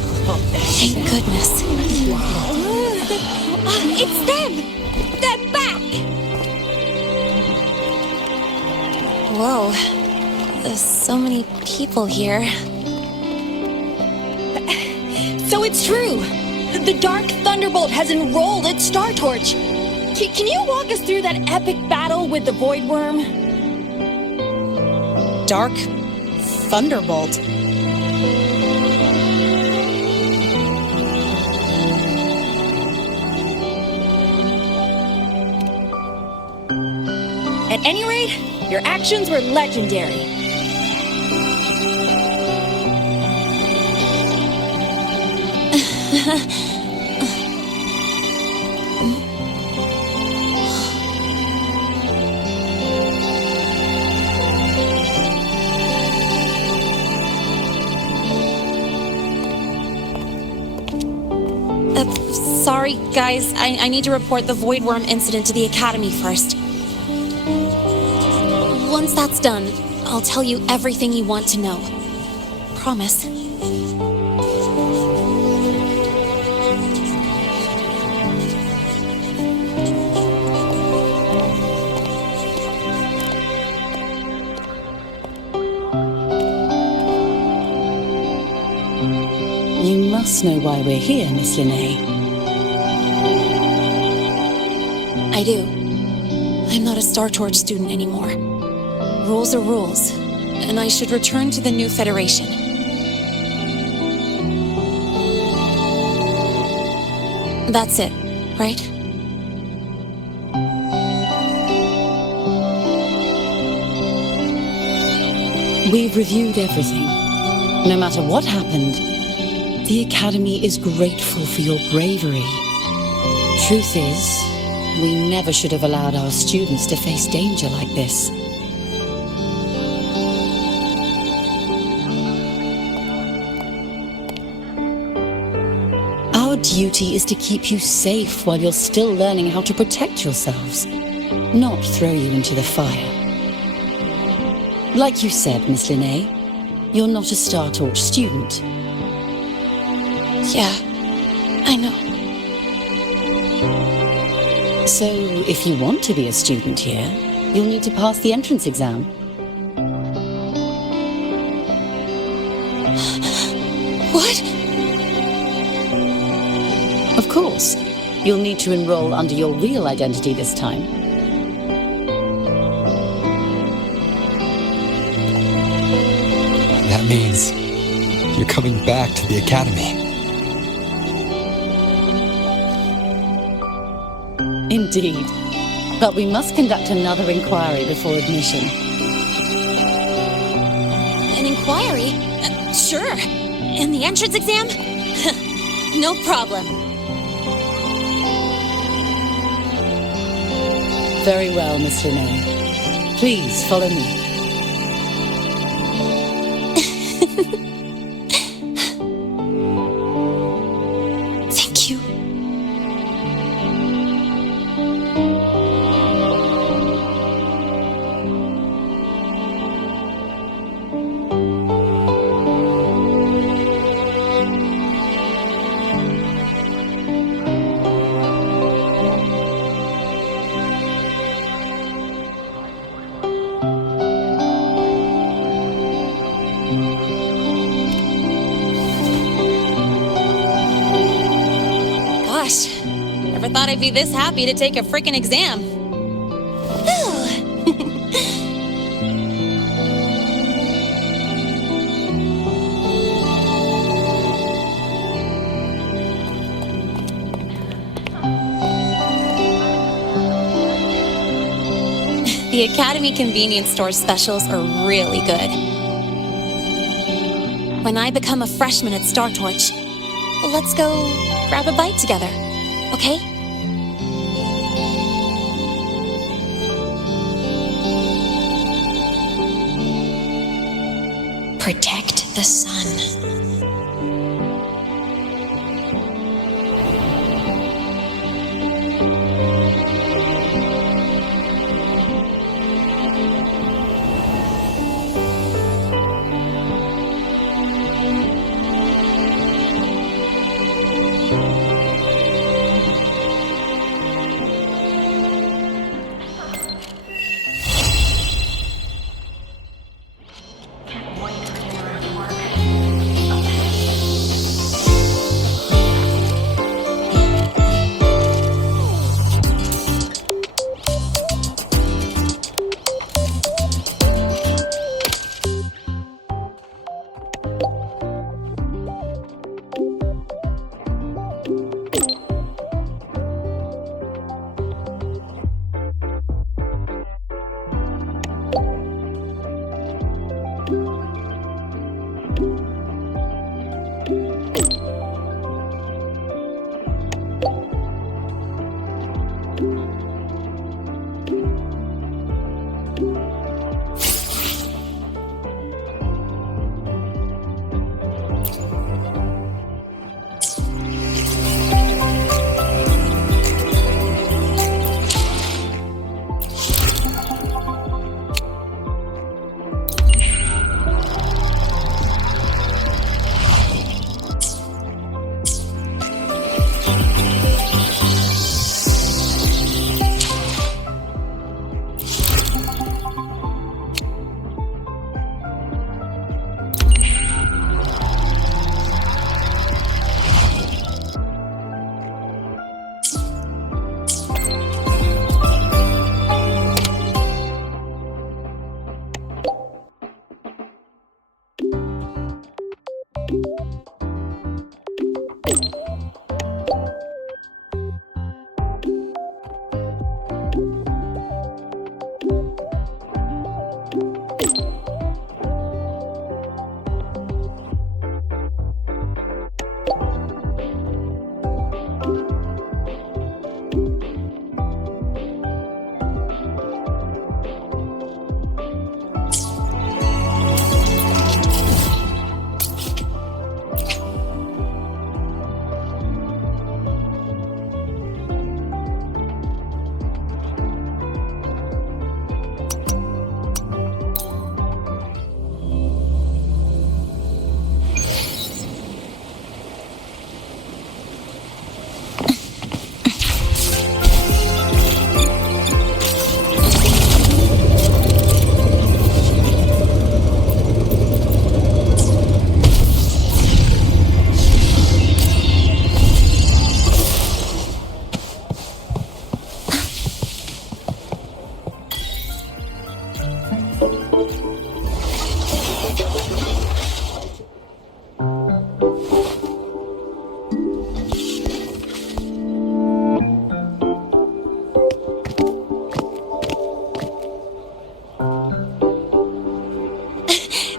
Thank goodness. It's them! They're back! Whoa. There's so many people here. So it's true! The Dark Thunderbolt has enrolled at Star Torch! Can you walk us through that epic battle with the Void Worm? Dark Thunderbolt? At any rate, your actions were legendary. Sorry, guys. I need to report the Void Worm incident to the Academy first. Once that's done, I'll tell you everything you want to know. Promise. You must know why we're here, Miss Linnea. I do. I'm not a Star Torch student anymore. Rules are rules, and I should return to the new Federation. That's it, right? We've reviewed everything. No matter what happened, the Academy is grateful for your bravery. Truth is, we never should have allowed our students to face danger like this. Our duty is to keep you safe while you're still learning how to protect yourselves, not throw you into the fire. Like you said, Miss Linnea, you're not a Star Torch student. Yeah, I know. So, if you want to be a student here, you'll need to pass the entrance exam. What? Of course. You'll need to enroll under your real identity this time. That means you're coming back to the Academy. Indeed. But we must conduct another inquiry before admission. An inquiry? Sure. And the entrance exam? No problem. Very well, Miss Linnea. Please follow me. Thank you. Gosh, never thought I'd be this happy to take a frickin' exam. The Academy convenience store specials are really good. When I become a freshman at Star Torch, let's go grab a bite together, okay? Protect the sun.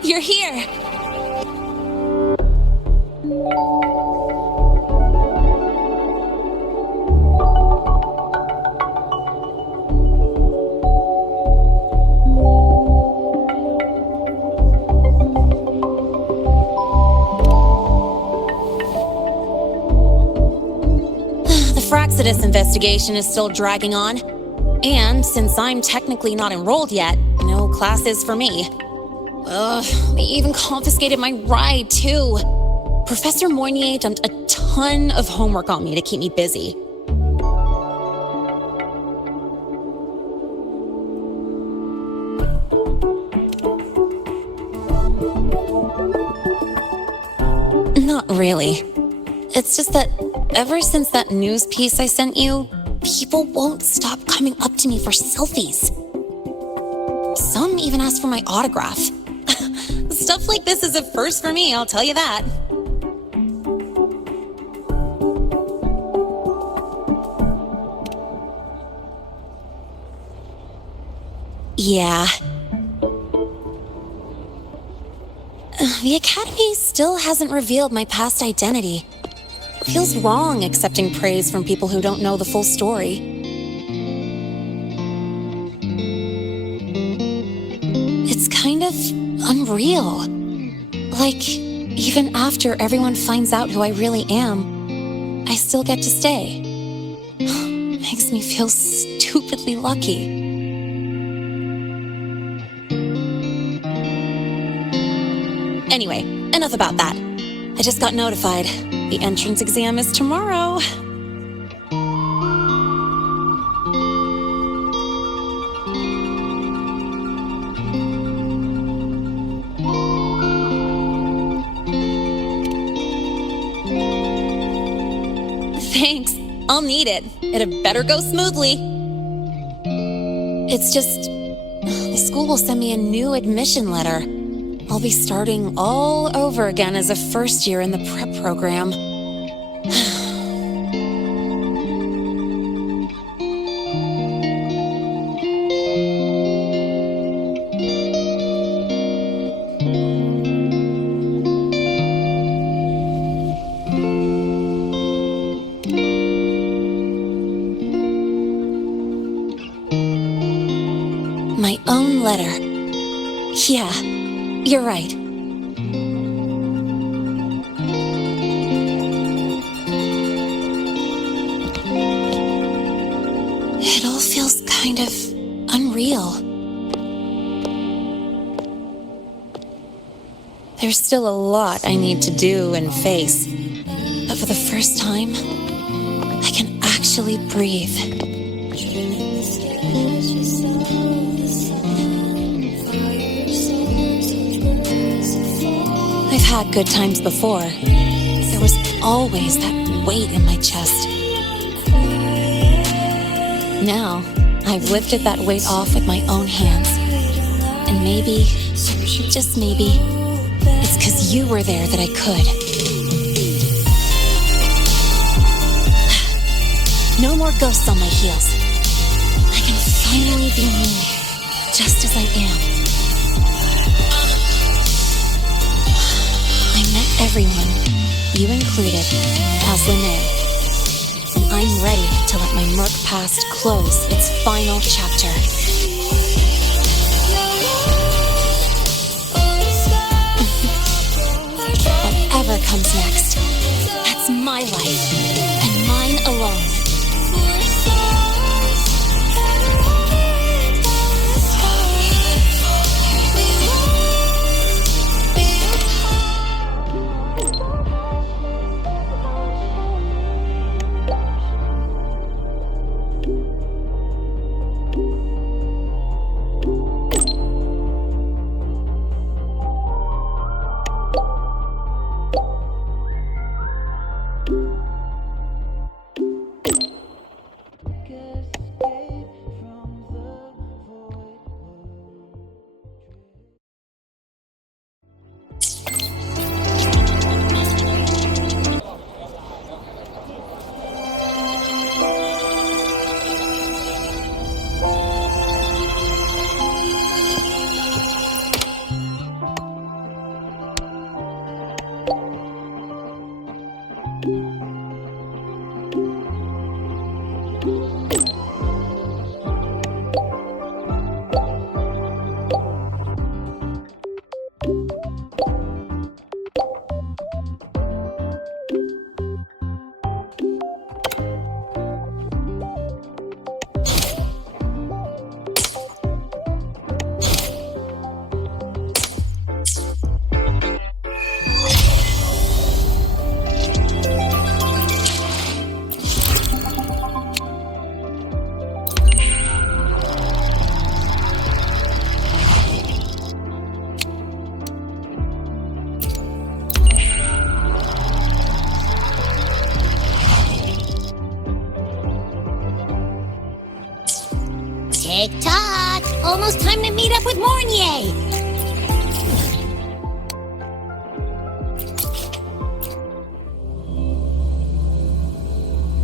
You're here! The Fraxidus investigation is still dragging on. And since I'm technically not enrolled yet, no classes for me. Ugh, they even confiscated my ride, too. Professor Moynier dumped a ton of homework on me to keep me busy. Not really. It's just that ever since that news piece I sent you, people won't stop coming up to me for selfies. Some even ask for my autograph. Stuff like this is a first for me, I'll tell you that. Yeah. The Academy still hasn't revealed my past identity. Feels wrong accepting praise from people who don't know the full story. It's kind of unreal. Like, even after everyone finds out who I really am, I still get to stay. Makes me feel stupidly lucky. Anyway, enough about that. I just got notified. The entrance exam is tomorrow. Thanks. I'll need it. It had better go smoothly. It's just, the school will send me a new admission letter. I'll be starting all over again as a first year in the prep program. My own letter. Yeah, you're right. It all feels kind of unreal. There's still a lot I need to do and face, but for the first time, I can actually breathe. I've had good times before. There was always that weight in my chest. Now, I've lifted that weight off with my own hands. And maybe, just maybe, it's 'cause you were there that I could. No more ghosts on my heels. I can finally be me, just as I am. I met everyone, you included, as Lene. And I'm ready to let my murk past close its final chapter. Whatever comes next, that's my life, and mine alone. Tick-tock! Almost time to meet up with Mornier!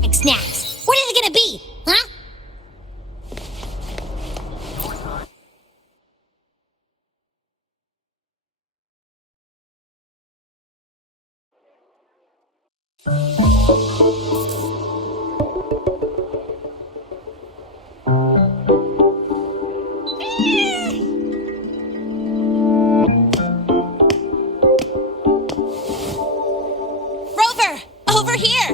Like snacks. What is it gonna be? Huh? Rover! Over here!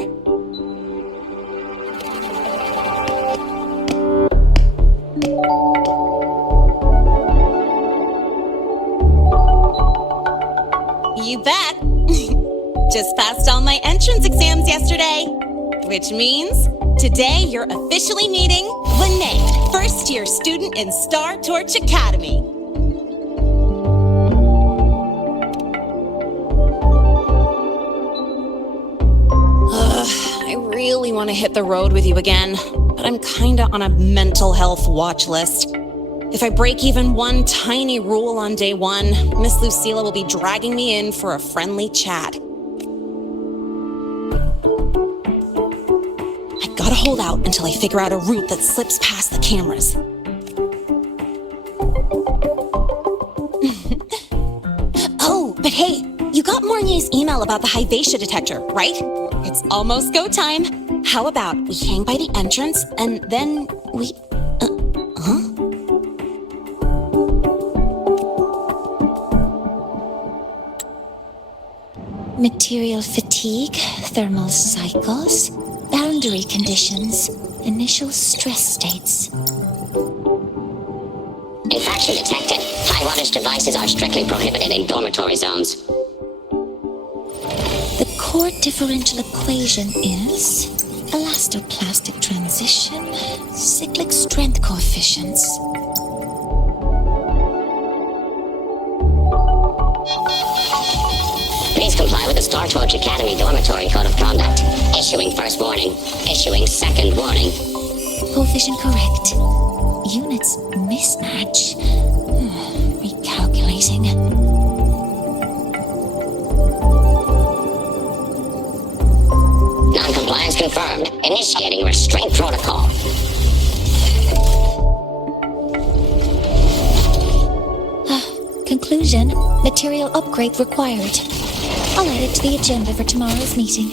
You bet! Just passed all my entrance exams yesterday. Which means today you're officially meeting Lene, first-year student in Star Torch Academy. I really want to hit the road with you again, but I'm kinda on a mental health watch list. If I break even one tiny rule on day one, Miss Lucilla will be dragging me in for a friendly chat. I gotta hold out until I figure out a route that slips past the cameras. Oh, but hey, you got Mornier's email about the Hyvatia detector, right? It's almost go time. How about we hang by the entrance and then we... Material fatigue, thermal cycles, boundary conditions, initial stress states. Infraction detected. High wattage devices are strictly prohibited in dormitory zones. The core differential equation is elastoplastic transition, cyclic strength coefficients. Please comply with the Star Torch Academy Dormitory Code of Conduct. Issuing first warning. Issuing second warning. Coefficient correct. Units mismatch. Recalculating. Non-compliance confirmed. Initiating restraint protocol. Conclusion, material upgrade required. I'll add it to the agenda for tomorrow's meeting.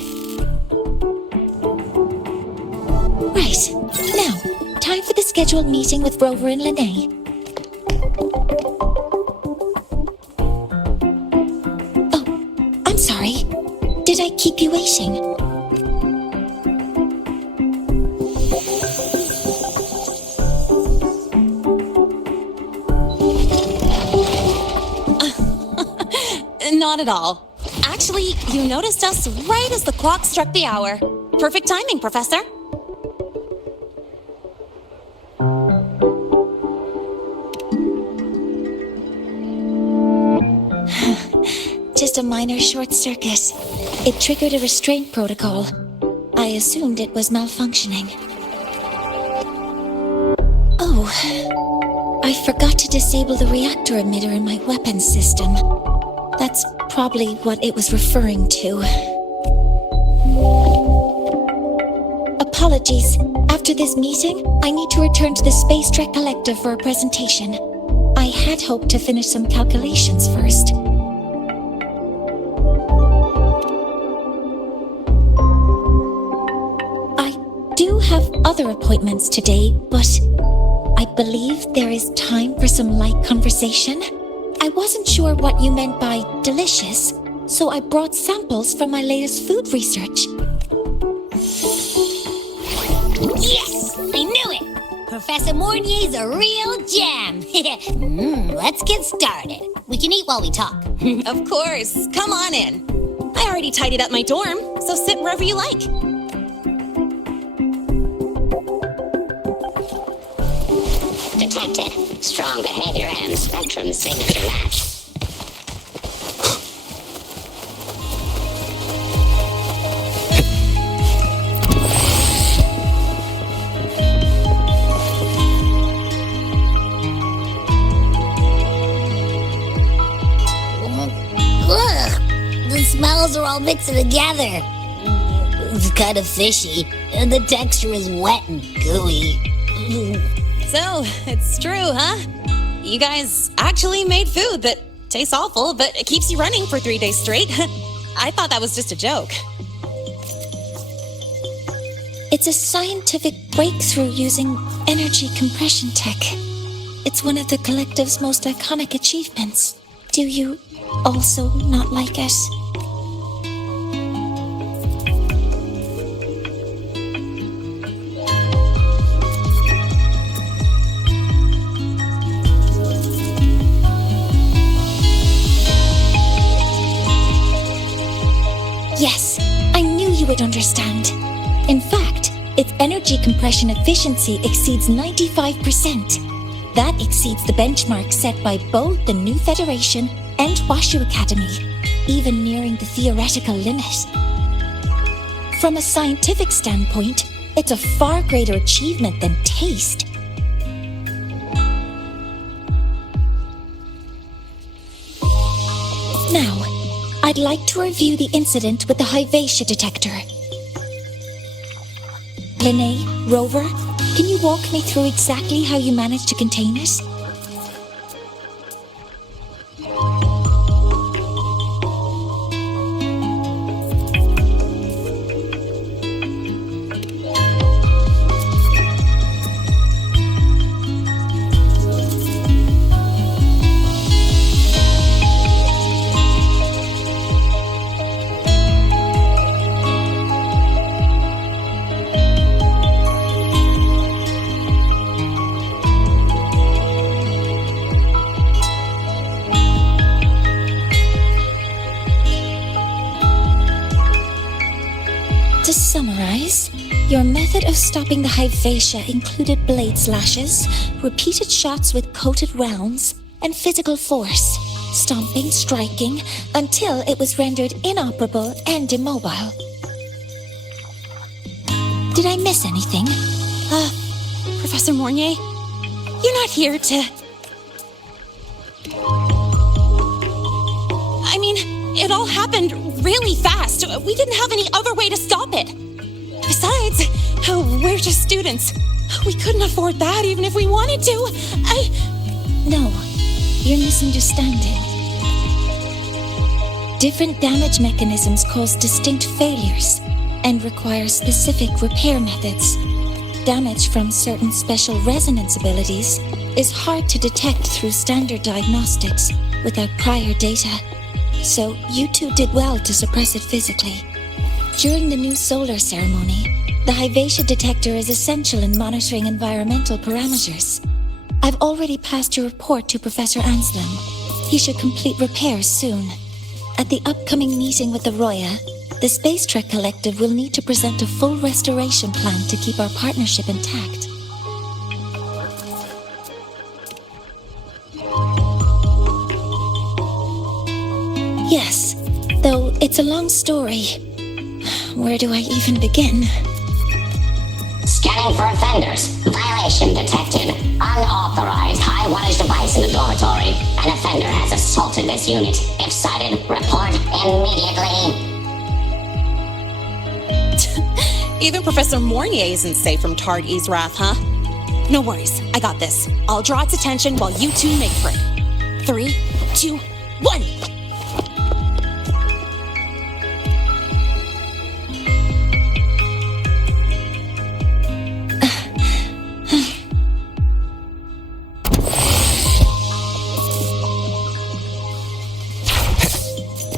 Right, now, time for the scheduled meeting with Rover and Lene. Oh, I'm sorry. Did I keep you waiting? Not at all. Actually, you noticed us right as the clock struck the hour. Perfect timing, Professor. Just a minor short circuit. It triggered a restraint protocol. I assumed it was malfunctioning. Oh, I forgot to disable the reactor emitter in my weapons system. That's probably what it was referring to. Apologies. After this meeting, I need to return to the Space Trek Collective for a presentation. I had hoped to finish some calculations first. I do have other appointments today, but I believe there is time for some light conversation. I wasn't sure what you meant by delicious, so I brought samples from my latest food research. Yes! I knew it! Professor Mornier's a real gem! Let's get started. We can eat while we talk. Of course. Come on in. I already tidied up my dorm, so sit wherever you like. Detected. Strong behavior and spectrum signature match. Ugh! The smells are all mixed together. It's kind of fishy, and the texture is wet and gooey. So, it's true, huh? You guys actually made food that tastes awful, but it keeps you running for 3 days straight. I thought that was just a joke. It's a scientific breakthrough using energy compression tech. It's one of the Collective's most iconic achievements. Do you also not like it? In fact, its energy compression efficiency exceeds 95%. That exceeds the benchmark set by both the New Federation and Washu Academy, even nearing the theoretical limit. From a scientific standpoint, it's a far greater achievement than taste. Now, I'd like to review the incident with the Hyvatia detector. Linnae, Rover, can you walk me through exactly how you managed to contain it? To summarize, your method of stopping the Hyvatia included blade slashes, repeated shots with coated rounds, and physical force, stomping, striking, until it was rendered inoperable and immobile. Did I miss anything? Professor Mornier, you're not here to... I mean, it all happened really fast. We didn't have any other way to stop it. Besides, we're just students. We couldn't afford that even if we wanted to. No, you're misunderstanding. Different damage mechanisms cause distinct failures and require specific repair methods. Damage from certain special resonance abilities is hard to detect through standard diagnostics without prior data. So you two did well to suppress it physically. During the new solar ceremony, the Hyvatia detector is essential in monitoring environmental parameters. I've already passed your report to Professor Anslem. He should complete repairs soon. At the upcoming meeting with the Roya, the Space Trek Collective will need to present a full restoration plan to keep our partnership intact. Yes, though it's a long story. Where do I even begin? Scanning for offenders. Violation detected. Unauthorized high wattage device in the dormitory. An offender has assaulted this unit. If sighted, report immediately. Even Professor Mornier isn't safe from Tard-E's wrath, huh? No worries, I got this. I'll draw its attention while you two make for it. 3, 2, 1!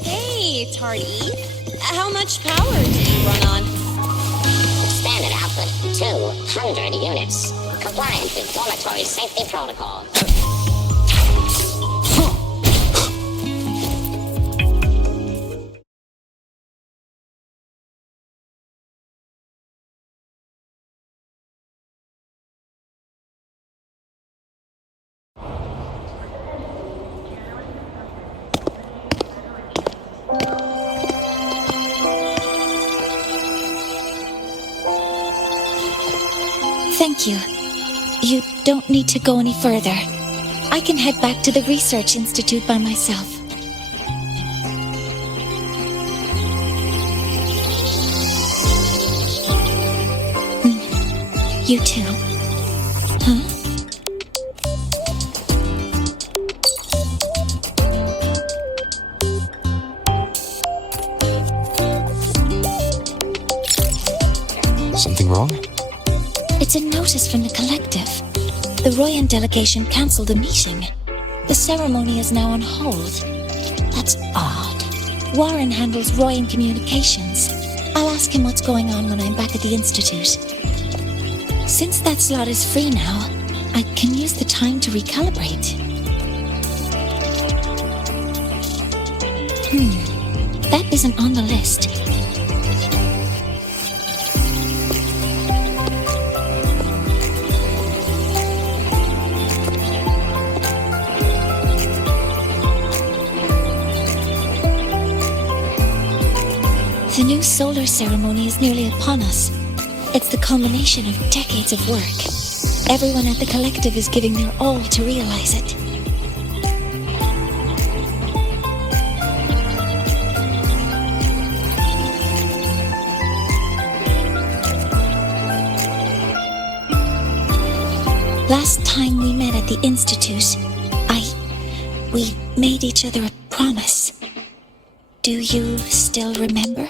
Hey, Tard-E. How much power do you run on? Standard output, 200 units. Compliant with dormitory safety protocol. Thank you. You don't need to go any further. I can head back to the Research Institute by myself. You too. Huh? Something wrong? It's a notice from the collective. The Royan delegation cancelled the meeting. The ceremony is now on hold. That's odd. Warren handles Royan communications. I'll ask him what's going on when I'm back at the Institute. Since that slot is free now, I can use the time to recalibrate. That isn't on the list. solar ceremony is nearly upon us. It's the culmination of decades of work. Everyone at the collective is giving their all to realize it. Last time we met at the Institute, we made each other a promise. Do you still remember?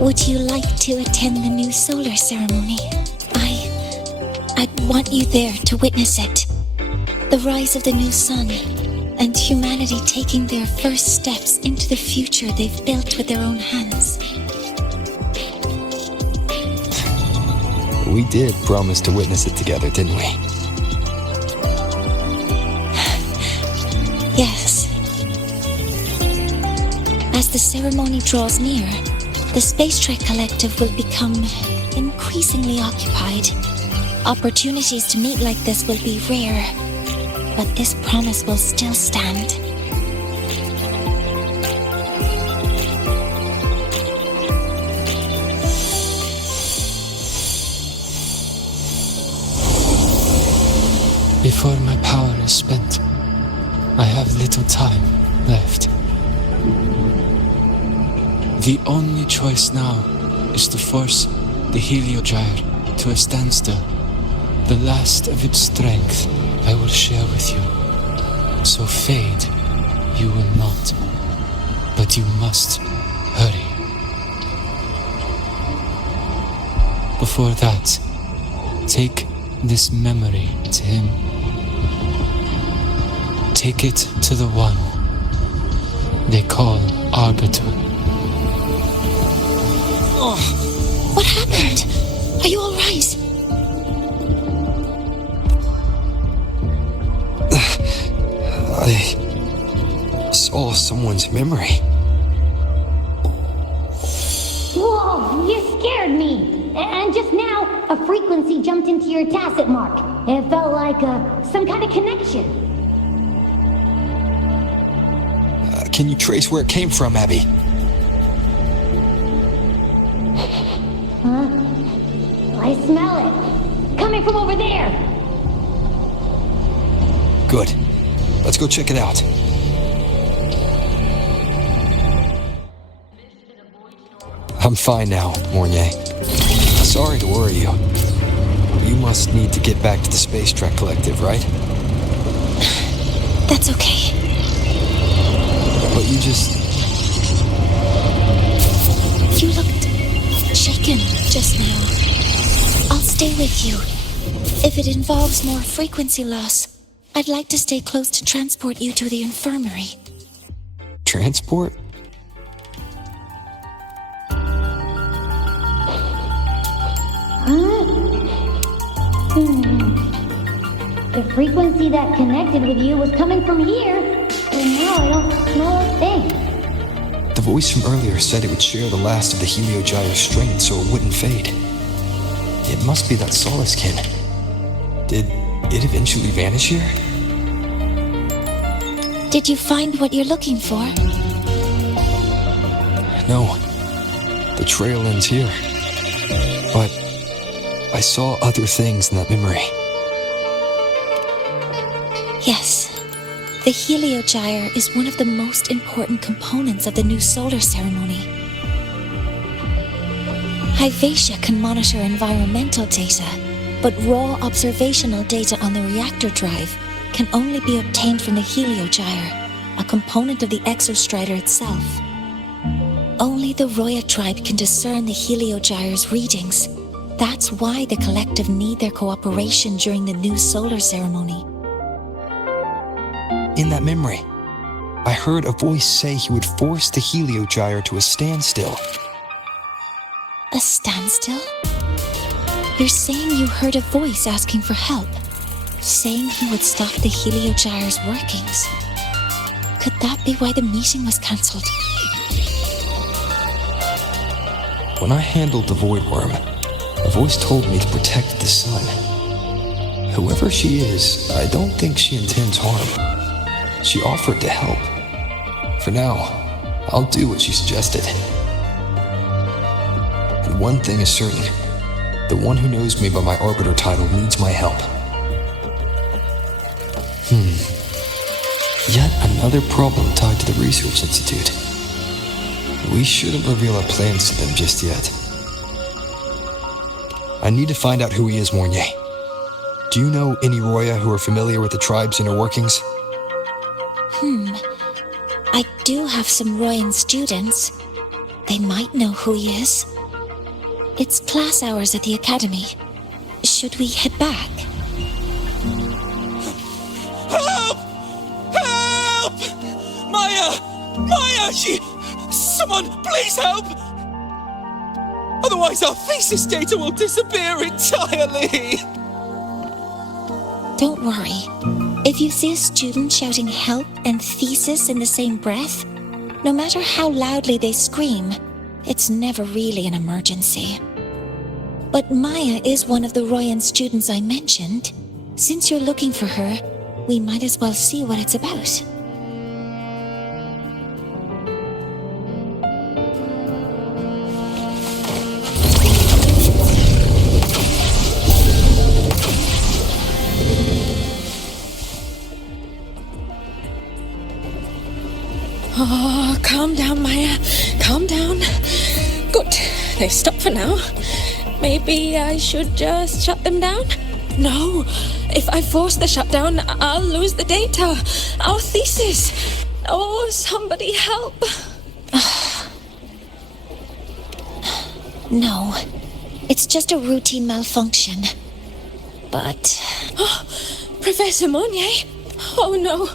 Would you like to attend the new solar ceremony? I'd want you there to witness it. The rise of the new sun, and humanity taking their first steps into the future they've built with their own hands. We did promise to witness it together, didn't we? Yes. As the ceremony draws near, the Space Trek Collective will become increasingly occupied. Opportunities to meet like this will be rare, but this promise will still stand. Before my power is spent, I have little time left. The only choice now is to force the Heliogyre to a standstill. The last of its strength I will share with you. So fade you will not. But you must hurry. Before that, take this memory to him. Take it to the one they call Arbiter. Oh, what happened? Are you all right? I saw someone's memory. Whoa, you scared me. And just now, a frequency jumped into your tacit mark. It felt like some kind of connection. Can you trace where it came from, Abby? Huh? I smell it. Coming from over there. Good. Let's go check it out. I'm fine now, Mornier. Sorry to worry you. You must need to get back to the Space Trek Collective, right? That's okay. But you just... You looked shaken just now. I'll stay with you. If it involves more frequency loss, I'd like to stay close to transport you to the infirmary. Transport? The frequency that connected with you was coming from here, and now I don't smell a thing. The voice from earlier said it would share the last of the Heliogyre's strength so it wouldn't fade. It must be that Solace kin. Did it eventually vanish here? Did you find what you're looking for? No. The trail ends here. But I saw other things in that memory. Yes. The Heliogyre is one of the most important components of the new solar ceremony. Hyvatia can monitor environmental data, but raw observational data on the reactor drive can only be obtained from the Heliogyre, a component of the Exostrider itself. Only the Roya tribe can discern the Heliogyre's readings. That's why the collective need their cooperation during the new solar ceremony. In that memory, I heard a voice say he would force the Heliogyre to a standstill. A standstill? You're saying you heard a voice asking for help, saying he would stop the Heliogyre's workings. Could that be why the meeting was cancelled? When I handled the Void Worm, a voice told me to protect the sun. Whoever she is, I don't think she intends harm. She offered to help. For now, I'll do what she suggested. And one thing is certain. The one who knows me by my Arbiter title needs my help. Yet another problem tied to the Research Institute. We shouldn't reveal our plans to them just yet. I need to find out who he is, Mornier. Do you know any Roya who are familiar with the tribe's inner workings? I do have some Royan students. They might know who he is. It's class hours at the academy. Should we head back? Help! Help! Maya! Maya! Someone, please help! Otherwise our thesis data will disappear entirely! Don't worry. If you see a student shouting help and thesis in the same breath, no matter how loudly they scream, it's never really an emergency. But Maya is one of the Royan students I mentioned. Since you're looking for her, we might as well see what it's about. Oh, calm down, Maya. Calm down. Good. They've stopped for now. Maybe I should just shut them down? No. If I force the shutdown, I'll lose the data. Our thesis. Oh, somebody help. No. It's just a routine malfunction. But... Professor Monnier? Oh no,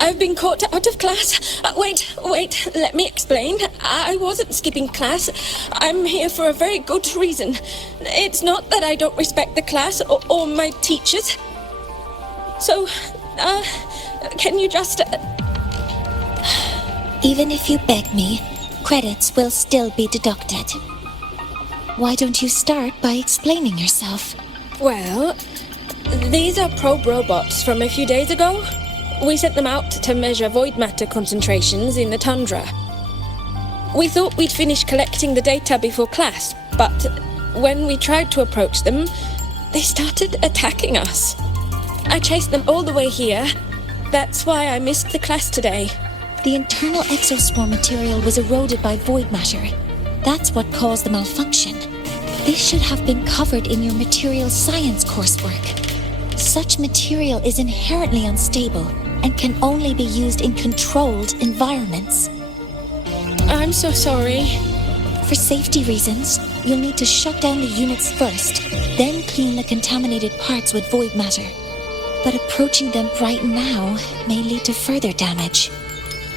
I've been caught out of class. Wait, let me explain. I wasn't skipping class. I'm here for a very good reason. It's not that I don't respect the class or my teachers. So, can you just... Even if you beg me, credits will still be deducted. Why don't you start by explaining yourself? Well... These are probe robots from a few days ago. We sent them out to measure void matter concentrations in the tundra. We thought we'd finish collecting the data before class, but when we tried to approach them, they started attacking us. I chased them all the way here. That's why I missed the class today. The internal exoswarm material was eroded by void matter. That's what caused the malfunction. This should have been covered in your material science coursework. Such material is inherently unstable and can only be used in controlled environments. I'm so sorry. For safety reasons, you'll need to shut down the units first, then clean the contaminated parts with void matter. But approaching them right now may lead to further damage.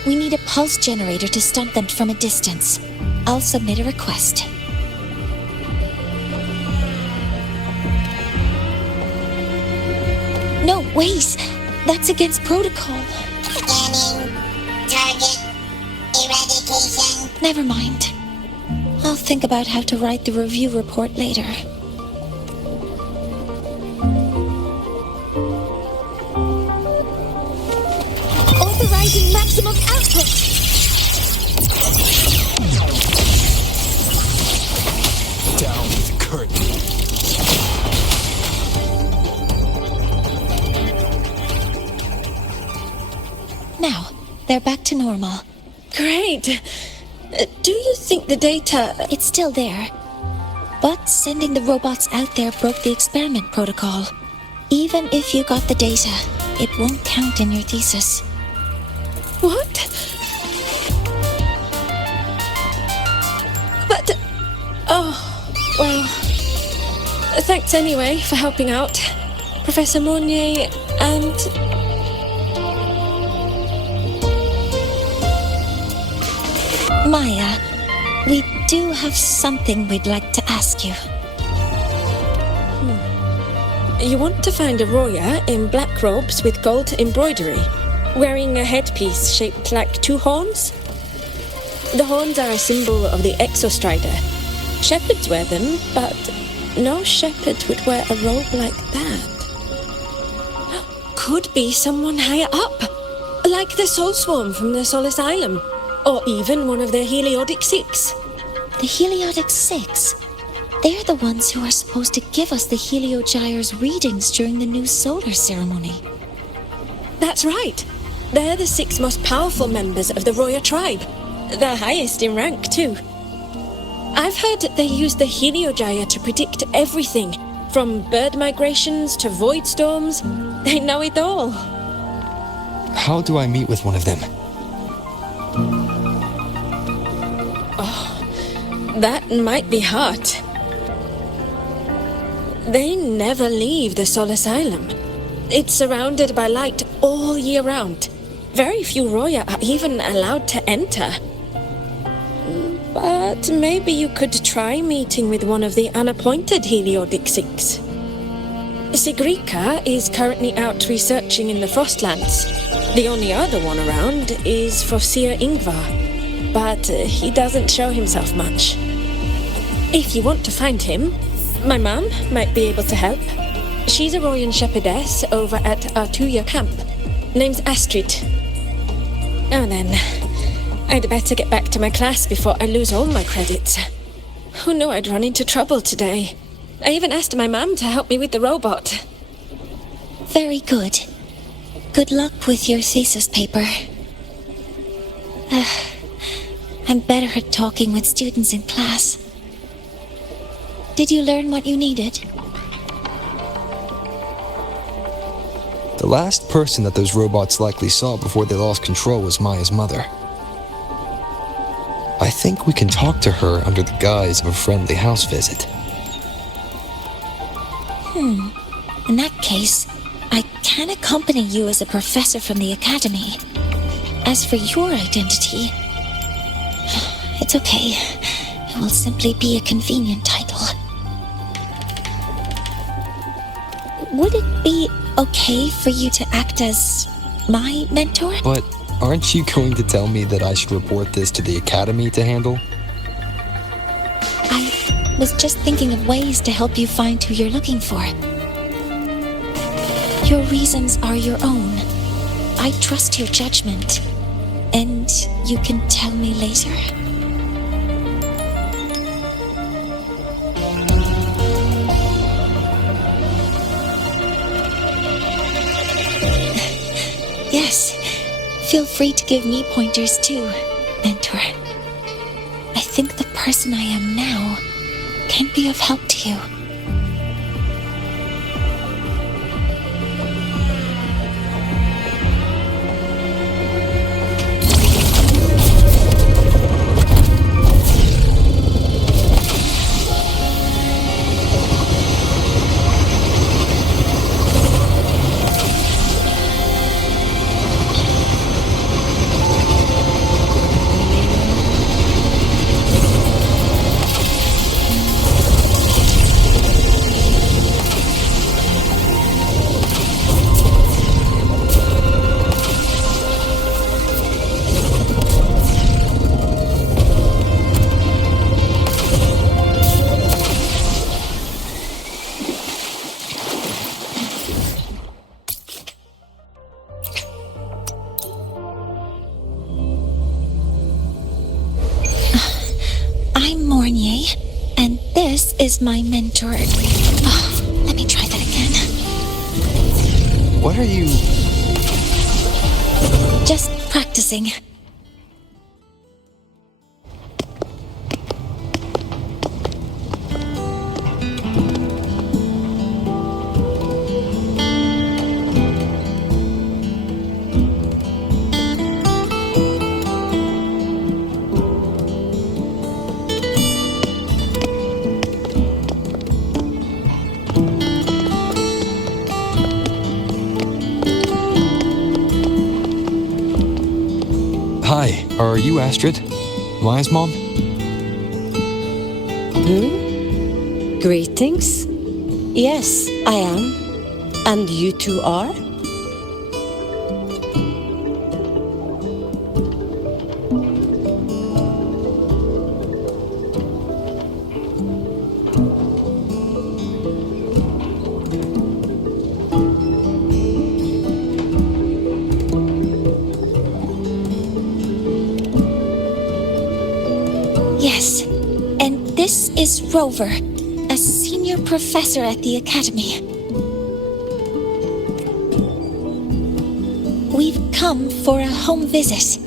We need a pulse generator to stun them from a distance. I'll submit a request. No, wait! That's against protocol. Scanning. Target. Eradication. Never mind. I'll think about how to write the review report later. Authorizing maximum output! Down with the curtain. Now, they're back to normal. Great! Do you think the data... It's still there. But sending the robots out there broke the experiment protocol. Even if you got the data, it won't count in your thesis. What? But... Oh, well... Thanks anyway for helping out, Professor Monnier and... Maya, we do have something we'd like to ask you. You want to find a Roya in black robes with gold embroidery, wearing a headpiece shaped like two horns? The horns are a symbol of the Exostrider. Shepherds wear them, but no shepherd would wear a robe like that. could be someone higher up, like the Soul Swarm from the Soul Asylum, or even one of the Heliodic Six. The Heliodic Six? They're the ones who are supposed to give us the Heliogyre's readings during the new solar ceremony. That's right. They're the 6 most powerful members of the Roya tribe. The highest in rank, too. I've heard they use the Heliogyre to predict everything, from bird migrations to void storms. They know it all. How do I meet with one of them? Oh, that might be hard. They never leave the Soul Asylum. It's surrounded by light all year round. Very few Roya are even allowed to enter. But maybe you could try meeting with one of the unappointed Heliodic Six. Sigrika is currently out researching in the Frostlands. The only other one around is Frosir Ingvar, but he doesn't show himself much. If you want to find him, my mum might be able to help. She's a Royan shepherdess over at Artuya camp. Name's Astrid. Now then, I'd better get back to my class before I lose all my credits. Who knew I'd run into trouble today? I even asked my mum to help me with the robot. Very good. Good luck with your thesis paper. I'm better at talking with students in class. Did you learn what you needed? The last person that those robots likely saw before they lost control was Maya's mother. I think we can talk to her under the guise of a friendly house visit. In that case, I can accompany you as a professor from the academy. As for your identity, it's okay. It will simply be a convenient title. Would it be okay for you to act as my mentor? But aren't you going to tell me that I should report this to the academy to handle? I was just thinking of ways to help you find who you're looking for. Your reasons are your own. I trust your judgment. And you can tell me later. Yes, feel free to give me pointers too, mentor. I think the person I am now can be of help to you. Is my mentor. Oh, let me try that again. What are you... Just practicing. Hi, are you Astrid? Maya's mom? Greetings. Yes, I am. And you two are? This is Rover, a senior professor at the Academy. We've come for a home visit.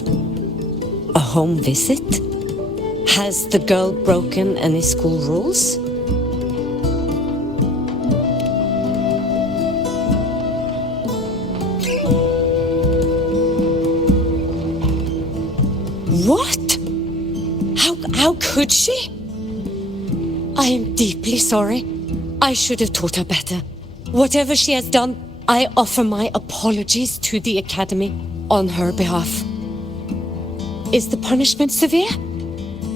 A home visit? Has the girl broken any school rules? What? How could she? I am deeply sorry. I should have taught her better. Whatever she has done, I offer my apologies to the Academy on her behalf. Is the punishment severe?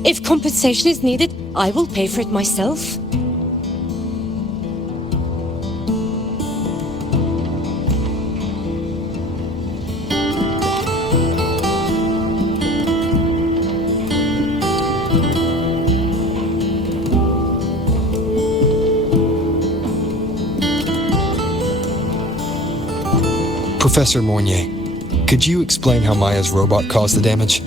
If compensation is needed, I will pay for it myself. Professor Mornier, could you explain how Maya's robot caused the damage?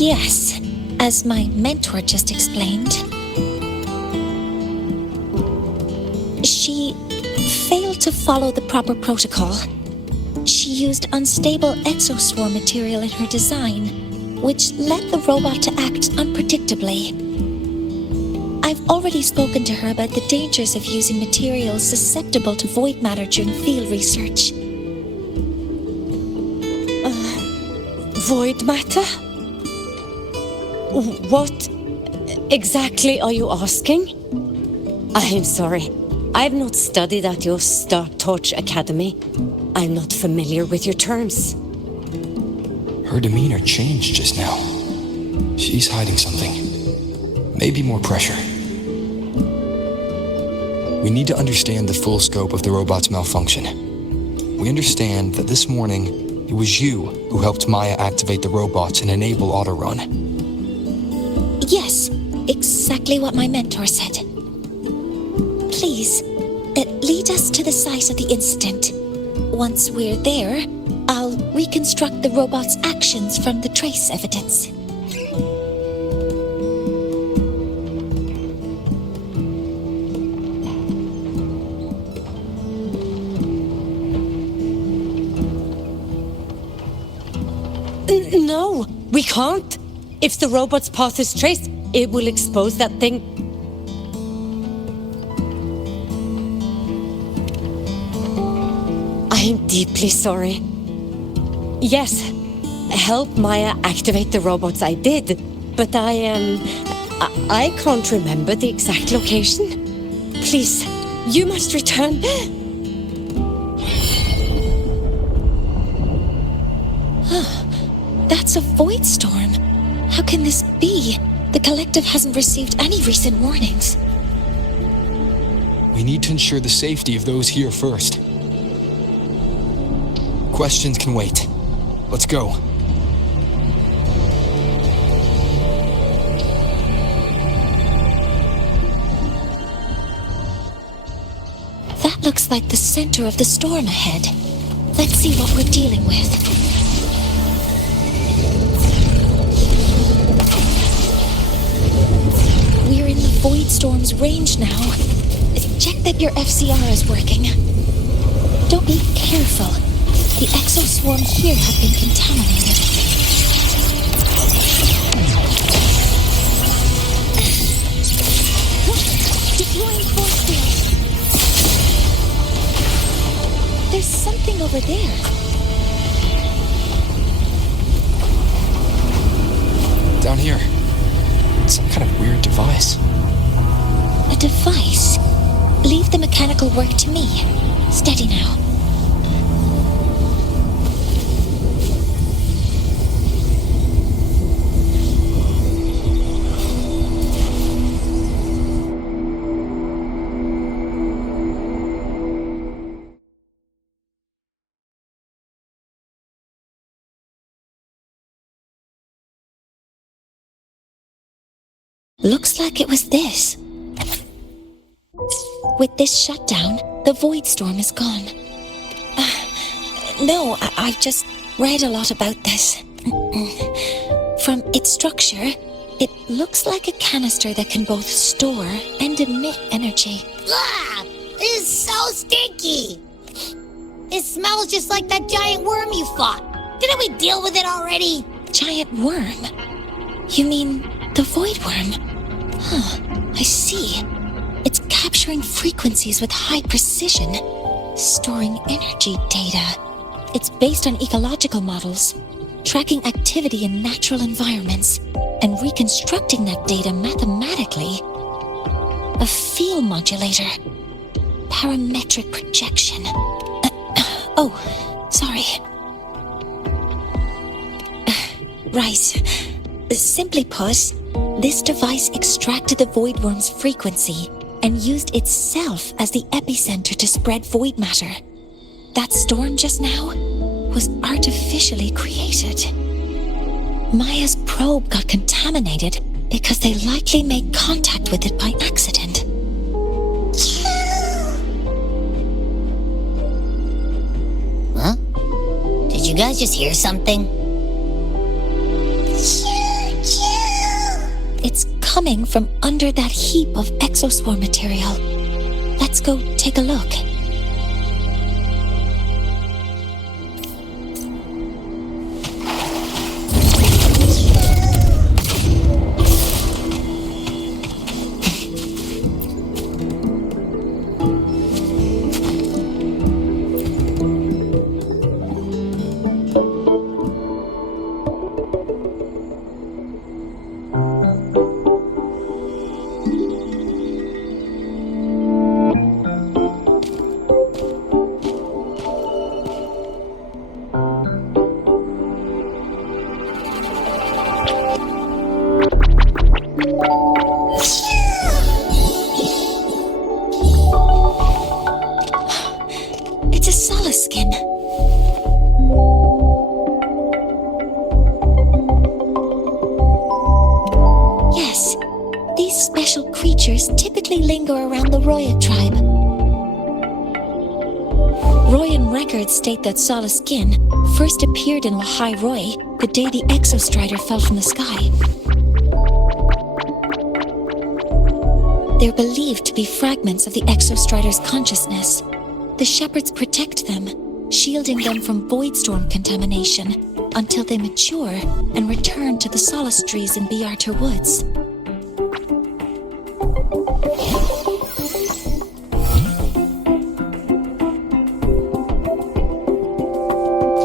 Yes, as my mentor just explained. She failed to follow the proper protocol. She used unstable exoswarm material in her design, which led the robot to act unpredictably. I've already spoken to her about the dangers of using materials susceptible to void matter during field research. Void matter? What exactly are you asking? I am sorry. I have not studied at your Star-Torch Academy. I'm not familiar with your terms. Her demeanor changed just now. She's hiding something. Maybe more pressure. We need to understand the full scope of the robot's malfunction. We understand that this morning, it was you who helped Maya activate the robots and enable auto-run. Yes, exactly what my mentor said. Please, lead us to the site of the incident. Once we're there, I'll reconstruct the robot's actions from the trace evidence. No, we can't. If the robot's path is traced, it will expose that thing. I am deeply sorry. Yes, help Maya activate the robots I did, but I can't remember the exact location. Please, you must return. That's a void storm. How can this be? The collective hasn't received any recent warnings. We need to ensure the safety of those here first. Questions can wait. Let's go. That looks like the center of the storm ahead. Let's see what we're dealing with. We're in the void storm's range now. Check that your FCR is working. Don't be careful. The exoswarm here have been contaminated. Deploying force field. There's something over there. Down here. Some kind of weird device. A device? Leave the mechanical work to me. Steady now. Looks like it was this. With this shutdown, the void storm is gone. No, I've just read a lot about this. From its structure, it looks like a canister that can both store and emit energy. Ah! This is so stinky! It smells just like that giant worm you fought. Didn't we deal with it already? Giant worm? You mean the void worm? Huh, I see. It's capturing frequencies with high precision, storing energy data. It's based on ecological models, tracking activity in natural environments, and reconstructing that data mathematically. A field modulator. Parametric projection. Oh, sorry. Right. Simply put, this device extracted the void worm's frequency and used itself as the epicenter to spread void matter. That storm just now was artificially created. Maya's probe got contaminated because they likely made contact with it by accident. Huh? Did you guys just hear something? It's coming from under that heap of exoswarm material. Let's go take a look. Typically linger around the Roya tribe. Royan records state that Solaskin first appeared in Lahai Roy the day the Exostrider fell from the sky. They're believed to be fragments of the Exostrider's consciousness. The shepherds protect them, shielding them from voidstorm contamination until they mature and return to the Solace trees in Biarter Woods.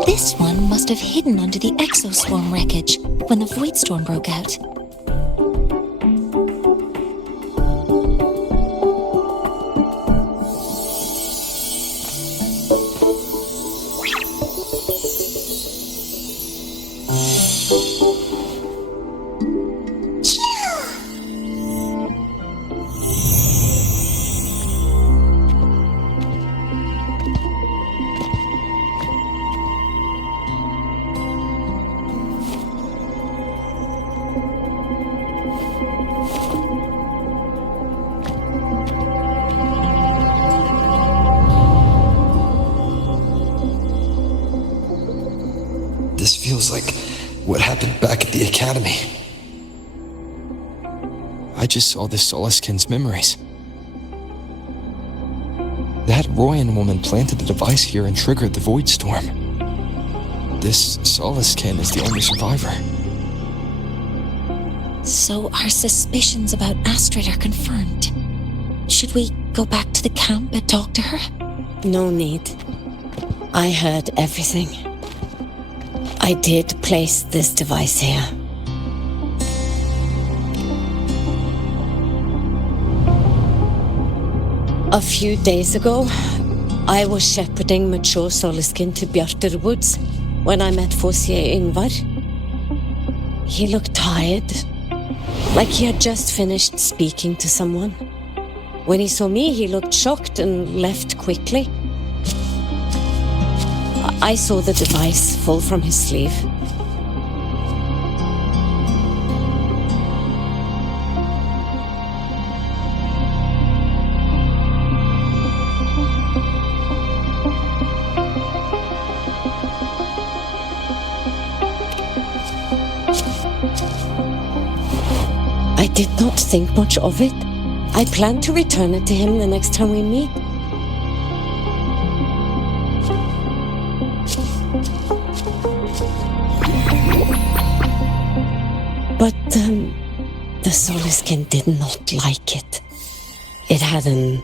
This one must have hidden under the exoswarm wreckage when the voidstorm broke out. This feels like what happened back at the Academy. I just saw this Solaskin's memories. That Royan woman planted a device here and triggered the void storm. This Solaskin is the only survivor. So our suspicions about Astrid are confirmed. Should we go back to the camp and talk to her? No need. I heard everything. I did place this device here. A few days ago, I was shepherding mature Solaskin to Bjarter Woods when I met Fossier Ingvar. He looked tired, like he had just finished speaking to someone. When he saw me, he looked shocked and left quickly. I saw the device fall from his sleeve. did not think much of it. I plan to return it to him the next time we meet. But the Soliskin did not like it. It had an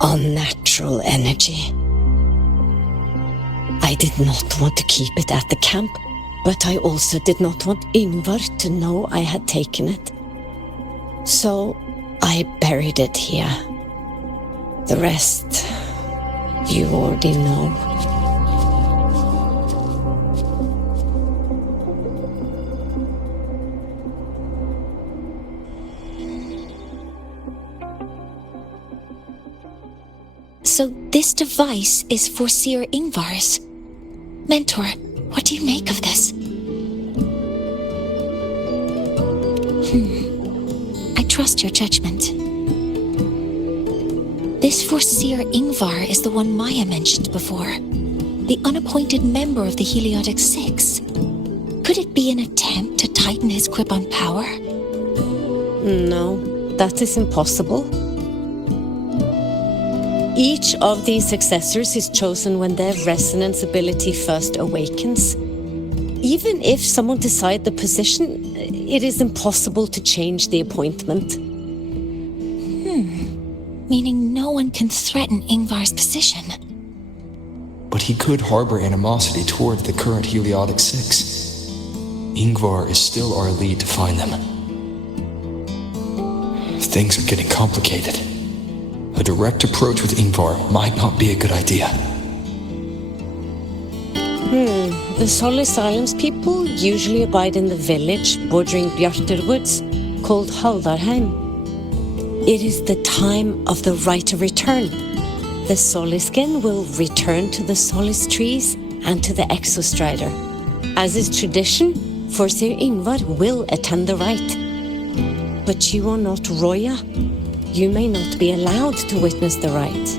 unnatural energy. I did not want to keep it at the camp, but I also did not want Ingvar to know I had taken it. So I buried it here. The rest, you already know. So this device is for Seer Ingvar's. Mentor, what do you make of this? I trust your judgment. This Seer Ingvar is the one Maya mentioned before. The unappointed member of the Heliotic Six. Could it be an attempt to tighten his grip on power? No, that is impossible. Each of these successors is chosen when their resonance ability first awakens. Even if someone decides the position, it is impossible to change the appointment. Meaning no one can threaten Ingvar's position. But he could harbor animosity toward the current Heliotic Six. Ingvar is still our lead to find them. Things are getting complicated. A direct approach with Ingvar might not be a good idea. The Solis Islands people usually abide in the village bordering Bjarter Woods, called Haldarheim. It is the time of the right of return. The Soliskin will return to the Solis trees and to the Exostrider. As is tradition, Forseer Ingvar will attend the rite. But you are not Roya. You may not be allowed to witness the rite.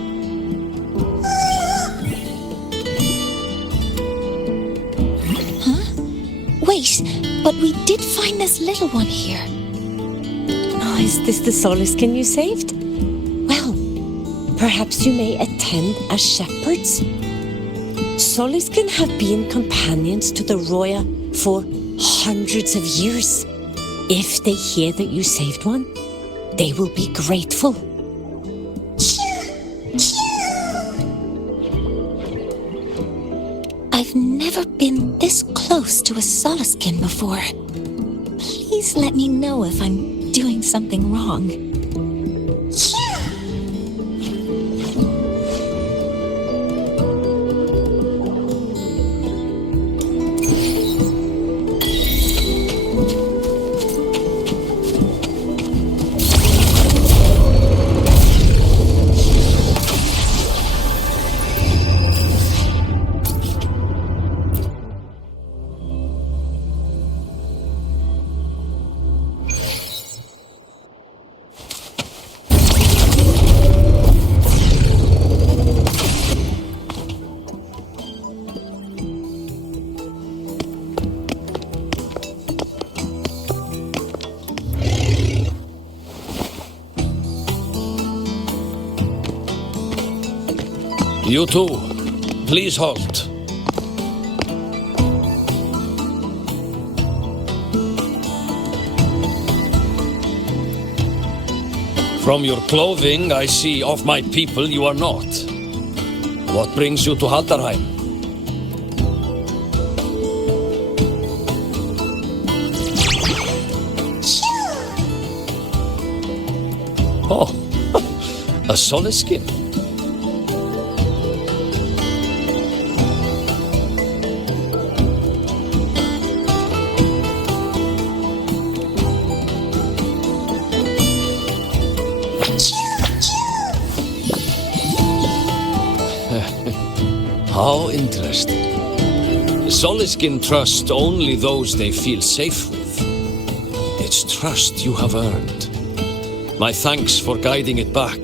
Wait, but we did find this little one here. Oh, is this the Soliskin you saved? Well, perhaps you may attend as shepherds. Soliskin have been companions to the Roya for hundreds of years. If they hear that you saved one, they will be grateful. I've never been this close to a Soliskin before. Please let me know if I'm doing something wrong. You too. Please halt. From your clothing, I see of my people you are not. What brings you to Haldarheim? Oh, a Soliskin. How interesting. Soliskin trust only those they feel safe with. It's trust you have earned. My thanks for guiding it back.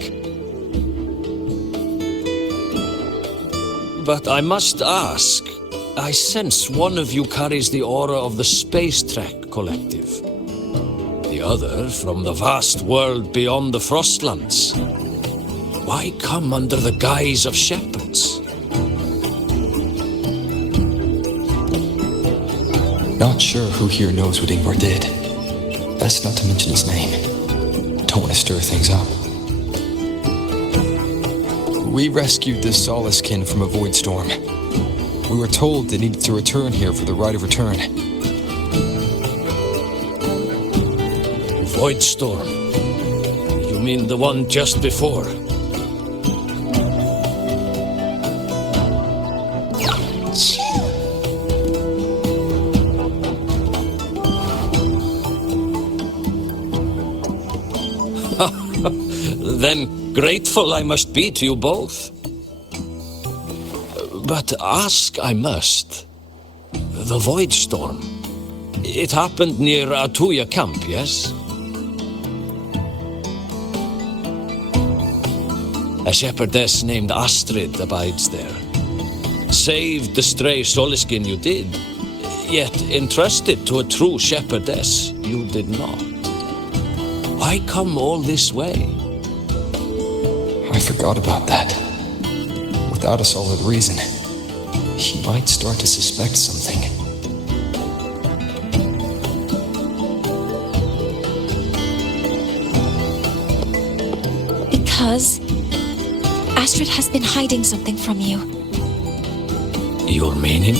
But I must ask, I sense one of you carries the aura of the Space Trek Collective. the other from the vast world beyond the Frostlands. Why come under the guise of shepherds? Not sure who here knows what Ingvar did. Best not to mention his name. Don't want to stir things up. We rescued this Soliskin from a void storm. We were told they needed to return here for the Rite of Return. Void storm? You mean the one just before? Then grateful I must be to you both. But ask I must. The Void Storm. It happened near Atuya camp, yes? A shepherdess named Astrid abides there. Saved the stray Soliskin you did, yet entrusted to a true shepherdess you did not. Why come all this way? I forgot about that. Without a solid reason, he might start to suspect something. Because Astrid has been hiding something from you. Your meaning?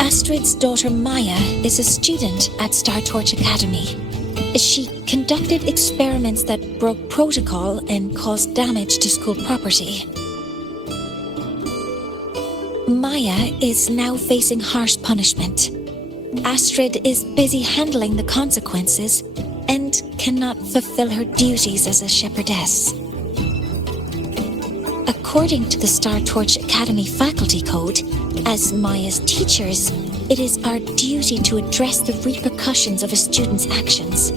Astrid's daughter Maya is a student at Star Torch Academy. She conducted experiments that broke protocol and caused damage to school property. Maya is now facing harsh punishment. Astrid is busy handling the consequences and cannot fulfill her duties as a shepherdess. According to the Star Torch Academy faculty code, as Maya's teachers, it is our duty to address the repercussions of a student's actions.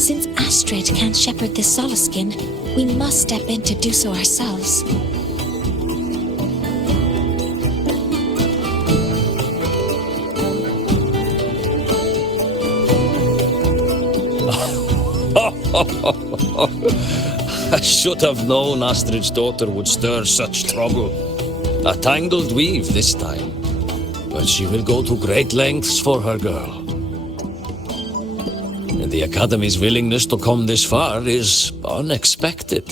Since Astrid can't shepherd the Soliskin, we must step in to do so ourselves. I should have known Astrid's daughter would stir such trouble. A tangled weave this time. But she will go to great lengths for her girl. And the Academy's willingness to come this far is unexpected.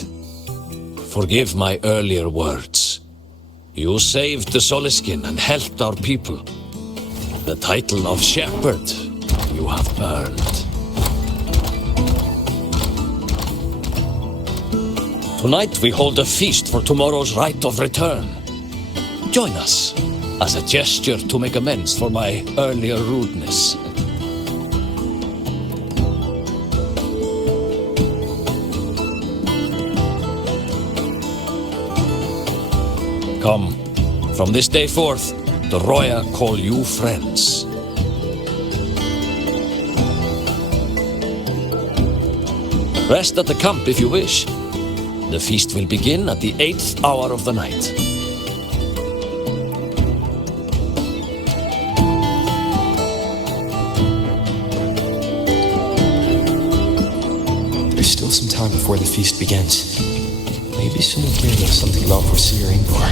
Forgive my earlier words. You saved the Soliskin and helped our people. The title of shepherd you have earned. Tonight we hold a feast for tomorrow's Rite of Return. Join us, as a gesture to make amends for my earlier rudeness. Come, from this day forth, the Roya call you friends. Rest at the camp if you wish. The feast will begin at the 8th hour of the night. There's still some time before the feast begins. Maybe someone here knows something about Foreseer Ingvar.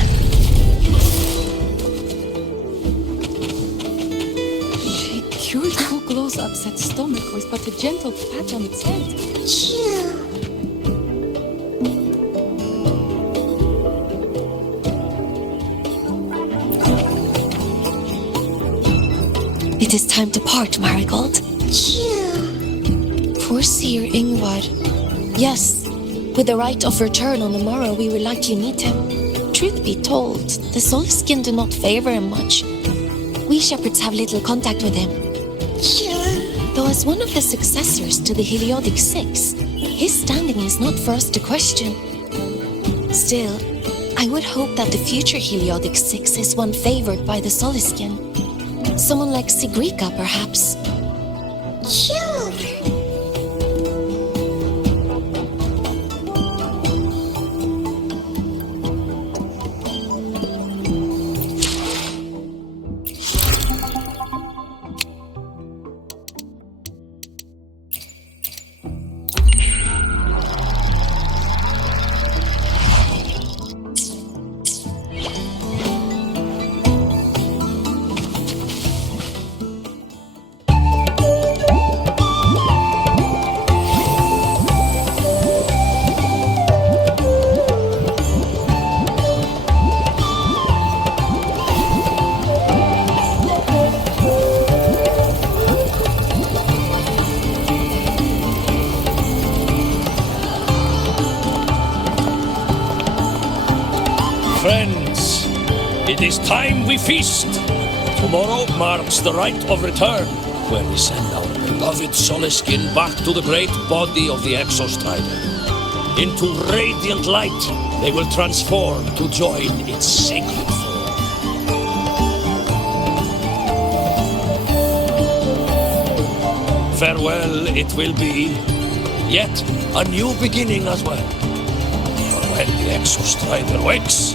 She cured Kuklow's upset stomach with but a gentle pat on its head. It is time to part, Marigold. Foreseer Ingvar. Yes, with the Rite of Return on the morrow, we will likely meet him. Truth be told, the Soliskin do not favor him much. We shepherds have little contact with him. Though as one of the successors to the Heliodic Six, his standing is not for us to question. Still, I would hope that the future Heliodic Six is one favored by the Soliskin. Someone like Sigrika, perhaps. It is time we feast. Tomorrow marks the rite of return, where we send our beloved Soliskin back to the great body of the Exostrider. Into radiant light, they will transform to join its sacred form. Farewell it will be, yet a new beginning as well. For when the Exostrider wakes,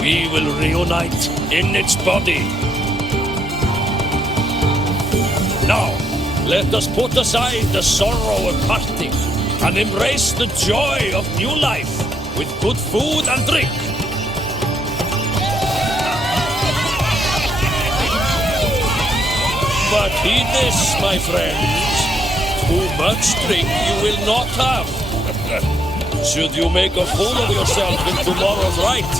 we will reunite in its body. Now, let us put aside the sorrow of parting and embrace the joy of new life with good food and drink. But heed this, my friends. Too much drink you will not have. Should you make a fool of yourself in tomorrow's rite,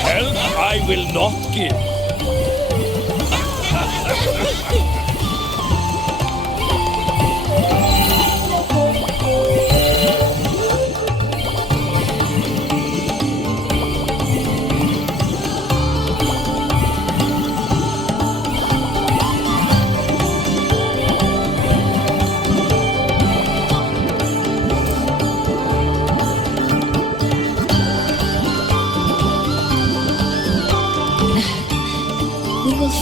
help I will not give.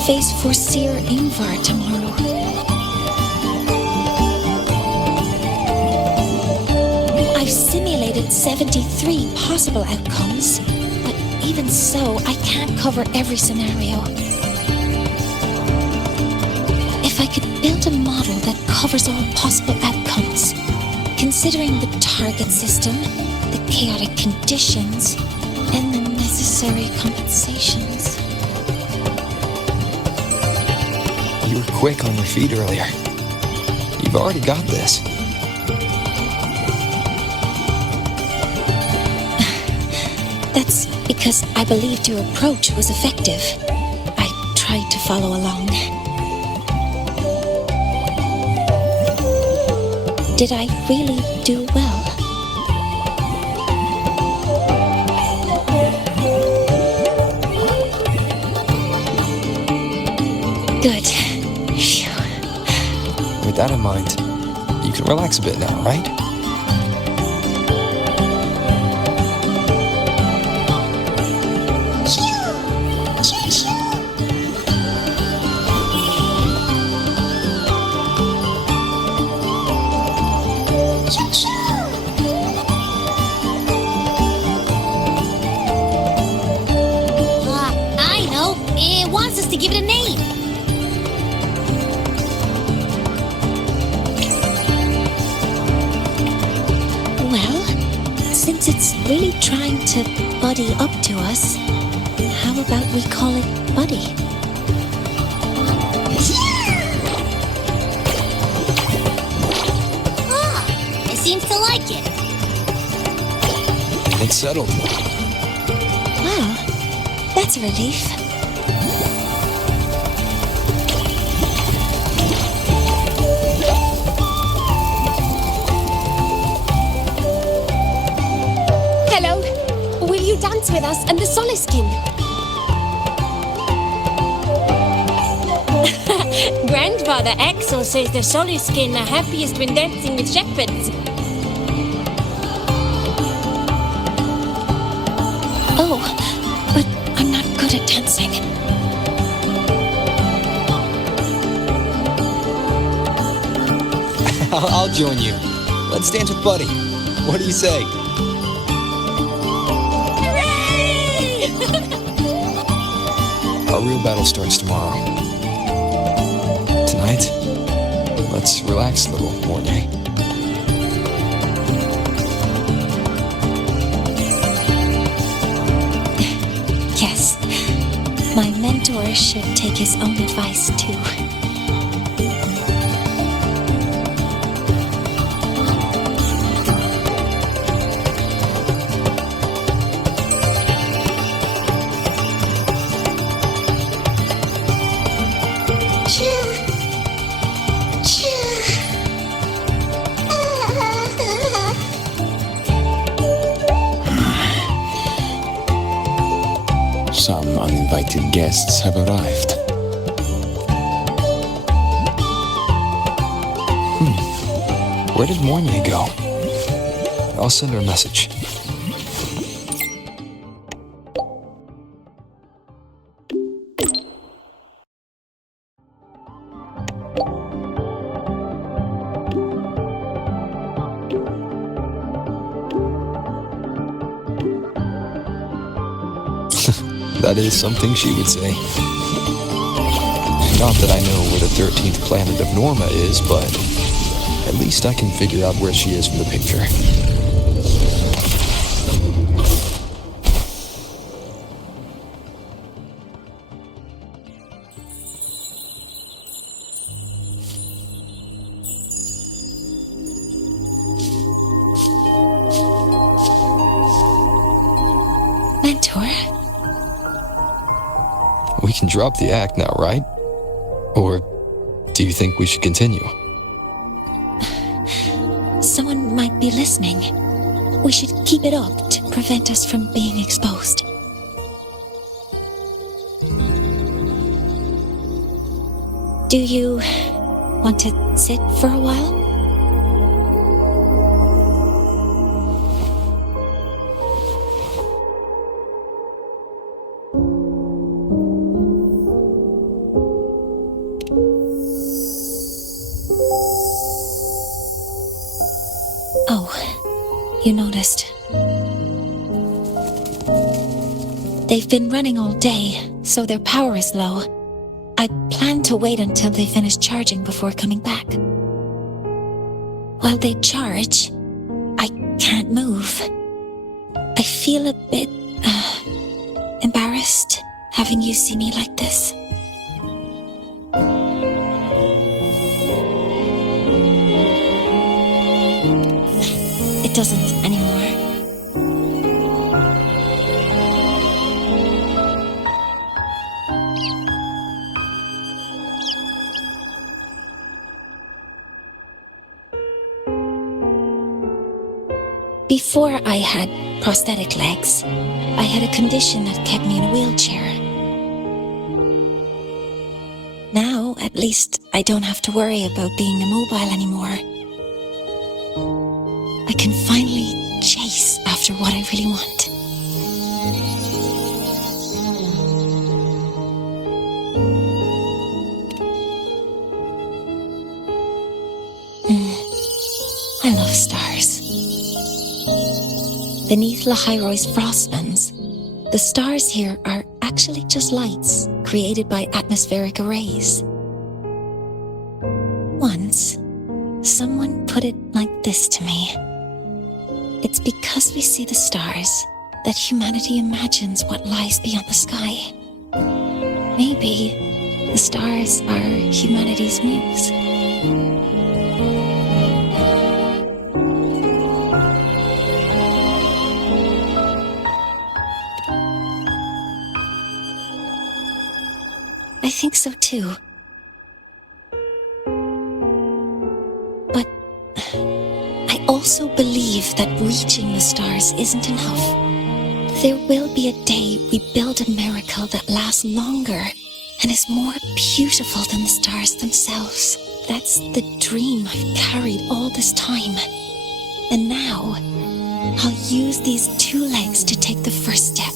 Face Forseer Ingvar tomorrow. I've simulated 73 possible outcomes, but even so, I can't cover every scenario. If I could build a model that covers all possible outcomes, considering the target system, the chaotic conditions, and the necessary compensations. You were quick on your feet earlier. You've already got this. That's because I believed your approach was effective. I tried to follow along. Did I really do well? Good. Phew. With that in mind, you can relax a bit now, right? I know. It wants us to give it a name. Since it's really trying to buddy up to us, how about we call it Buddy? It seems to like it. It's settled. Wow, that's a relief. Dance with us and the Soliskin. Grandfather Axel says the Soliskin are happiest when dancing with shepherds. Oh, but I'm not good at dancing. I'll join you. Let's dance with Buddy. What do you say? Our real battle starts tomorrow. Tonight, let's relax a little, Mornay. Yes, my mentor should take his own advice too. Some uninvited guests have arrived. Where did Moime go? I'll send her a message. That is something she would say. Not that I know where the 13th planet of Norma is, but at least I can figure out where she is from the picture. Mentor? We can drop the act now, right? Or do you think we should continue? Someone might be listening. We should keep it up to prevent us from being exposed. Do you want to sit for a while? Oh, you noticed. They've been running all day, so their power is low. I plan to wait until they finish charging before coming back. While they charge, I can't move. I feel a bit embarrassed having you see me like this. It doesn't anymore. Before I had prosthetic legs, I had a condition that kept me in a wheelchair. Now, at least, I don't have to worry about being immobile anymore. I can finally chase after what I really want. I love stars. Beneath Lahairoy's Frostlands, the stars here are actually just lights created by atmospheric arrays. Once, someone put it like this to me. It's because we see the stars that humanity imagines what lies beyond the sky. Maybe the stars are humanity's muse. I think so too. But I also believe that reaching the stars isn't enough. There will be a day we build a miracle that lasts longer and is more beautiful than the stars themselves. That's the dream I've carried all this time. And now, I'll use these two legs to take the first step.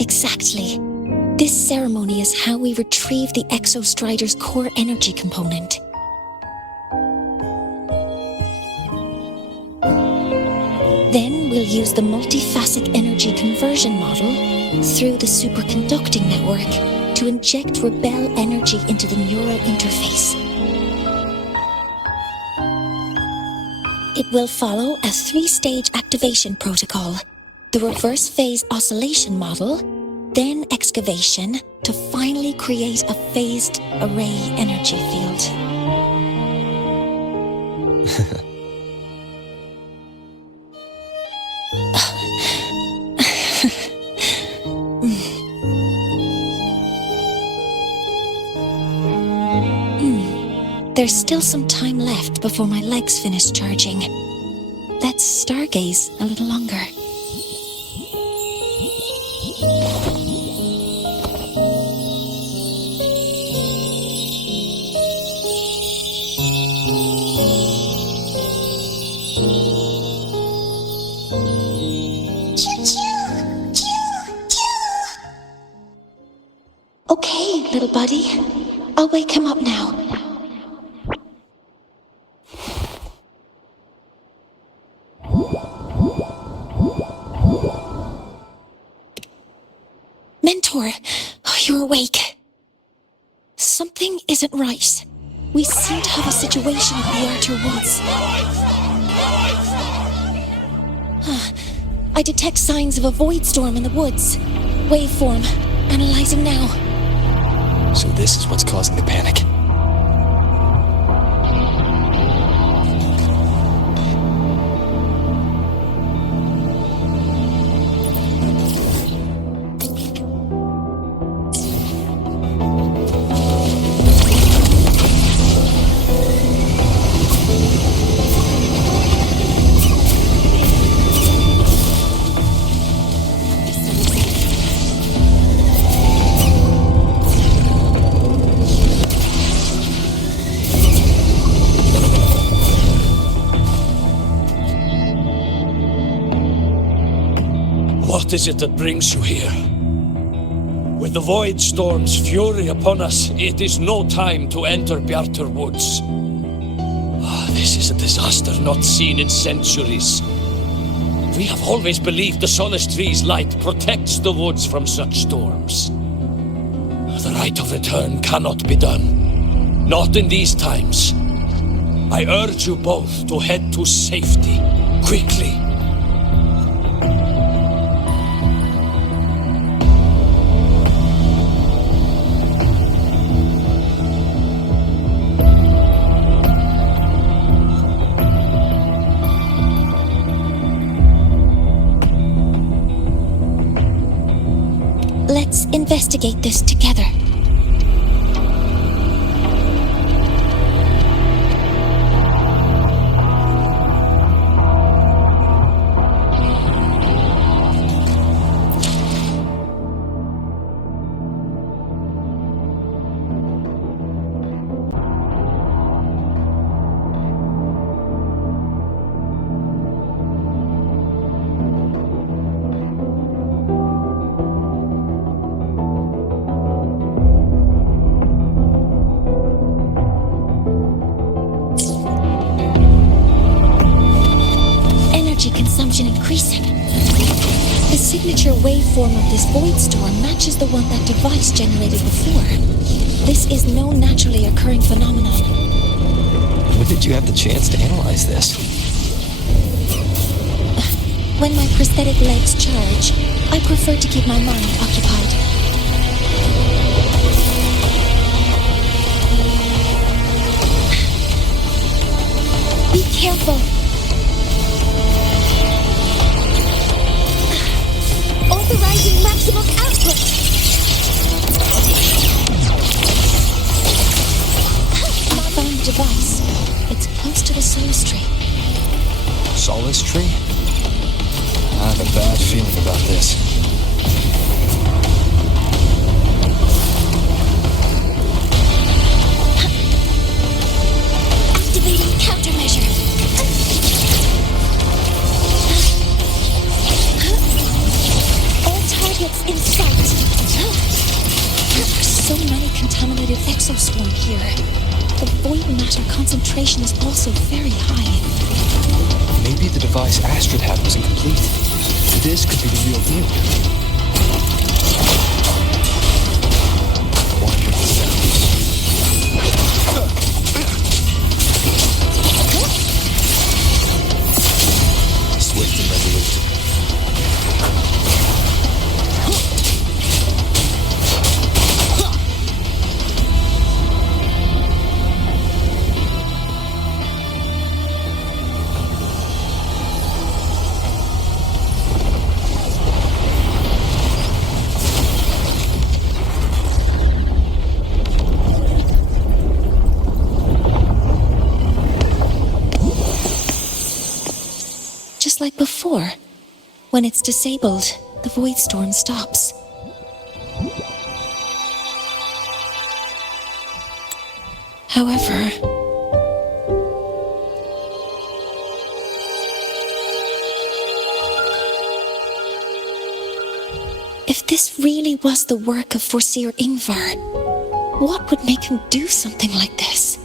Exactly. This ceremony is how we retrieve the Exostrider's core energy component. Then we'll use the multiphasic energy conversion model through the superconducting network to inject rebel energy into the neural interface. It will follow a 3-stage activation protocol. The reverse phase oscillation model, then excavation to finally create a phased array energy field. There's still some time left before my legs finish charging. Let's stargaze a little longer. Okay, little buddy. I'll wake him up now. Mentor, you're awake. Something isn't right. We seem to have a situation in the outer woods. I detect signs of a void storm in the woods. Waveform. Analyzing now. So this is what's causing the panic. What is it that brings you here? With the Void Storm's fury upon us, it is no time to enter Bjartur Woods. This is a disaster not seen in centuries. We have always believed the Solace Tree's light protects the woods from such storms. The rite of return cannot be done. Not in these times. I urge you both to head to safety, quickly. Let's investigate this together. Consumption increasing. The signature waveform of this void storm matches the one that device generated before. This is no naturally occurring phenomenon. When did you have the chance to analyze this? When my prosthetic legs charge, I prefer to keep my mind occupied. Be careful. Authorizing maximum output! I found the device. It's close to the Solace Tree. Solace Tree? I have a bad feeling about this. Activating countermeasure. Targets in sight. So many contaminated exoswarm here. The void matter concentration is also very high. Maybe the device Astrid had was incomplete. This could be the real deal. Swift and resolute. just like before. When it's disabled, the void storm stops. However, if this really was the work of Foreseer Ingvar, what would make him do something like this?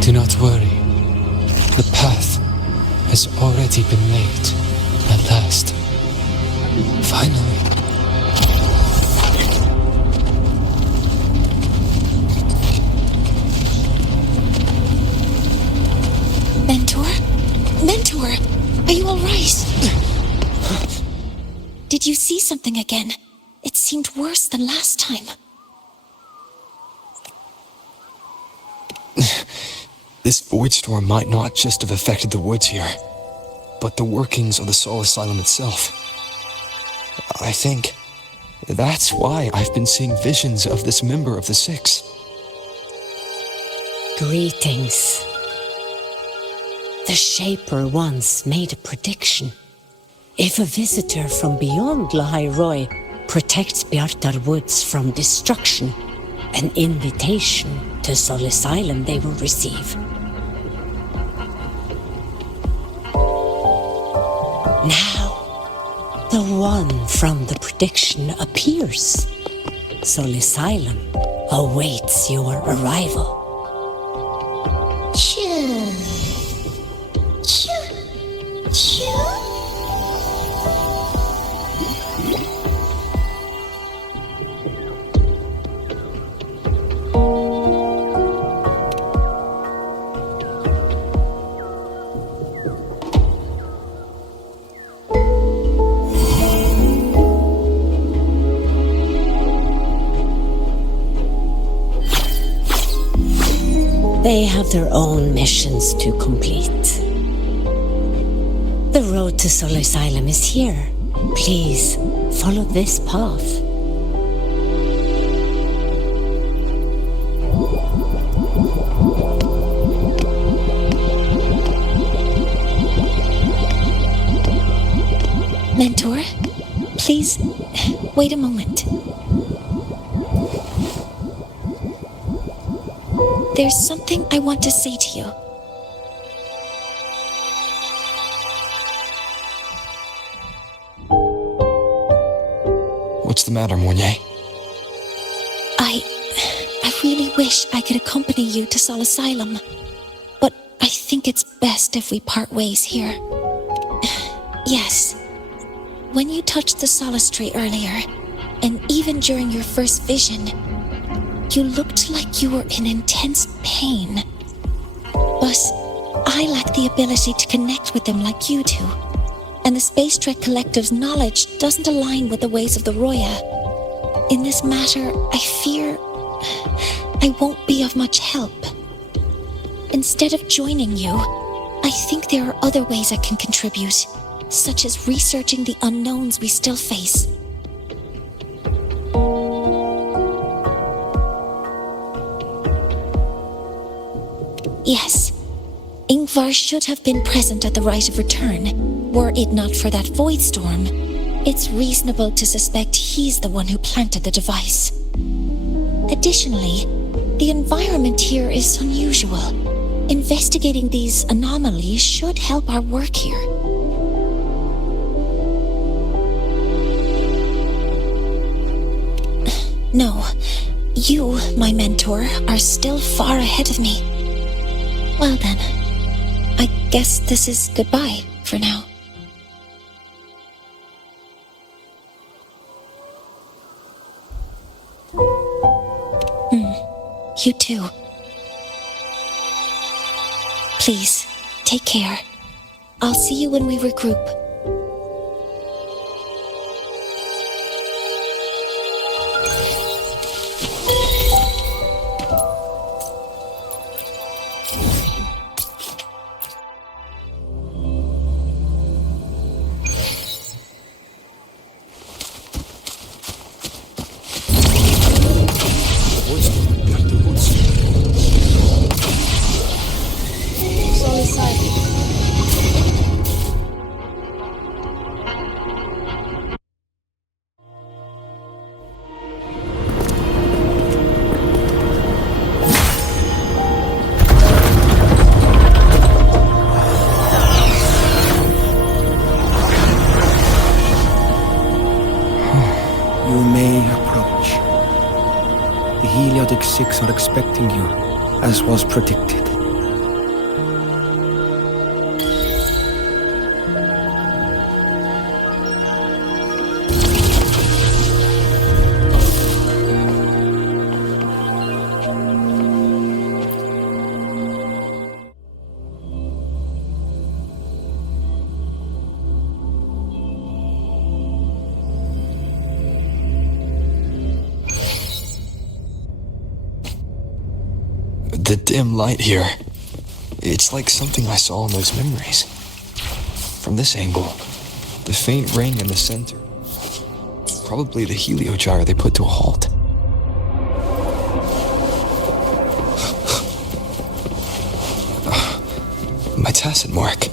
Do not worry. The path has already been laid, at last. Finally. Mentor? Mentor, are you all right? Did you see something again? It seemed worse than last time. This void storm might not just have affected the woods here, but the workings of the Soul Asylum itself. I think that's why I've been seeing visions of this member of the Six. Greetings. The Shaper once made a prediction. If a visitor from beyond Lahairoi protects Bjartar Woods from destruction, an invitation to Soul Asylum they will receive. Now, the one from the prediction appears. Soul Asylum awaits your arrival. Choo. Choo. Choo. They have their own missions to complete. The road to Soul Asylum is here. Please, follow this path. Mentor, please, wait a moment. There's something I want to say to you. What's the matter, Mournier? I really wish I could accompany you to Soul Asylum, but I think it's best if we part ways here. Yes, when you touched the Solace Tree earlier, and even during your first vision, you looked like you were in intense pain. But I lack the ability to connect with them like you do, and the Space Trek Collective's knowledge doesn't align with the ways of the Roya. In this matter, I fear I won't be of much help. Instead of joining you, I think there are other ways I can contribute, such as researching the unknowns we still face. Yes, Ingvar should have been present at the Rite of Return. Were it not for that void storm, it's reasonable to suspect he's the one who planted the device. Additionally, the environment here is unusual. Investigating these anomalies should help our work here. No, you, my mentor, are still far ahead of me. Well then, I guess this is goodbye for now. You too. Please, take care. I'll see you when we regroup. You may approach. The Heliotic Six are expecting you, as was predicted. The dim light here. It's like something I saw in those memories. From this angle, the faint ring in the center. Probably the heliogyre they put to a halt. My tacit mark.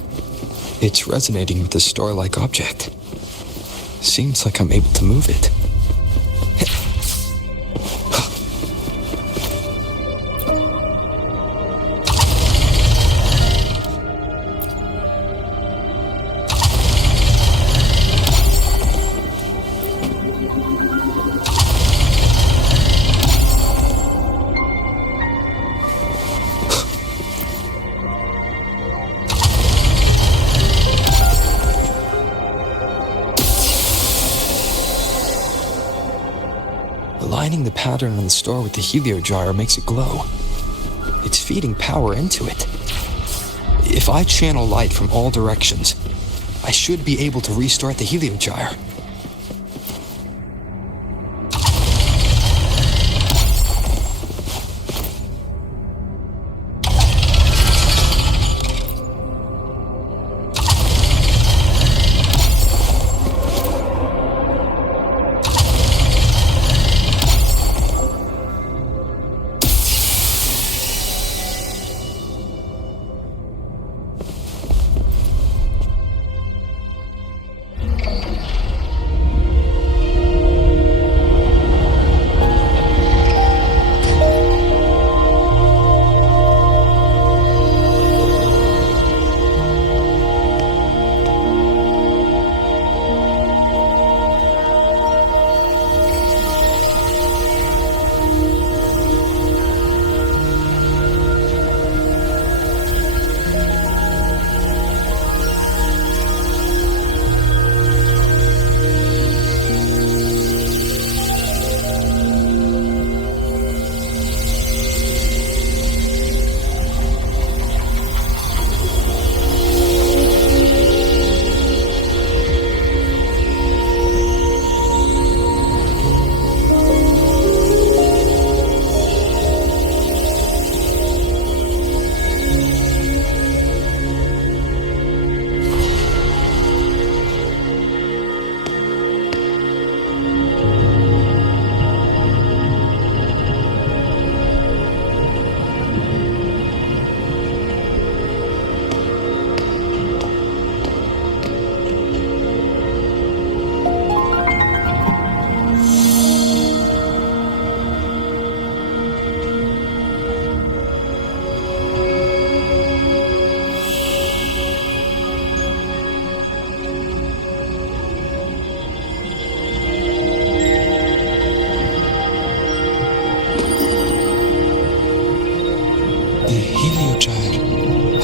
It's resonating with the star-like object. Seems like I'm able to move it. Aligning the pattern on the star with the heliogyre makes it glow. It's feeding power into it. If I channel light from all directions, I should be able to restart the heliogyre.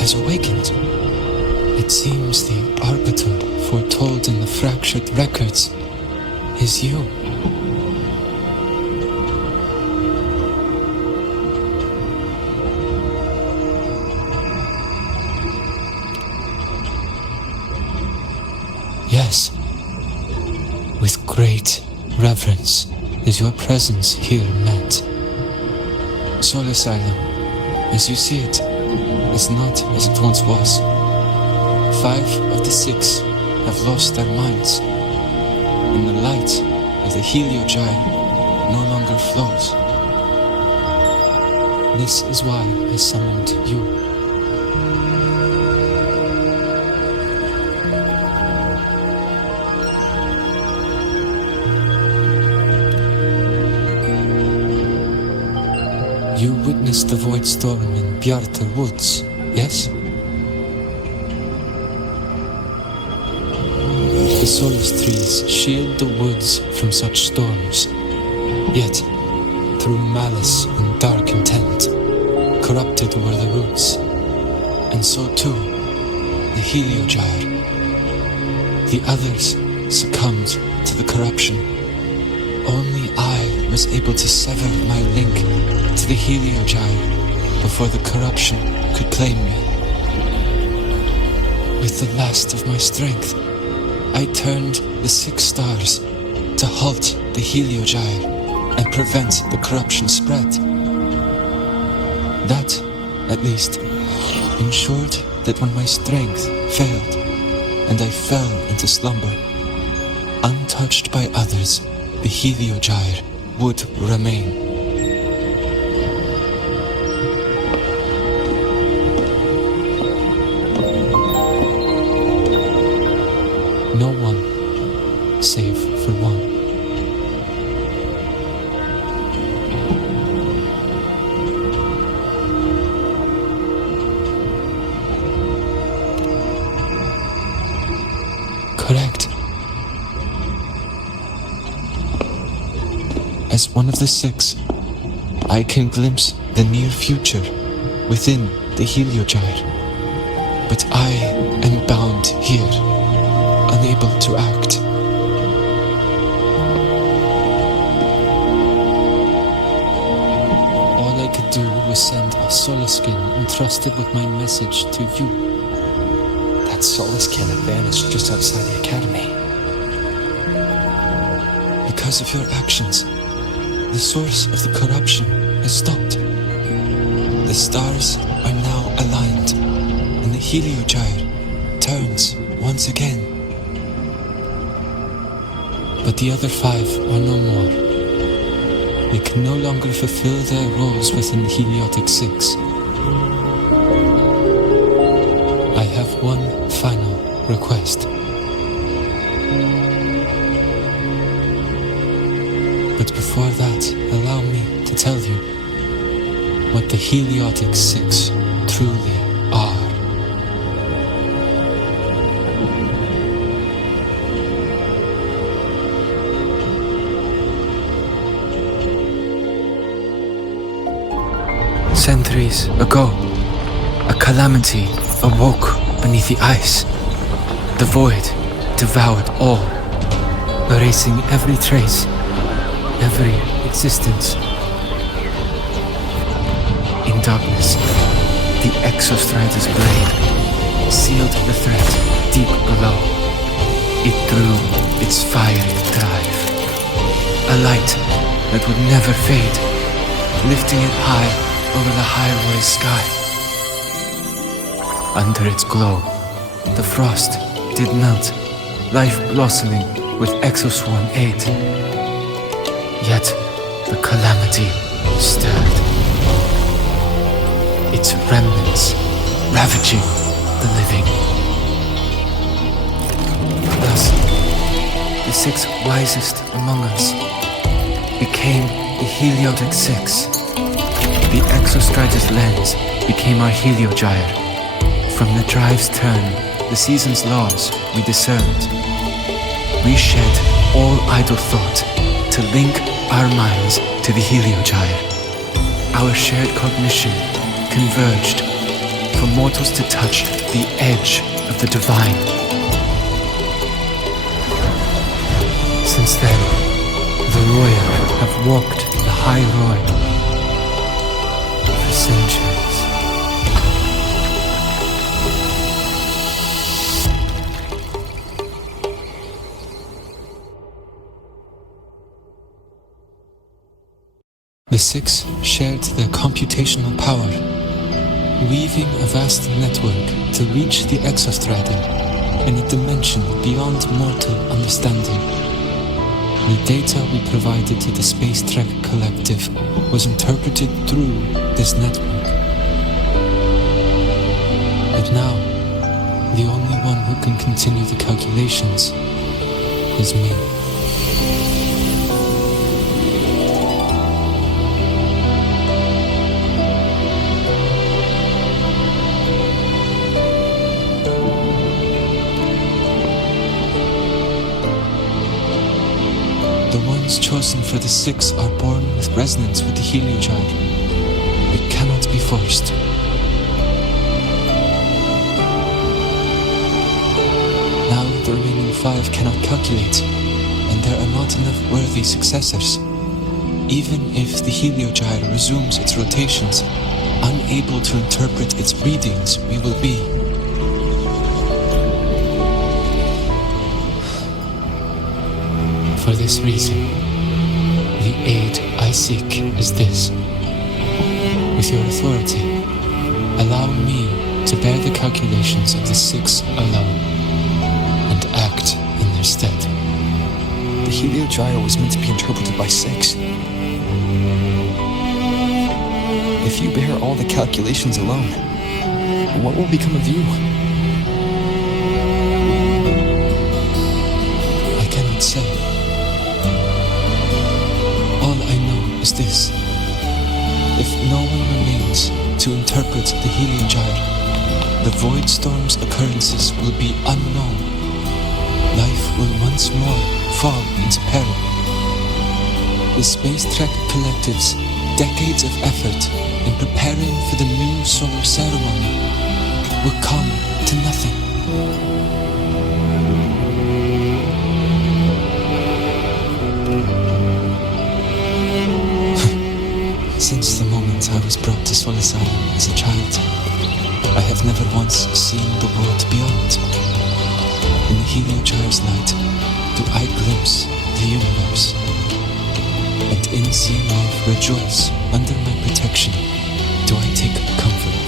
has awakened. It seems the arbiter foretold in the fractured records is you. Yes, with great reverence is your presence here met. Soul Asylum, as you see it, is not as it once was. 5 of the 6 have lost their minds, and the light of the Heliogyre no longer flows. This is why I summoned you. You witnessed the void storm in Bjartar Woods, yes? The solace trees shield the woods from such storms. Yet, through malice and dark intent, corrupted were the roots. And so too, the Heliogyre. The others succumbed to the corruption. Only I was able to sever my link to the Heliogyre before the corruption could claim me. With the last of my strength, I turned the 6 stars to halt the Heliogyre and prevent the corruption spread. That, at least, ensured that when my strength failed and I fell into slumber, untouched by others, the Heliogyre would remain. No one, save for one. Correct. As one of the 6, I can glimpse the near future within the Heliogyre. But I am bound here, unable to act. All I could do was send a Solaskin entrusted with my message to you. That Solaskin had vanished just outside the academy. Because of your actions, the source of the corruption has stopped. The stars are now aligned, and the Heliogyre turns once again. But the other 5 are no more. They can no longer fulfill their roles within the Heliotic 6. I have one final request. But before that, allow me to tell you what the Heliotic 6 truly are. Centuries ago, a calamity awoke beneath the ice. The void devoured all, erasing every trace, every existence. In darkness, the Exostrider's blade sealed the threat deep below. It drew its fiery drive, a light that would never fade, lifting it high over the high-rise sky. Under its glow, the frost did melt, life blossoming with Exoswarm aid. Yet, the calamity stirred, its remnants ravaging the living. Thus, the 6 wisest among us became the Heliotic 6. The Exostrider's lens became our Heliogyre. From the drive's turn, the season's laws we discerned. We shed all idle thought to link our minds to the Heliogyre. Our shared cognition converged, for mortals to touch the edge of the divine. Since then, the Roya have walked the High Roy for centuries. The Six shared their computational power, weaving a vast network to reach the Exostratum in a dimension beyond mortal understanding. The data we provided to the Space Trek Collective was interpreted through this network. But now, the only one who can continue the calculations is me. Chosen for the Six are born with resonance with the Heliogyre. It cannot be forced. Now the remaining 5 cannot calculate, and there are not enough worthy successors. Even if the Heliogyre resumes its rotations, unable to interpret its readings, we will be. For this reason, the aid I seek is this. With your authority, allow me to bear the calculations of the Six alone, and act in their stead. The Heliogyre was meant to be interpreted by Six. If you bear all the calculations alone, what will become of you? I cannot say. Is this. If no one remains to interpret the Heliogyre, the Void Storm's occurrences will be unknown. Life will once more fall into peril. The Space Trek Collective's decades of effort in preparing for the new solar ceremony will come to nothing. Since the moment I was brought to Solace Island as a child, I have never once seen the world beyond. In the Heliogyre's light, do I glimpse the universe. And in seeing life rejoice under my protection, do I take comfort.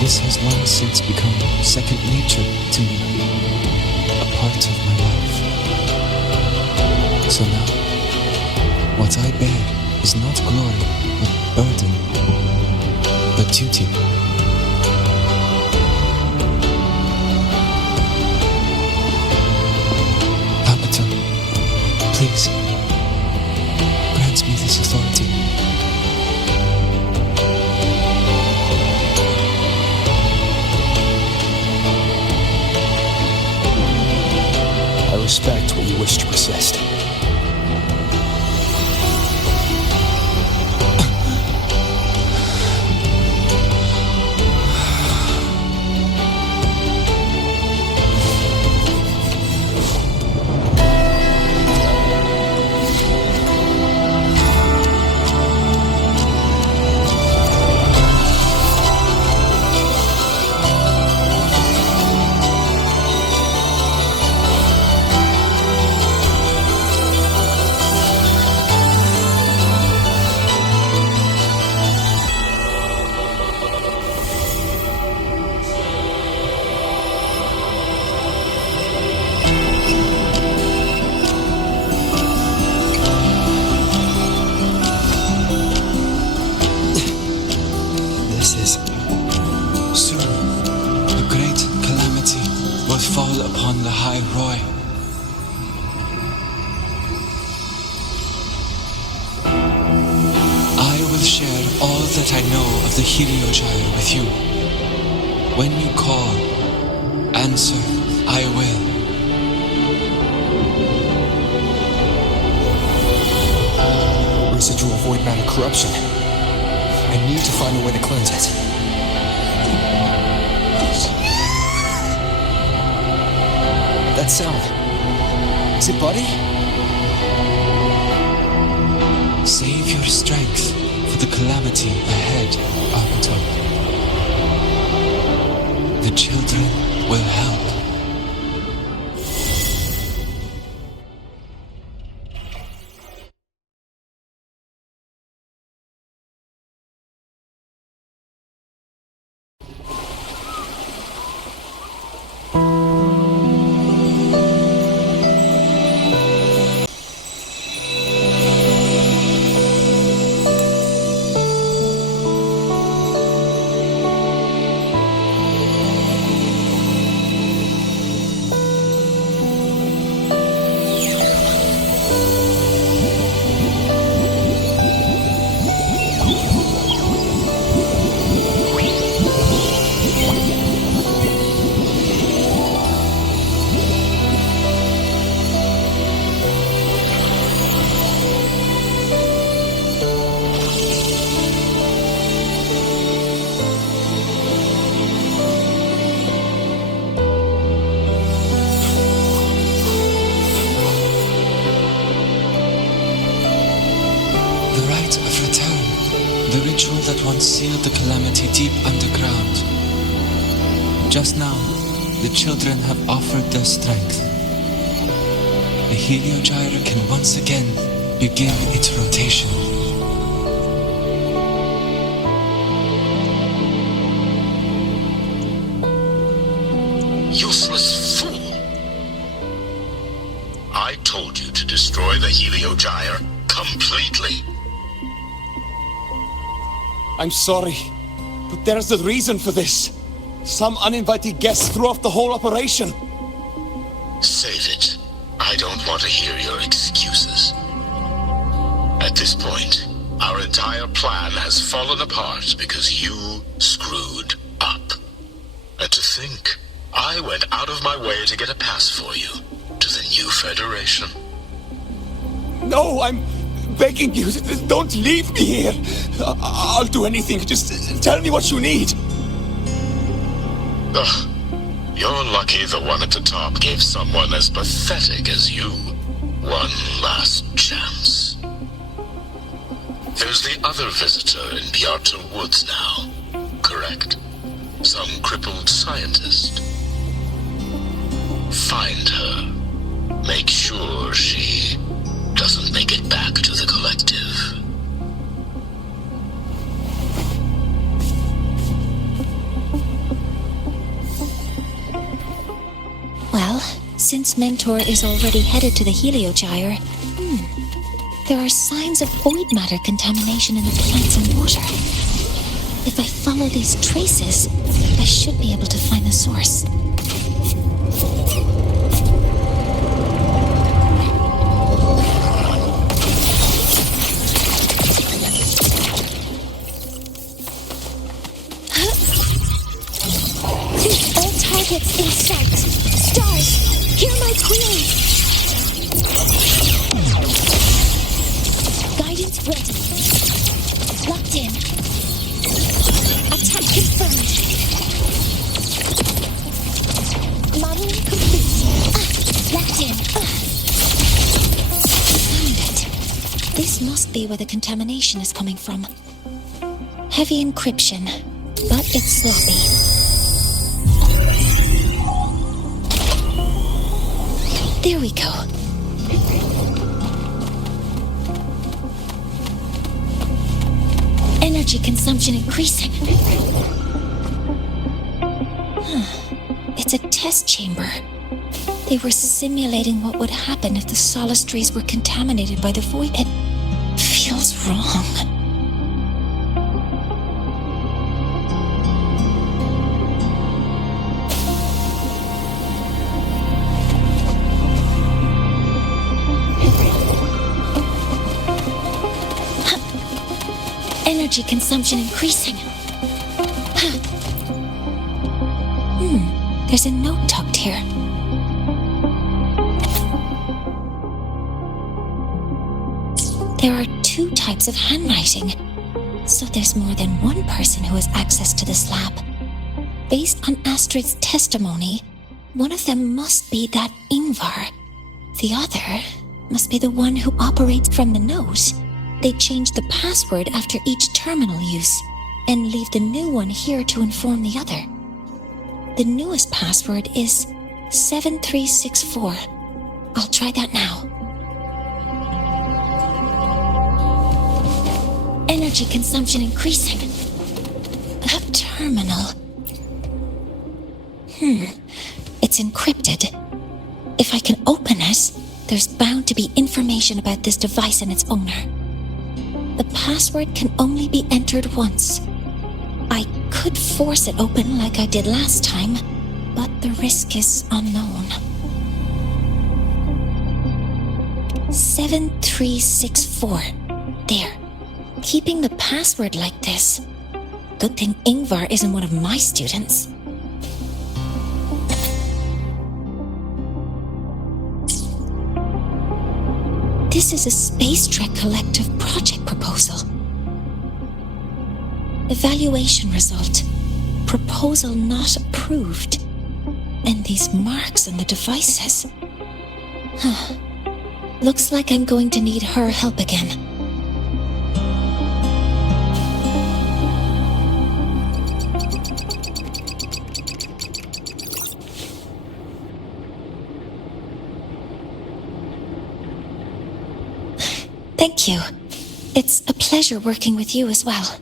This has long since become second nature to me, a part of my life. So now, what I bear is not glory, but burden, but duty. Abaton, please, grant me this authority. I respect what you wish to resist. Upon the High Roy. I will share all that I know of the Heliogyre with you. When you call, answer, I will. Residual void matter corruption. I need to find a way to cleanse it. That sound. Is it Buddy? Save your strength for the calamity ahead, Arcto. The children will help. Sealed the calamity deep underground. Just now, the children have offered their strength. The heliogyre can once again begin its rotation. Useless fool! I told you to destroy the heliogyre completely. I'm sorry, but there's a reason for this. Some uninvited guests threw off the whole operation. Save it. I don't want to hear your excuses. At this point, our entire plan has fallen apart because you screwed up. And to think, I went out of my way to get a pass for you to the new Federation. No, I'm begging you, don't leave me here. I'll do anything. Just tell me what you need. Ugh. You're lucky the one at the top gave someone as pathetic as you one last chance. There's the other visitor in the Outer Woods now, correct? Some crippled scientist. Find her. Make sure she doesn't make it back to the collective. Well, since Mentor is already headed to the heliogyre, there are signs of void matter contamination in the plants and water. If I follow these traces, I should be able to find the source. All targets in sight. Stars, hear my query. Guidance ready. Locked in. Attack confirmed. Modeling complete. Locked in. Found it. This must be where the contamination is coming from. Heavy encryption, but it's sloppy. There we go. Energy consumption increasing. It's a test chamber. They were simulating what would happen if the Solace trees were contaminated by the void. It feels wrong. Energy consumption increasing. There's a note tucked here. There are two types of handwriting. So there's more than one person who has access to this lab. Based on Astrid's testimony, one of them must be that Ingvar. The other must be the one who operates from the nose. They change the password after each terminal use and leave the new one here to inform the other. The newest password is 7364. I'll try that now. Energy consumption increasing. A terminal. It's encrypted. If I can open it, there's bound to be information about this device and its owner. The password can only be entered once. I could force it open like I did last time, but the risk is unknown. 7364. There. Keeping the password like this. Good thing Ingvar isn't one of my students. This is a Space Trek Collective project proposal. Evaluation result. Proposal not approved. And these marks on the devices. Looks like I'm going to need her help again. Thank you. It's a pleasure working with you as well.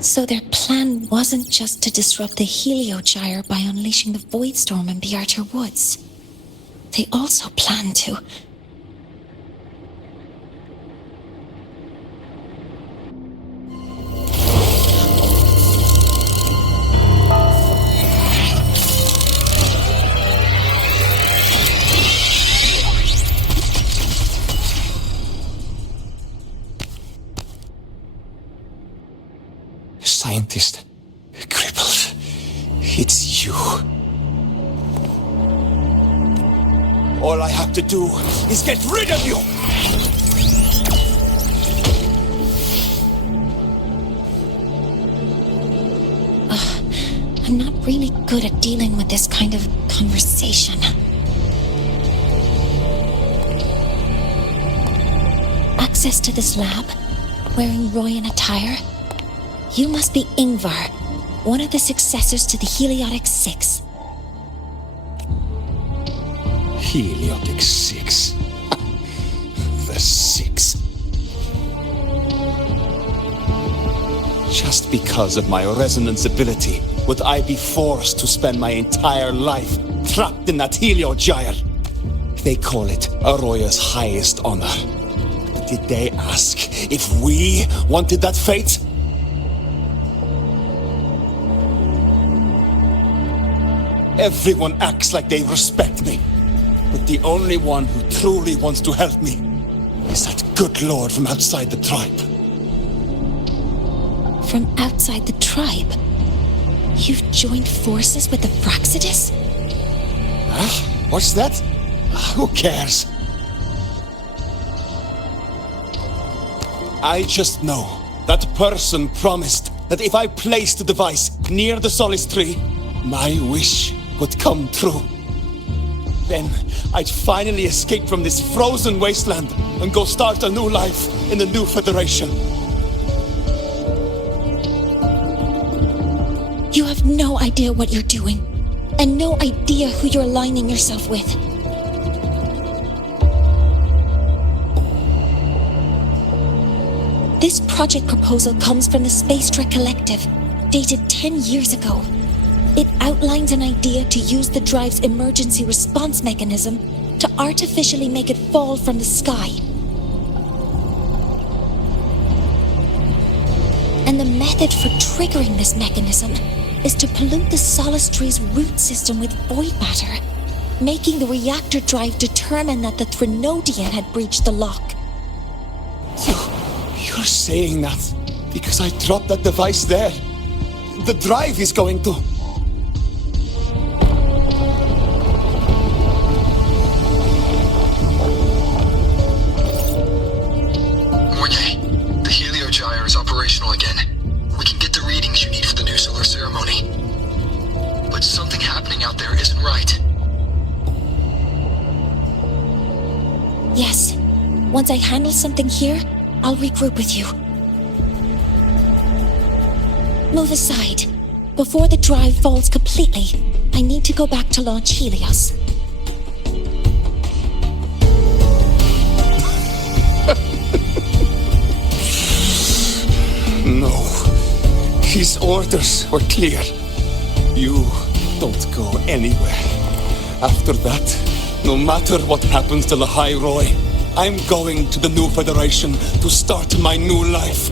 So their plan wasn't just to disrupt the Heliogyre by unleashing the Voidstorm in Bjartur Woods. They also planned to... Scientist, crippled. It's you. All I have to do is get rid of you! I'm not really good at dealing with this kind of conversation. Access to this lab, wearing Royan attire. You must be Ingvar, one of the successors to the Heliotic Six. Heliotic Six. The Six. Just because of my resonance ability, would I be forced to spend my entire life trapped in that Heliogyre? They call it Aroya's highest honor. But did they ask if we wanted that fate? Everyone acts like they respect me. But the only one who truly wants to help me is that good lord from outside the tribe. From outside the tribe? You've joined forces with the Fraxidus? Huh? What's that? Who cares? I just know that person promised that if I placed the device near the Solace Tree, my wish would come true. Then I'd finally escape from this frozen wasteland and go start a new life in the new Federation. You have no idea what you're doing, and no idea who you're aligning yourself with. This project proposal comes from the Space Trek Collective, dated 10 years ago. It outlines an idea to use the drive's emergency response mechanism to artificially make it fall from the sky. And the method for triggering this mechanism is to pollute the Solace Tree's root system with void matter, making the reactor drive determine that the Threnodian had breached the lock. You're saying that because I dropped that device there? The drive is going to... happening out there isn't right. Yes. Once I handle something here, I'll regroup with you. Move aside. Before the drive falls completely, I need to go back to launch Helios. No. His orders were clear. You don't go anywhere. After that, no matter what happens to the High Roy, I'm going to the New Federation to start my new life.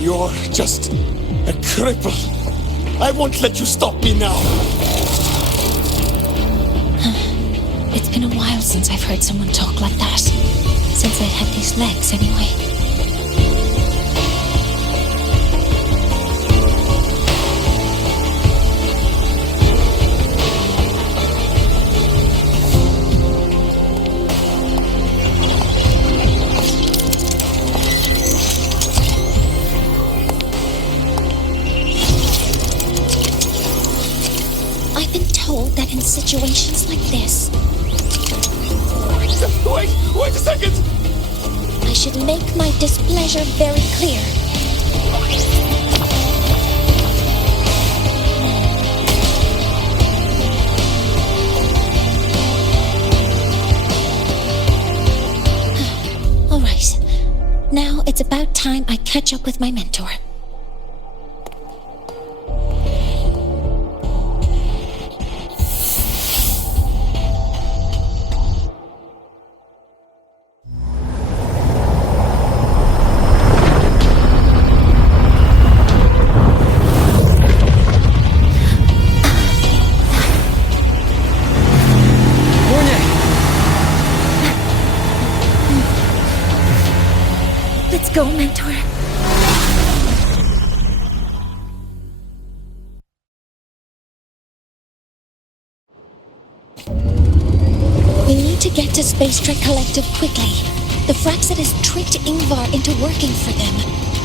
You're just a cripple. I won't let you stop me now. It's been a while since I've heard someone talk like that. Since I'd had these legs, anyway. That in situations like this... Wait a second! I should make my displeasure very clear. All right. Now it's about time I catch up with my mentor. Let's go, mentor. We need to get to Space Trek Collective quickly. The Fraxit has tricked Ingvar into working for them,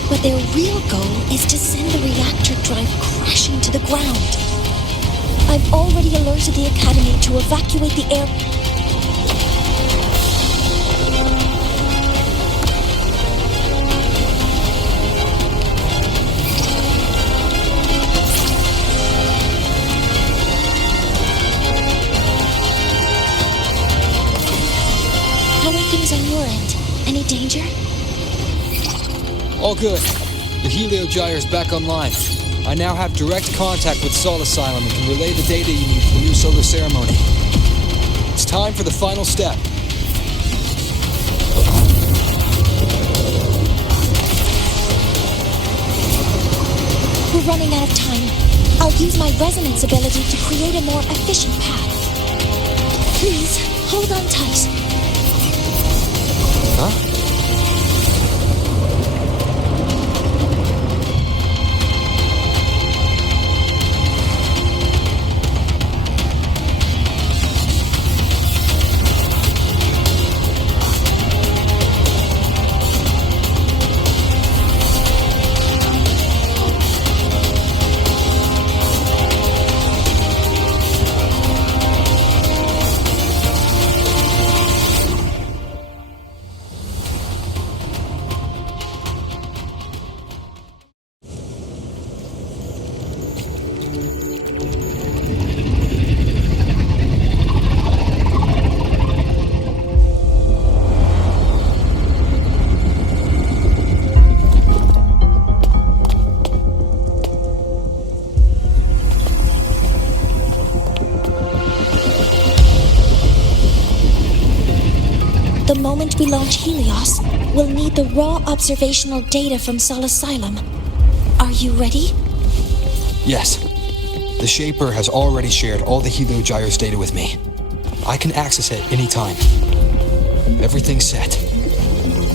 but their real goal is to send the reactor drive crashing to the ground. I've already alerted the Academy to evacuate the air... on your end. Any danger? All good. The Heliogyre's back online. I now have direct contact with Sol Asylum and can relay the data you need for the new solar ceremony. It's time for the final step. We're running out of time. I'll use my resonance ability to create a more efficient path. Please, hold on tight. Huh? The moment we launch Helios, we'll need the raw observational data from Sol Asylum. Are you ready? Yes. The Shaper has already shared all the Heliogyre's data with me. I can access it anytime. Everything's set.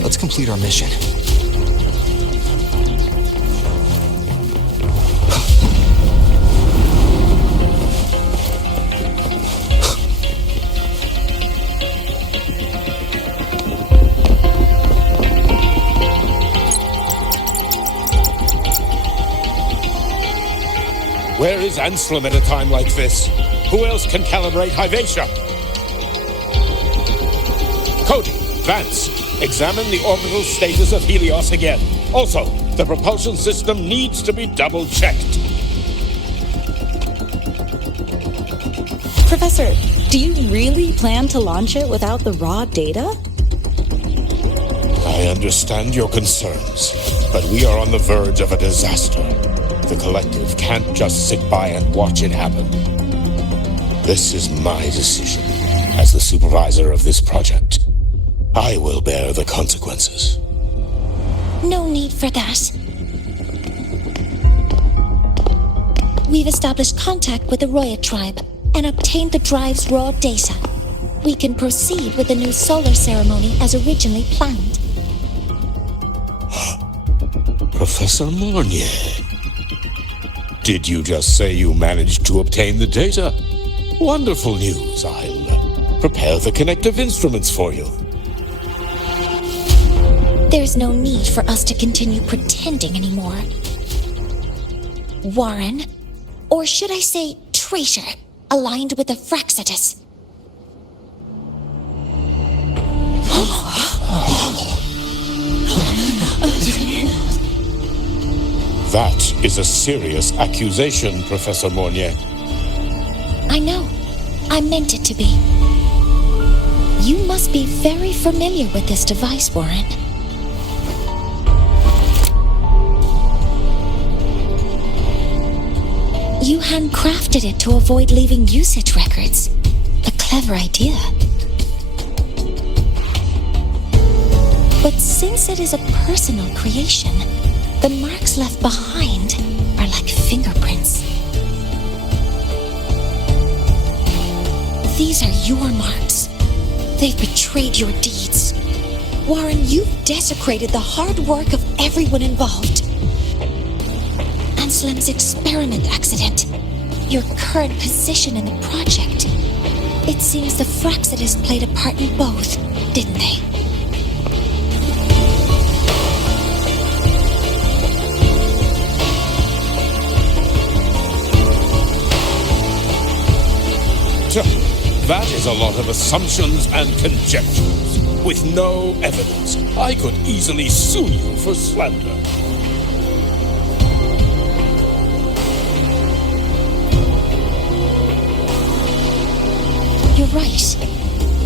Let's complete our mission. Where is is Eng-Sub at a time like this? Who else can calibrate Hypatia? Cody, Vance, examine the orbital status of Helios again. Also, the propulsion system needs to be double-checked. Professor, do you really plan to launch it without the raw data? I understand your concerns, but we are on the verge of a disaster. The collective can't just sit by and watch it happen. This is my decision as the supervisor of this project. I will bear the consequences. No need for that. We've established contact with the Roya tribe and obtained the drive's raw data. We can proceed with the new solar ceremony as originally planned. Professor Mornier, did you just say you managed to obtain the data? Wonderful news. I'll prepare the connective instruments for you. There's no need for us to continue pretending anymore. Warren, or should I say traitor, aligned with the Frostlands. That is a serious accusation, Professor Mornier. I know. I meant it to be. You must be very familiar with this device, Warren. You handcrafted it to avoid leaving usage records. A clever idea. But since it is a personal creation, the marks left behind are like fingerprints. These are your marks. They've betrayed your deeds. Warren, you've desecrated the hard work of everyone involved. Eng-Sub's experiment accident, your current position in the project. It seems the Frostlands played a part in both, didn't they? That is a lot of assumptions and conjectures, with no evidence. I could easily sue you for slander. You're right.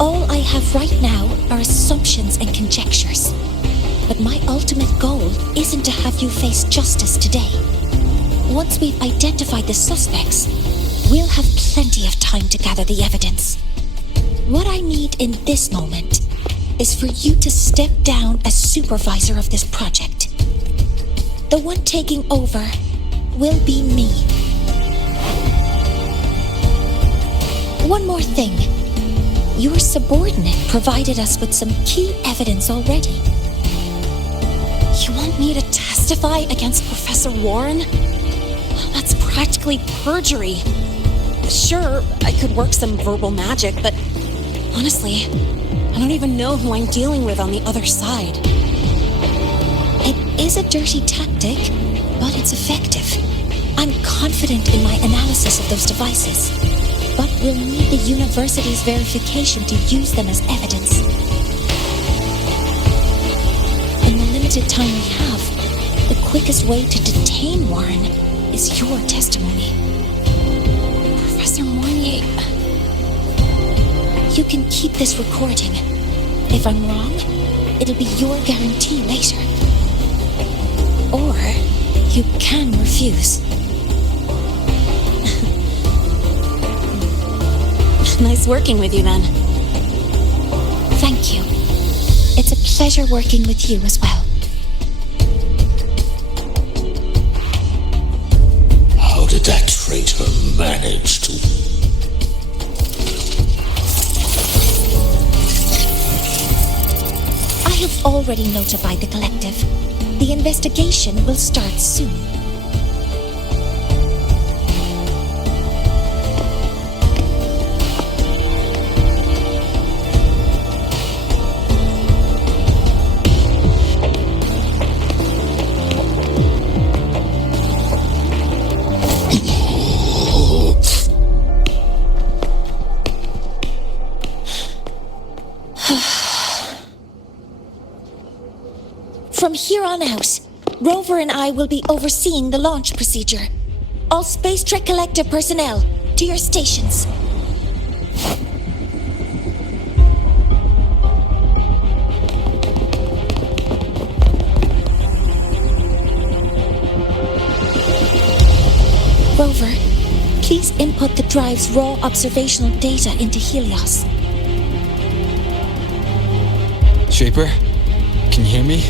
All I have right now are assumptions and conjectures. But my ultimate goal isn't to have you face justice today. Once we've identified the suspects, we'll have plenty of time to gather the evidence. What I need in this moment is for you to step down as supervisor of this project. The one taking over will be me. One more thing. Your subordinate provided us with some key evidence already. You want me to testify against Professor Warren? That's practically perjury. Sure, I could work some verbal magic, but honestly, I don't even know who I'm dealing with on the other side. It is a dirty tactic, but it's effective. I'm confident in my analysis of those devices, but we'll need the university's verification to use them as evidence. In the limited time we have, the quickest way to detain Warren is your testimony. Professor Mornier... You can keep this recording. If I'm wrong, it'll be your guarantee later. Or you can refuse. Nice working with you, then. Thank you. It's a pleasure working with you as well. How did that traitor manage to... I have already notified the collective. The investigation will start soon. From here on out, Rover and I will be overseeing the launch procedure. All Space Trek Collective personnel, to your stations. Rover, please input the drive's raw observational data into Helios. Shaper, can you hear me?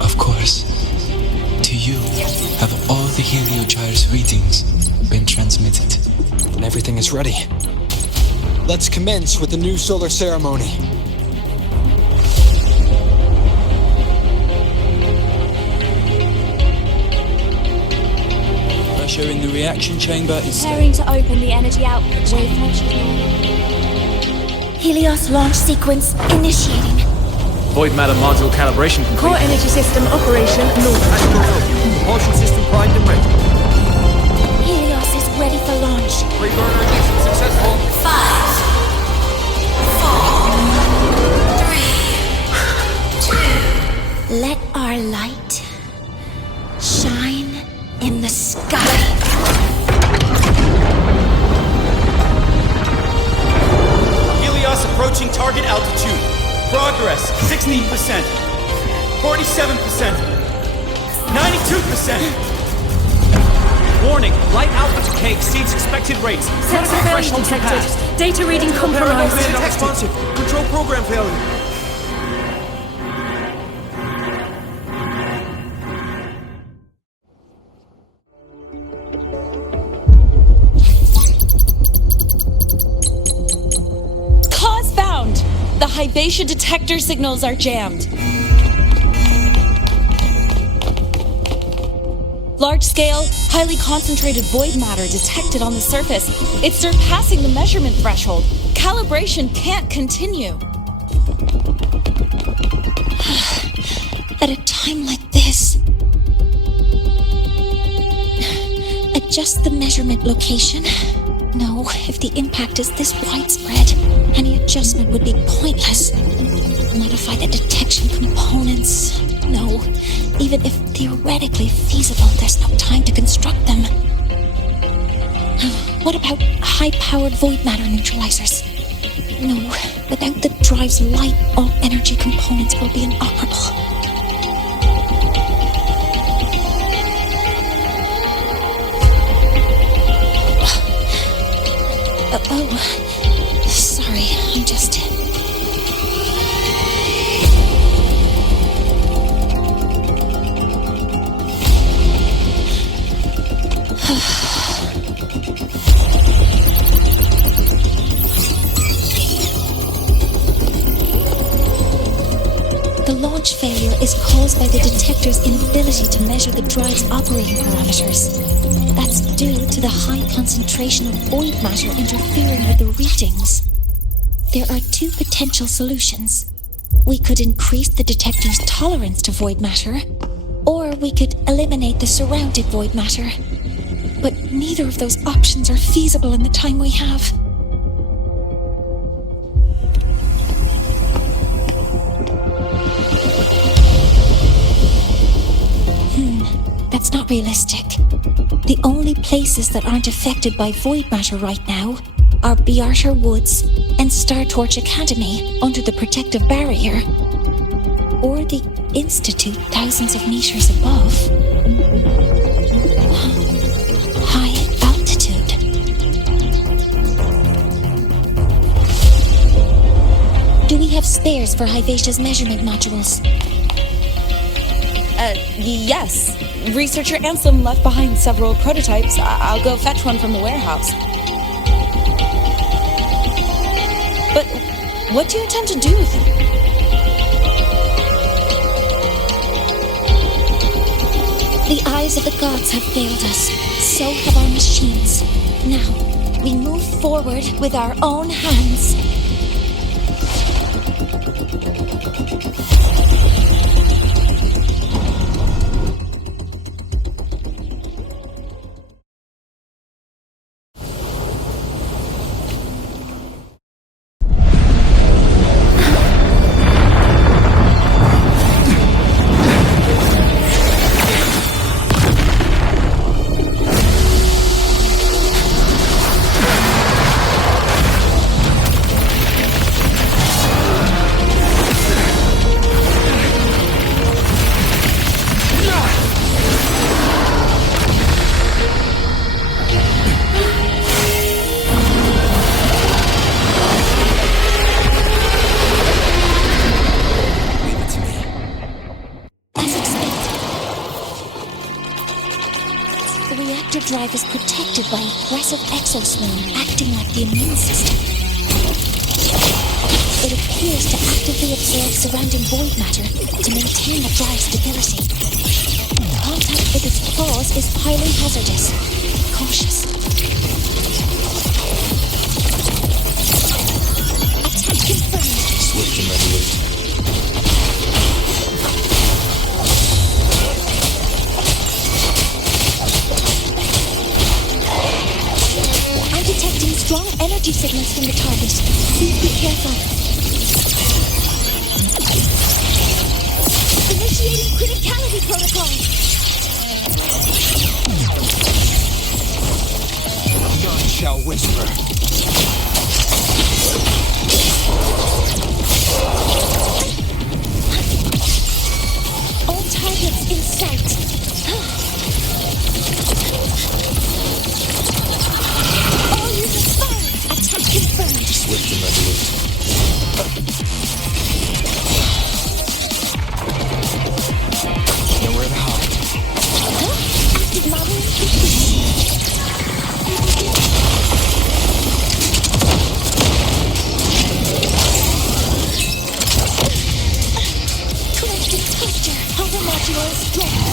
Of course. To you, have all the Heliogyre's readings been transmitted? And everything is ready. Let's commence with the new solar ceremony. Pressure in the reaction chamber is preparing to open the energy output chamber. Helios launch sequence initiating. Void matter module calibration complete. Core energy system operation normal. Propulsion system primed and ready. Helios is ready for launch. Pre-burner ignition successful. 5, 4, 3, 2. Let our light shine in the sky. Helios approaching target altitude. Progress 16%, 47%, 92%. Warning, light output decay exceeds expected rates. Sensor failure detected. Data reading compromised. Responsive. Control program failure. Cause found! The Hybatia detector signals are jammed. Large-scale, highly concentrated void matter detected on the surface. It's surpassing the measurement threshold. Calibration can't continue. At a time like this, adjust the measurement location. No, if the impact is this widespread, any adjustment would be pointless. Modify the detection components. No, even if theoretically feasible, there's no time to construct them. What about high-powered void matter neutralizers? No, without the drive's light, all energy components will be inoperable. Oh, sorry, I'm just... The launch failure is caused by the detector's inability to measure the drive's operating parameters. That's due to the high concentration of void matter interfering with the readings. There are two potential solutions. We could increase the detector's tolerance to void matter, or we could eliminate the surrounded void matter. But neither of those options are feasible in the time we have. That's not realistic. The only places that aren't affected by void matter right now are Bearter Woods and Star Torch Academy under the protective barrier, or the Institute thousands of meters above. High altitude. Do we have spares for Hybatia's measurement modules? Yes. Researcher Eng-Sub left behind several prototypes. I'll go fetch one from the warehouse. But what do you intend to do with them? The eyes of the gods have failed us. So have our machines. Now, we move forward with our own hands. drive is protected by aggressive exoswarm acting like the immune system. It appears to actively absorb surrounding void matter to maintain the drive's stability. Contact with its claws is highly hazardous. Be cautious. Attack confirmed. Swift and resolute. I'm detecting strong energy signals from the target. Please be careful. Initiating criticality protocol. None shall whisper. All targets in sight. All units fire. Attack confirmed. Swift and resolute. Nowhere to hide. Active modeling complete. Collective posture. Hover module strength.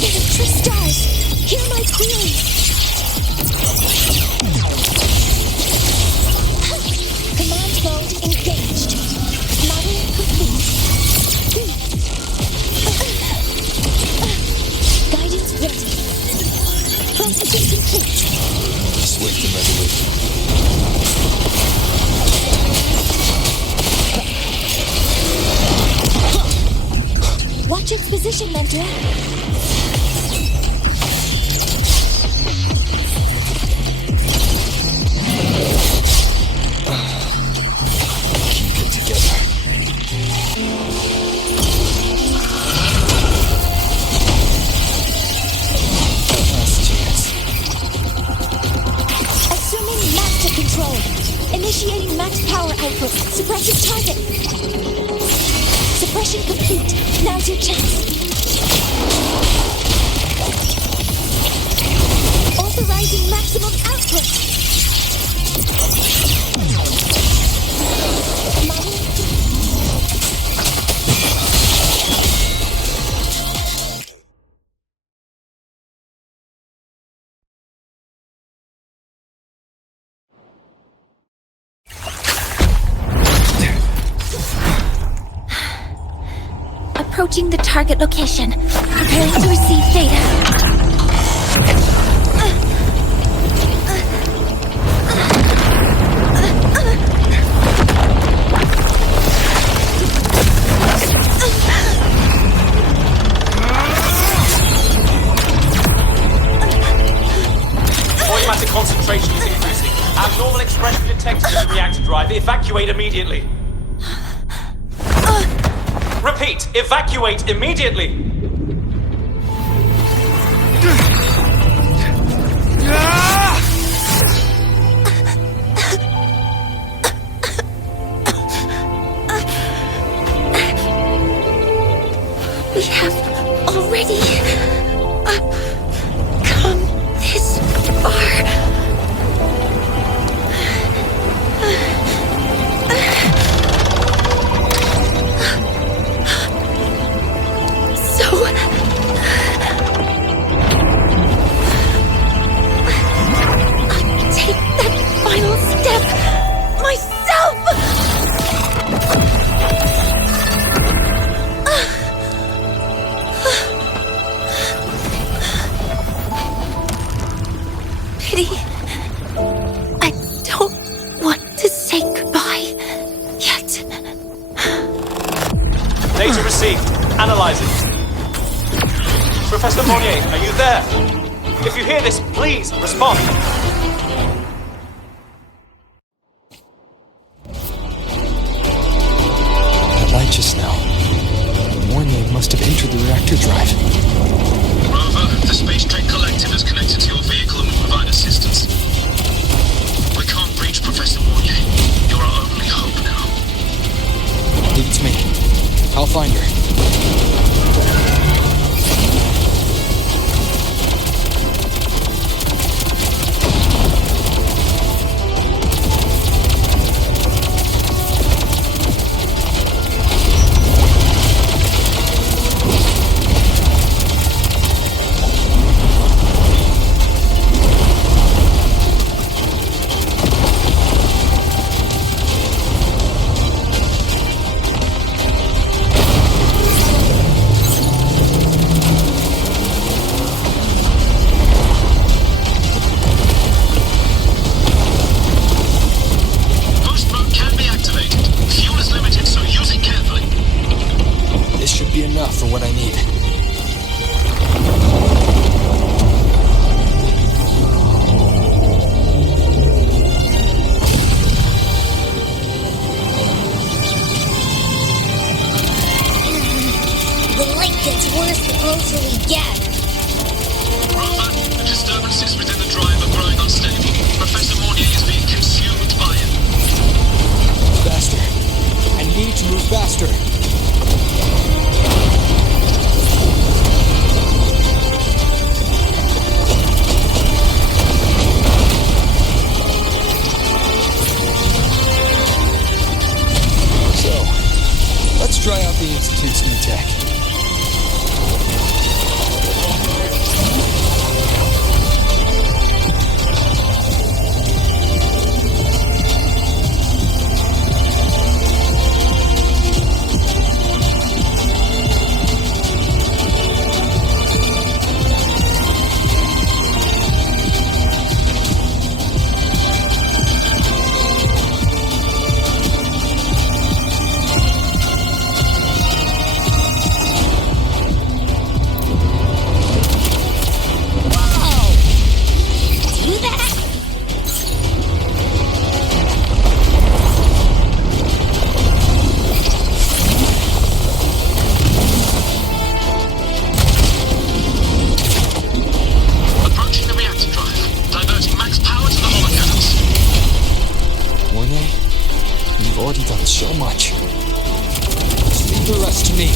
Electric stars. Hear my query. Command mode engaged. Modeling complete. Guidance ready. Processing complete. Swift and resolute. Watch its position, Mentor. Keep it together. Last chance. Assuming master control. Initiating max power output. Suppressing target. Suppression complete. Now's your chance. Authorizing maximum output. Modeling. Approaching the target location. Preparing to receive data. Void matter concentration is increasing. Abnormal expression detected in the reactor drive. Evacuate immediately. Repeat, evacuate immediately! We have already come this far. Data received. Analyzing. Professor Monnier, are you there? If you hear this, please respond. That light just now. Mornier must have entered the reactor drive. Rover, the Space Trek Collective is connected to your vehicle and will provide assistance. We can't reach Professor Monnier. You're our only hope now. Leave it to me. I'll find her. so much. Just leave the rest to me.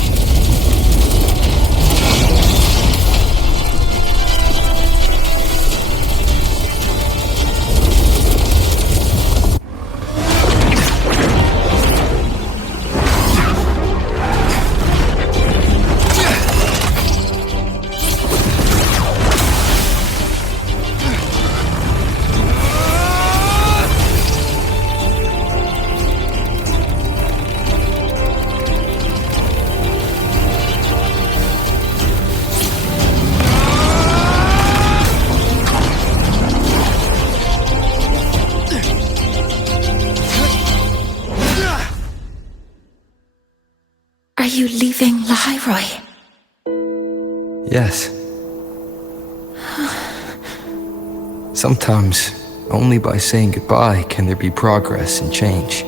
Are you leaving Lahairoi? Yes. Sometimes, only by saying goodbye can there be progress and change.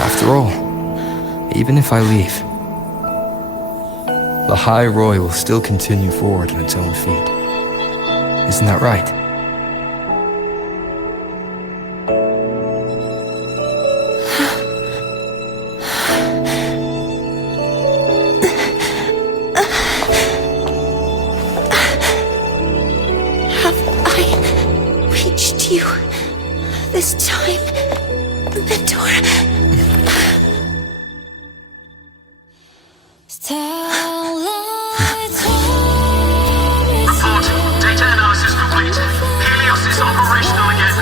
After all, even if I leave, Lahairoi will still continue forward on its own feet. Isn't that right? This time, Mentor. Report. Data analysis complete. Helios is operational again.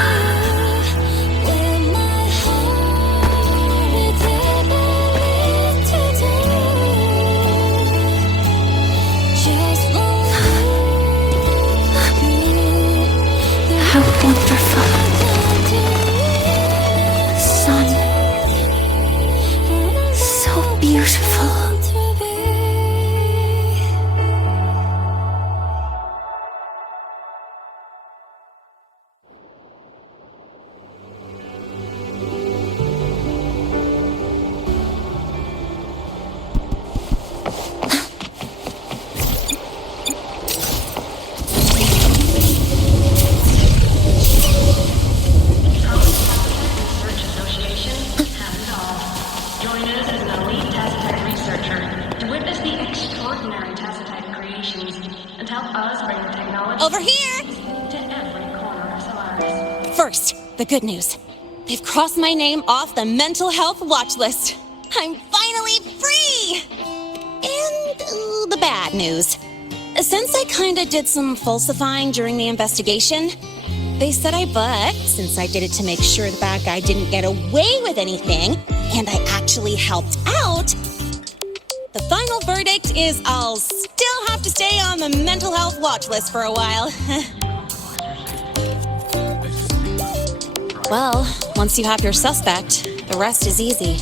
How wonderful. Beautiful. Over here! First, the good news. They've crossed my name off the mental health watch list. I'm finally free! And the bad news. Since I kinda did some falsifying during the investigation, they said I bucked since I did it to make sure the bad guy didn't get away with anything, and I actually helped out. The final verdict is I'll still have to stay on the mental health watch list for a while. Well, once you have your suspect, the rest is easy.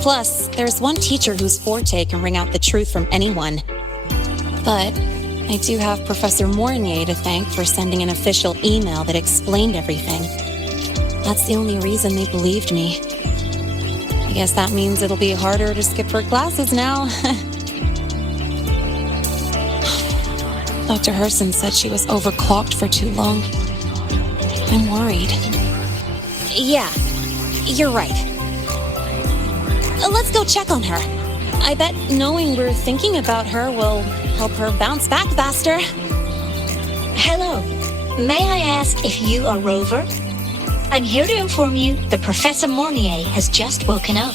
Plus, there's one teacher whose forte can wring out the truth from anyone. But I do have Professor Mornier to thank for sending an official email that explained everything. That's the only reason they believed me. I guess that means it'll be harder to skip her classes now. Dr. Herson said she was overclocked for too long. I'm worried. Yeah, you're right. Let's go check on her. I bet knowing we're thinking about her will help her bounce back faster. Hello. May I ask if you are Rover? I'm here to inform you that Professor Mornier has just woken up.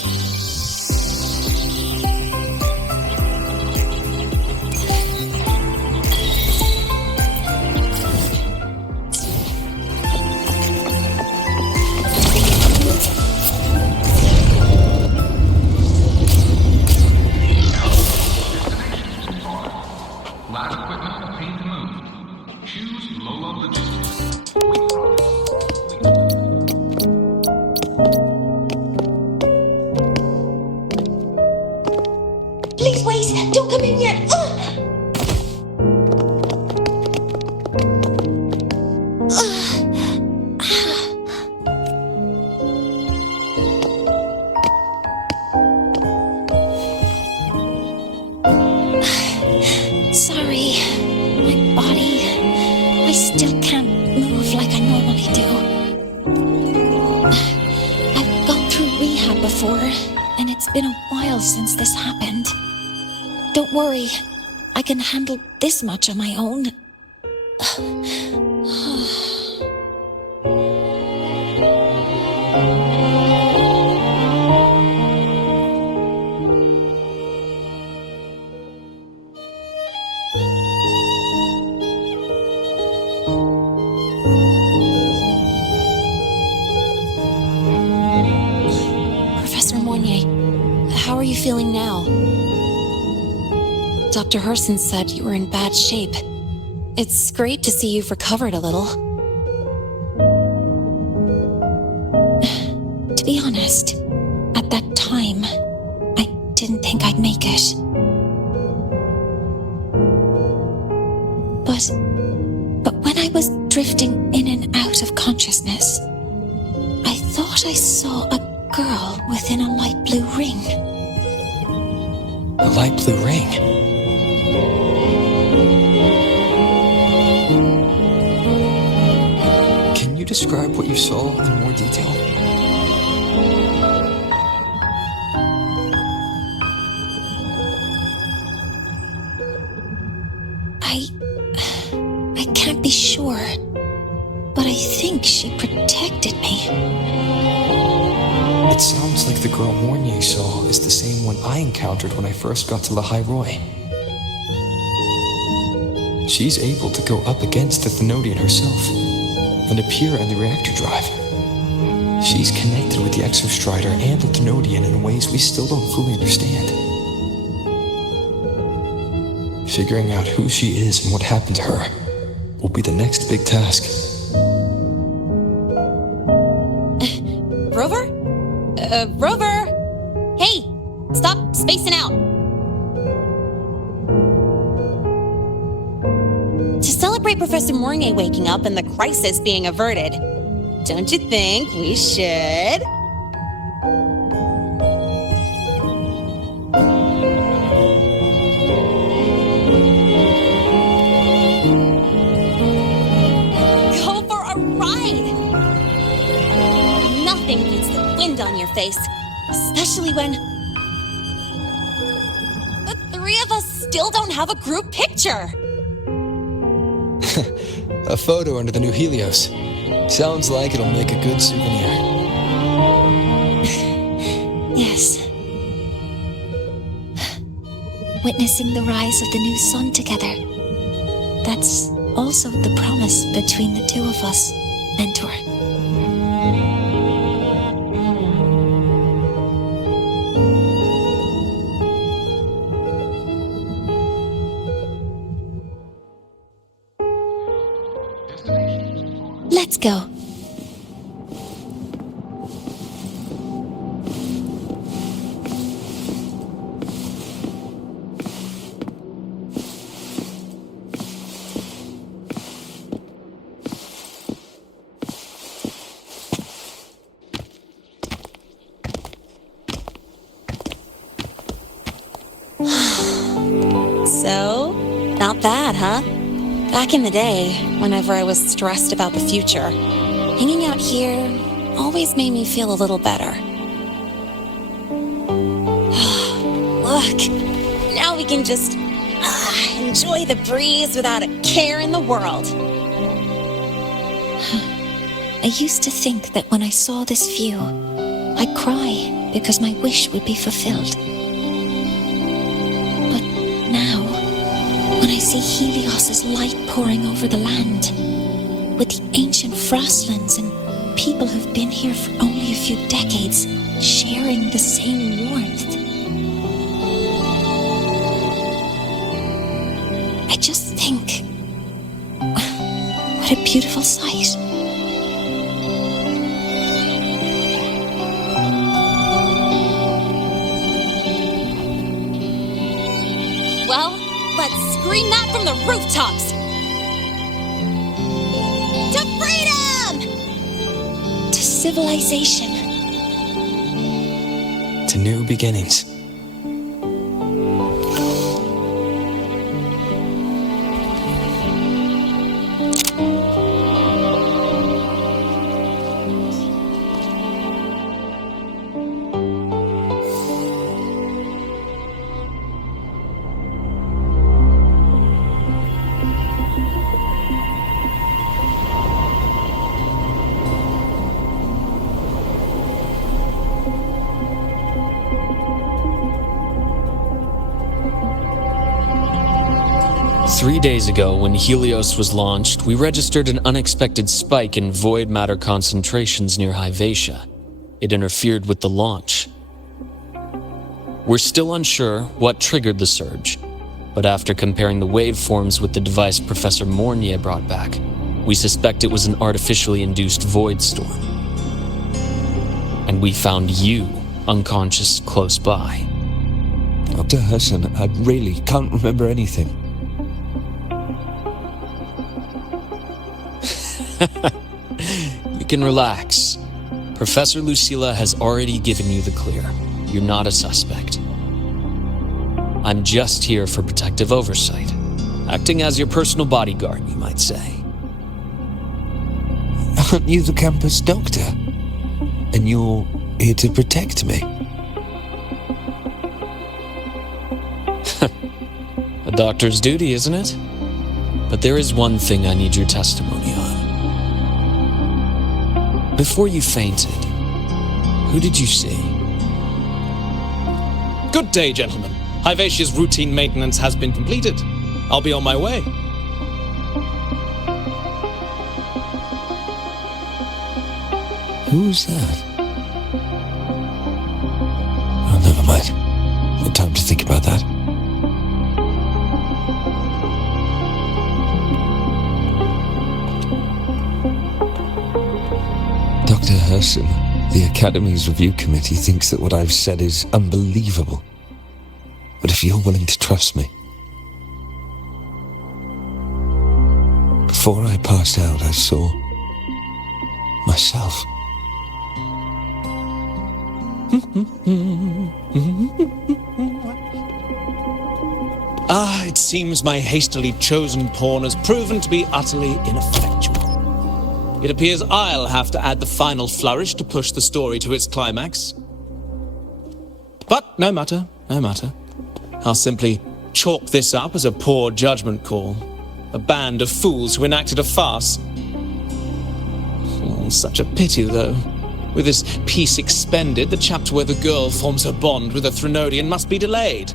Please wait! Don't come in yet! Sorry, my body. I still can't move like I normally do. before, and it's been a while since this happened. Don't worry, I can handle this much on my own. Professor Mournier, how are you feeling now? Dr. Herson said you were in bad shape. It's great to see you've recovered a little. To be honest, at that time, I didn't think I'd make it. But when I was drifting in and out of consciousness, I thought I saw a girl within a light blue ring. A light blue ring? Can you describe what you saw in more detail? I can't be sure, but I think she protected me. It sounds like the girl Mournier saw is the same one I encountered when I first got to La High Roy. She's able to go up against the Thenodian herself and appear in the reactor drive. She's connected with the Exostrider and the Thenodian in ways we still don't fully understand. Figuring out who she is and what happened to her will be the next big task. Rover? Rover! Hey! Stop spacing out! To celebrate Professor Mournier waking up and the crisis being averted, don't you think we should? Go for a ride! Nothing beats the wind on your face, especially when the three of us still don't have a group picture. A photo under the new Helios. Sounds like it'll make a good souvenir. Yes. Witnessing the rise of the new sun together. That's also the promise between the two of us, Mentor. Let's go. So, not bad, huh? Back in the day, whenever I was stressed about the future, hanging out here always made me feel a little better. Look, now we can just enjoy the breeze without a care in the world. I used to think that when I saw this view, I'd cry because my wish would be fulfilled. But now, when I see Helios's light pouring over the land, with the ancient Frostlands and people who've been here for only a few decades sharing the same warmth, I just think, what a beautiful sight. Well, let's scream that from the rooftops! To freedom! To civilization. To new beginnings. 3 days ago, when Helios was launched, we registered an unexpected spike in void matter concentrations near Hyvatia. It interfered with the launch. We're still unsure what triggered the surge, but after comparing the waveforms with the device Professor Mornier brought back, we suspect it was an artificially induced void storm. And we found you unconscious close by. Dr. Hudson, I really can't remember anything. You can relax. Professor Lucilla has already given you the clear. You're not a suspect. I'm just here for protective oversight, acting as your personal bodyguard, you might say. Aren't you the campus doctor? And you're here to protect me? A doctor's duty, isn't it? But there is one thing I need your testimony on. Before you fainted, who did you see? Good day, gentlemen. Hyvatia's routine maintenance has been completed. I'll be on my way. Who's that? Oh, never mind. No time to think about that. Dr. Herson, the Academy's review committee thinks that what I've said is unbelievable. But if you're willing to trust me... Before I passed out, I saw... myself. It seems my hastily chosen pawn has proven to be utterly ineffectual. It appears I'll have to add the final flourish to push the story to its climax. But no matter, no matter. I'll simply chalk this up as a poor judgment call. A band of fools who enacted a farce. Oh, such a pity, though. With this piece expended, the chapter where the girl forms her bond with a Threnodian must be delayed.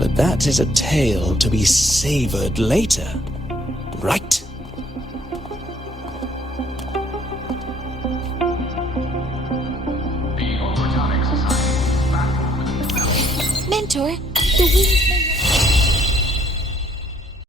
But that is a tale to be savoured later, right? Mentor, the wind